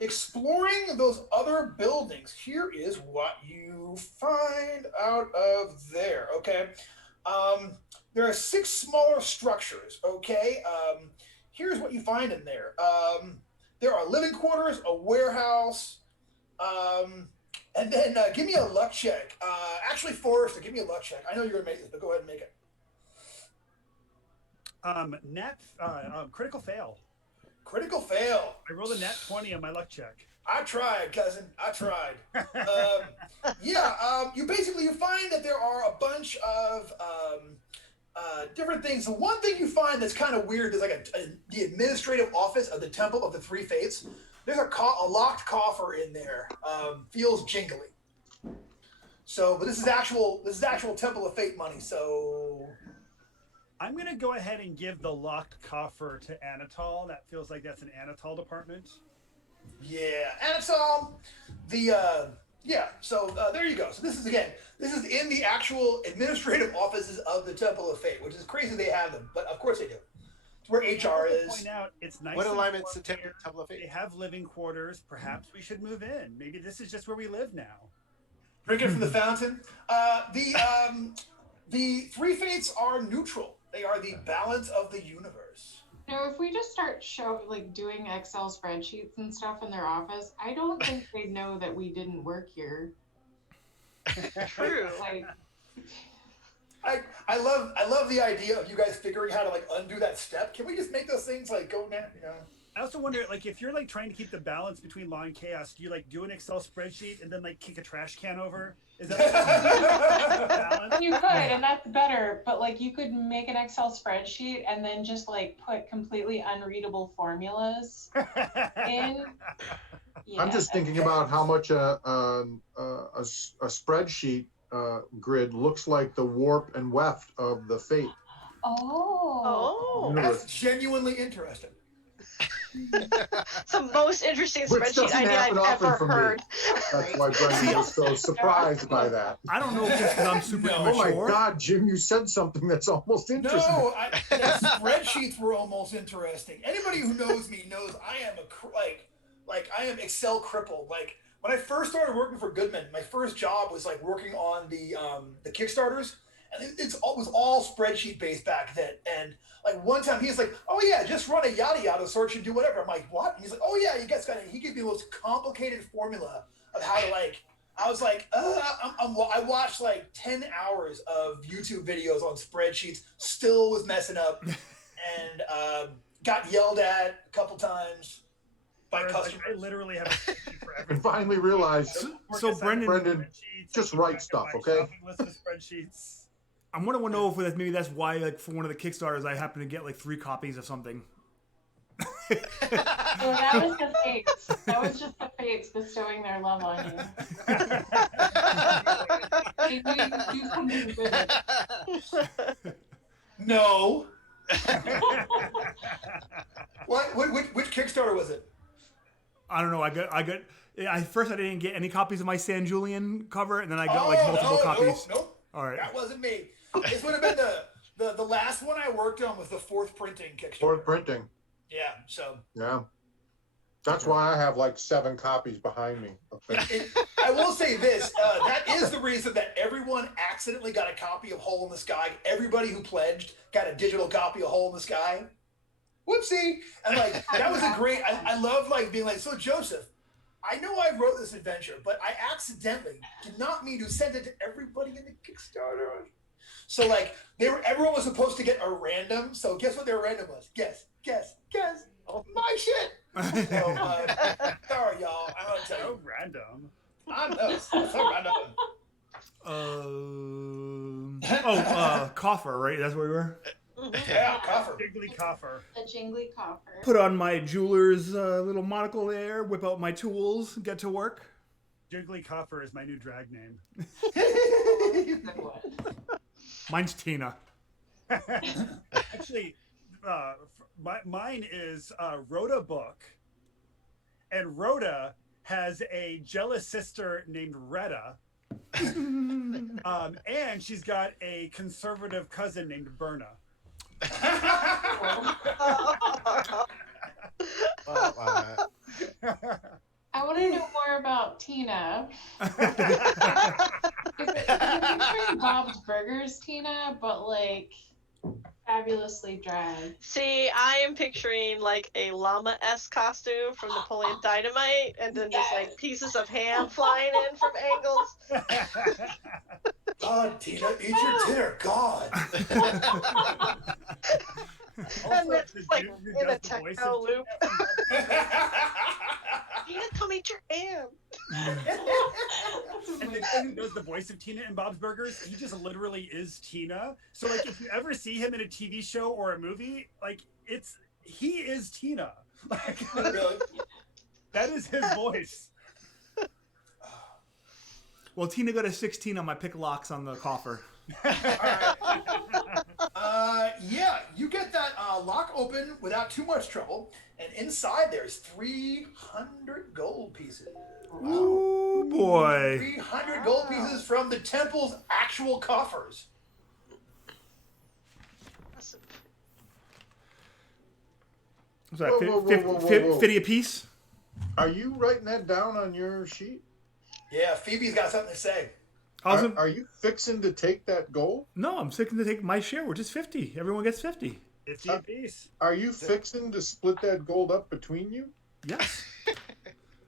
exploring those other buildings. Here is what you find out of there. Okay. There are 6 smaller structures, okay? Here's what you find in there. There are living quarters, a warehouse, and then give me a luck check. Actually, Forrester, give me a luck check. I know you're going to make this, but go ahead and make it. Critical fail. Critical fail. I rolled a nat 20 on my luck check. I tried, cousin. I tried. You find that there are a bunch of different things. The one thing you find that's kind of weird is like the administrative office of the Temple of the Three Fates. There's a locked coffer in there. Feels jingly. So, but this is actual Temple of Fate money. So, I'm gonna go ahead and give the locked coffer to Anatol. That feels like that's an Anatol department. Yeah, Anatol. So there you go. So this is in the actual administrative offices of the Temple of Fate, which is crazy they have them, but of course they do. It's where HR is. Point out, it's nice. What alignment's the Temple of Fate? They have living quarters. Perhaps we should move in. Maybe this is just where we live now. Drinking from the fountain. The Three Fates are neutral. They are the balance of the universe. If we just start doing Excel spreadsheets and stuff in their office, I don't think they'd know that we didn't work here. True. I love the idea of you guys figuring how to undo that step. Can we just make those things go now? I also wonder, if you're trying to keep the balance between law and chaos, do you do an Excel spreadsheet and then kick a trash can over? Is that balance? You could, and that's better. But you could make an Excel spreadsheet and then just put completely unreadable formulas in. Yeah. I'm just thinking about how much a spreadsheet grid looks like the warp and weft of the Fate. Oh. That's genuinely interesting. It's the most interesting Which spreadsheet doesn't idea happen I've often ever for me. heard. That's why Brendan was so surprised by that. I don't know if it's because I'm super Oh my immature. God, Jim, you said something that's almost interesting. No, the spreadsheets were almost interesting. Anybody who knows me knows I am I am Excel crippled. When I first started working for Goodman, my first job was working on the Kickstarters, and it was all spreadsheet based back then. And like one time he's like, "Oh yeah, just run a yada yada search and do whatever." I'm like, "What?" And he's like, "Oh yeah, you guys got it." He gave me the most complicated formula of how to like. I was like, I watched like 10 hours of YouTube videos on spreadsheets, still was messing up, and got yelled at a couple times by customers. I literally have a spreadsheet for everything. And finally realized, So Brendan, just write stuff, okay? List of spreadsheets. I want to know if maybe that's why, like, for one of the Kickstarters, I happen to get like 3 copies of something. So that was the fates. That was just the fates bestowing their love on you. They knew you could do something good. No. Which Kickstarter was it? I don't know. First I didn't get any copies of my San Julian cover, and then I got like multiple copies. Nope. All right. That wasn't me. This would have been the last one I worked on was the 4th printing Kickstarter. 4th printing. Yeah, so. Yeah. That's why I have like 7 copies behind me. I will say this, that is the reason that everyone accidentally got a copy of Hole in the Sky. Everybody who pledged got a digital copy of Hole in the Sky. Whoopsie. And like, that was a great, I love like being like, so Joseph, I know I wrote this adventure, but I accidentally did not mean to send it to everybody in the Kickstarter. So like, everyone was supposed to get a random, so guess what their random was? Guess. Oh, my shit. So, sorry, y'all. I'm gonna tell you. So random. I know. So random. Coffer, right? That's where we were. Yeah, coffer. Jiggly coffer. The jingly coffer. Put on my jeweler's little monocle there. Whip out my tools. Get to work. Jiggly coffer is my new drag name. Mine's Tina. Actually, mine is Rhoda Book, and Rhoda has a jealous sister named Retta, and she's got a conservative cousin named Berna. I want to know more about Tina. You're picturing Bob's Burgers, Tina, but like fabulously drag. See, I am picturing like a llama-esque costume from Napoleon Dynamite, and then just like pieces of ham flying in from angles. God, Tina, eat your dinner. God. And it's like in a techno loop. Tina, come eat your ham. And the guy who does the voice of Tina in Bob's Burgers, he just literally is Tina. So like, if you ever see him in a TV show or a movie, like he is Tina. Like, Really? that is his voice. Well, Tina got a 16 on my pick locks on the coffer. Yeah, you get that lock open without too much trouble, and inside there's 300 gold pieces. Ooh, boy. 300 gold pieces from the temple's actual coffers. What's that? Whoa. 50 a piece? Are you writing that down on your sheet? Yeah, Phoebe's got something to say. Are you fixing to take that gold? No, I'm fixing to take my share, which is 50. Everyone gets 50. 50 a piece. Are you fixing to split that gold up between you? Yes.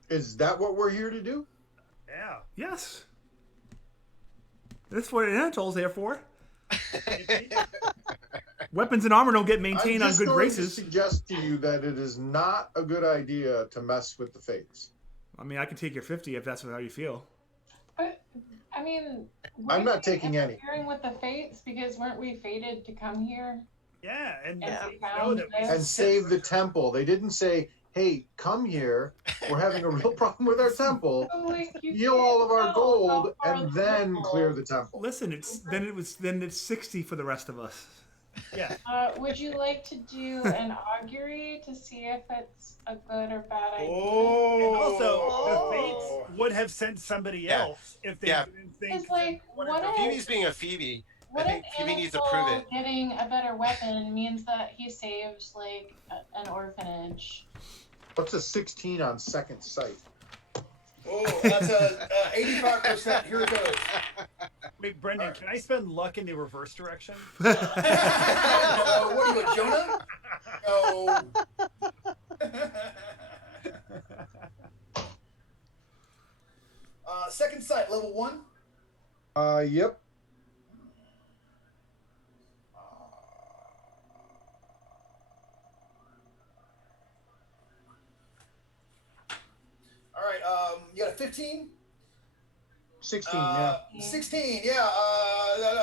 Is that what we're here to do? Yeah. Yes. That's what Anatol's there for. Weapons and armor don't get maintained on good graces. I'm just going to suggest to you that it is not a good idea to mess with the fates. I mean, I can take your 50 if that's how you feel. But I mean, I'm not taking any. Interfering with the fates, because weren't we fated to come here? Yeah, and And save the temple. They didn't say, "Hey, come here. We're having a real problem with our temple. Steal all of our gold and then clear the temple." Listen, it's 60 for the rest of us. Yeah. Would you like to do an augury to see if it's a good or bad idea? Oh. And also, the fates would have sent somebody else if they didn't think. It's like, what if Phoebe's being a Phoebe. I What think if Phoebe needs to prove it. getting a better weapon means that he saves like an orphanage? What's a 16 on second sight? Oh, that's a 85%. Here it goes. Wait, Brendan, can I spend luck in the reverse direction? No, what are you, a Jonah? No. Second sight, level 1. Yep. All right, you got a 15? 16, yeah. 16, yeah.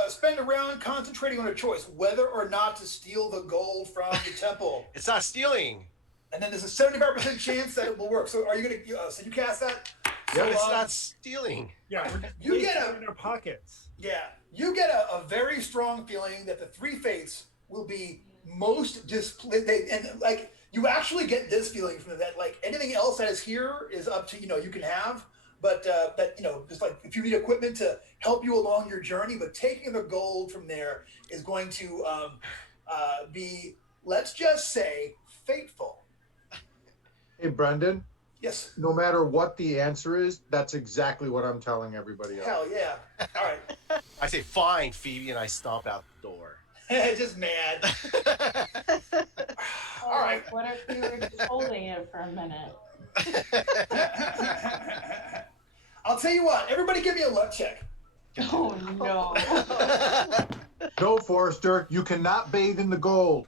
Spend a round concentrating on a choice, whether or not to steal the gold from the temple. It's not stealing. And then there's a 75% chance that it will work. So are you going to, so you cast that? So, But it's not stealing. Yeah, You get it in our pockets. Yeah, you get a very strong feeling that the three fates will be most displeased. And like, you actually get this feeling from that, like anything else that is here is up to, you can have. But that, just like if you need equipment to help you along your journey, but taking the gold from there is going to be, let's just say, fateful. Hey, Brendan, Yes. no matter what the answer is, that's exactly what I'm telling everybody else. Hell yeah. All right. I say, fine, Phoebe, and I stomp out the door. Just mad. All right. What if we were just holding it for a minute? I'll tell you what. Everybody give me a luck check. Oh no. No, Forrester, you cannot bathe in the gold.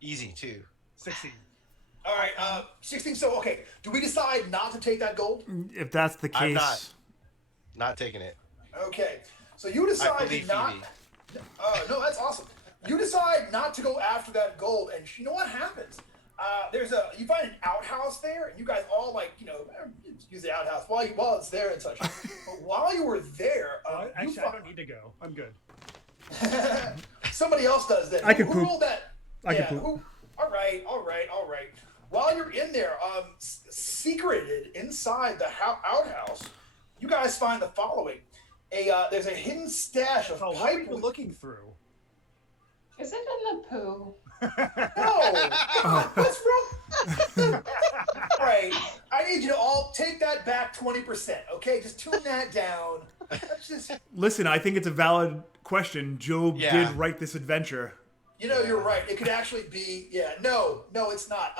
Easy, too. 16. All right. 16. So, okay. Do we decide not to take that gold? If that's the I'm case, not taking it. Okay. So you I decide believe not. Phoebe. No, that's awesome. You decide not to go after that gold, and you know what happens? You find an outhouse there, and you guys all use the outhouse while it's there and such. But while you were there, Actually, I don't need to go. I'm good. somebody else does that. I can Who poop. rolled that? I can poop. All right. While you're in there, secreted inside the outhouse, you guys find the following: there's a hidden stash of Oh, what are pipe. you looking through? Is it in the poo? No. What's wrong? All right. I need you to all take that back 20%. Okay, just tune that down. That's just. listen, I think it's a valid question. Job Yeah. did write this adventure. You're right. It could actually be. Yeah. No, it's not.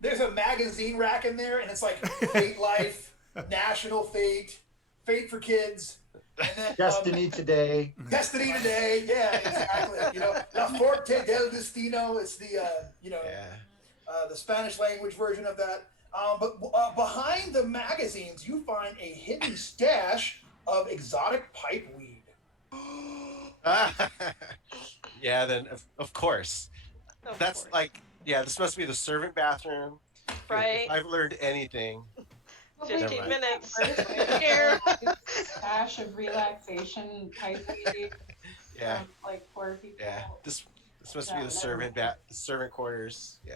There's a magazine rack in there, and it's like Fate Life, National Fate, Fate for Kids. And then, Destiny Today. Destiny Today, yeah, exactly. La Forte del Destino is the the Spanish language version of that. But behind the magazines, you find a hidden stash of exotic pipe weed. Yeah, then of course. That's course. like, yeah, this must be the servant bathroom. Right. If I've learned anything. 15 mind. minutes. Here. Stash of relaxation pipe weed. Yeah, Like poor people. yeah. This must be Yeah, the servant quarters. Yeah.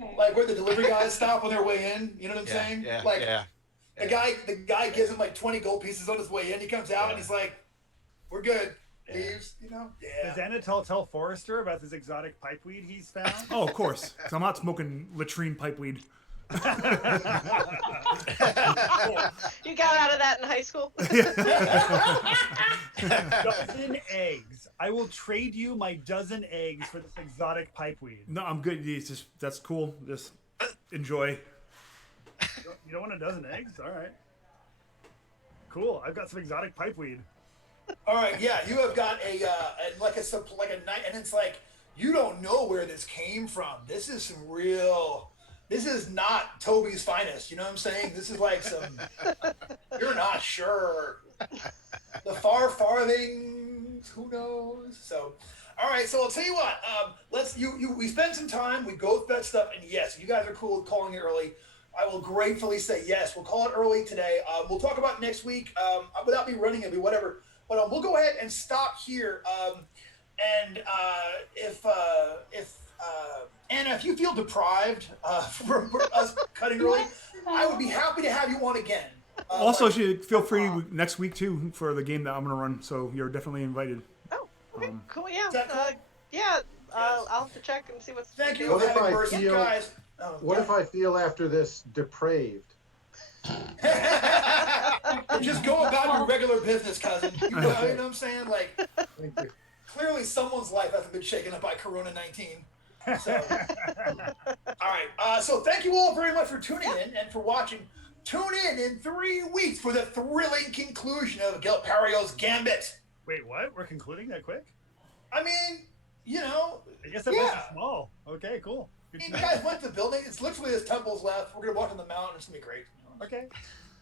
Okay. Like where the delivery guys stop on their way in. You know what I'm saying? Yeah, Like yeah. the guy gives him like 20 gold pieces on his way in. He comes out and he's like, "We're good." Yeah. Leaves. Yeah. Does Anna tell Forrester about this exotic pipeweed he's found? Oh, of course. 'Cause I'm not smoking latrine pipeweed. You got out of that in high school? Dozen eggs. I will trade you my dozen eggs for this exotic pipeweed. No, I'm good. That's cool. Just enjoy. You don't want a dozen eggs? All right. Cool. I've got some exotic pipeweed. All right, yeah, you have got a night, and it's like you don't know where this came from. This is some real. This is not Toby's finest. You know what I'm saying? This is like some. You're not sure. The farthings. Who knows? So, all right. So I'll tell you what. We spent some time. We go through that stuff, and yes, you guys are cool with calling it early. I will gratefully say yes. We'll call it early today. We'll talk about next week. Without me running, it'll be whatever. But we'll go ahead and stop here. If Anna, if you feel deprived from us cutting early, I would be happy to have you on again. Also, you feel free next week too for the game that I'm gonna run. So you're definitely invited. Oh, okay, cool. Yeah. Is that cool? Yeah. I'll have to check and see what's. Thank you What for if having I mercy, feel- guys. What if I feel after this depraved? Just go about your regular business, cousin. You know what I'm saying? Like, Thank you. clearly someone's life hasn't been shaken up by Corona-19. So, all right. So thank you all very much for tuning in and for watching. Tune in 3 weeks for the thrilling conclusion of Glipkerio's Gambit. Wait, what? We're concluding that quick? I mean, you know, I guess that Yeah. was small. Okay, cool. Good you to know. guys went to the building. It's literally this temple's left. We're gonna walk on the mountain. It's gonna be great. Okay.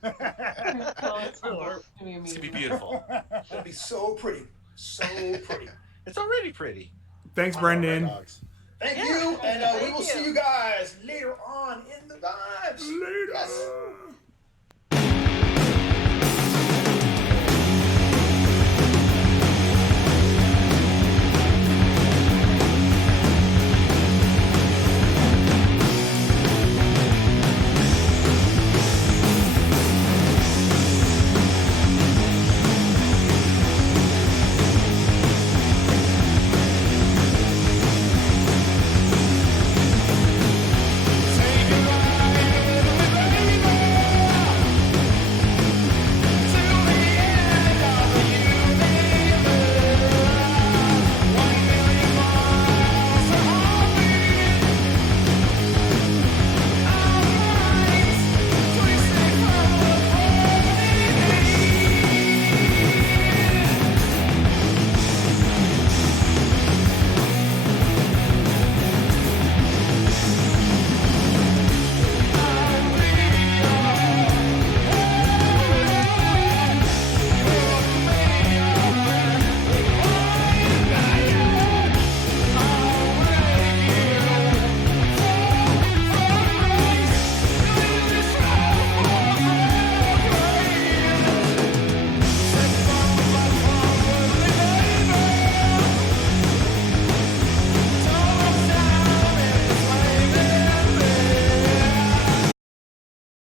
Well, it's Cool. gonna be It's gonna be amazing. beautiful. It's gonna be so pretty, so pretty. It's already pretty. Thanks, I love my Brendan. dogs. Thank Yeah, you, and we thank will see you. you guys later on in the lives. Later. Yes.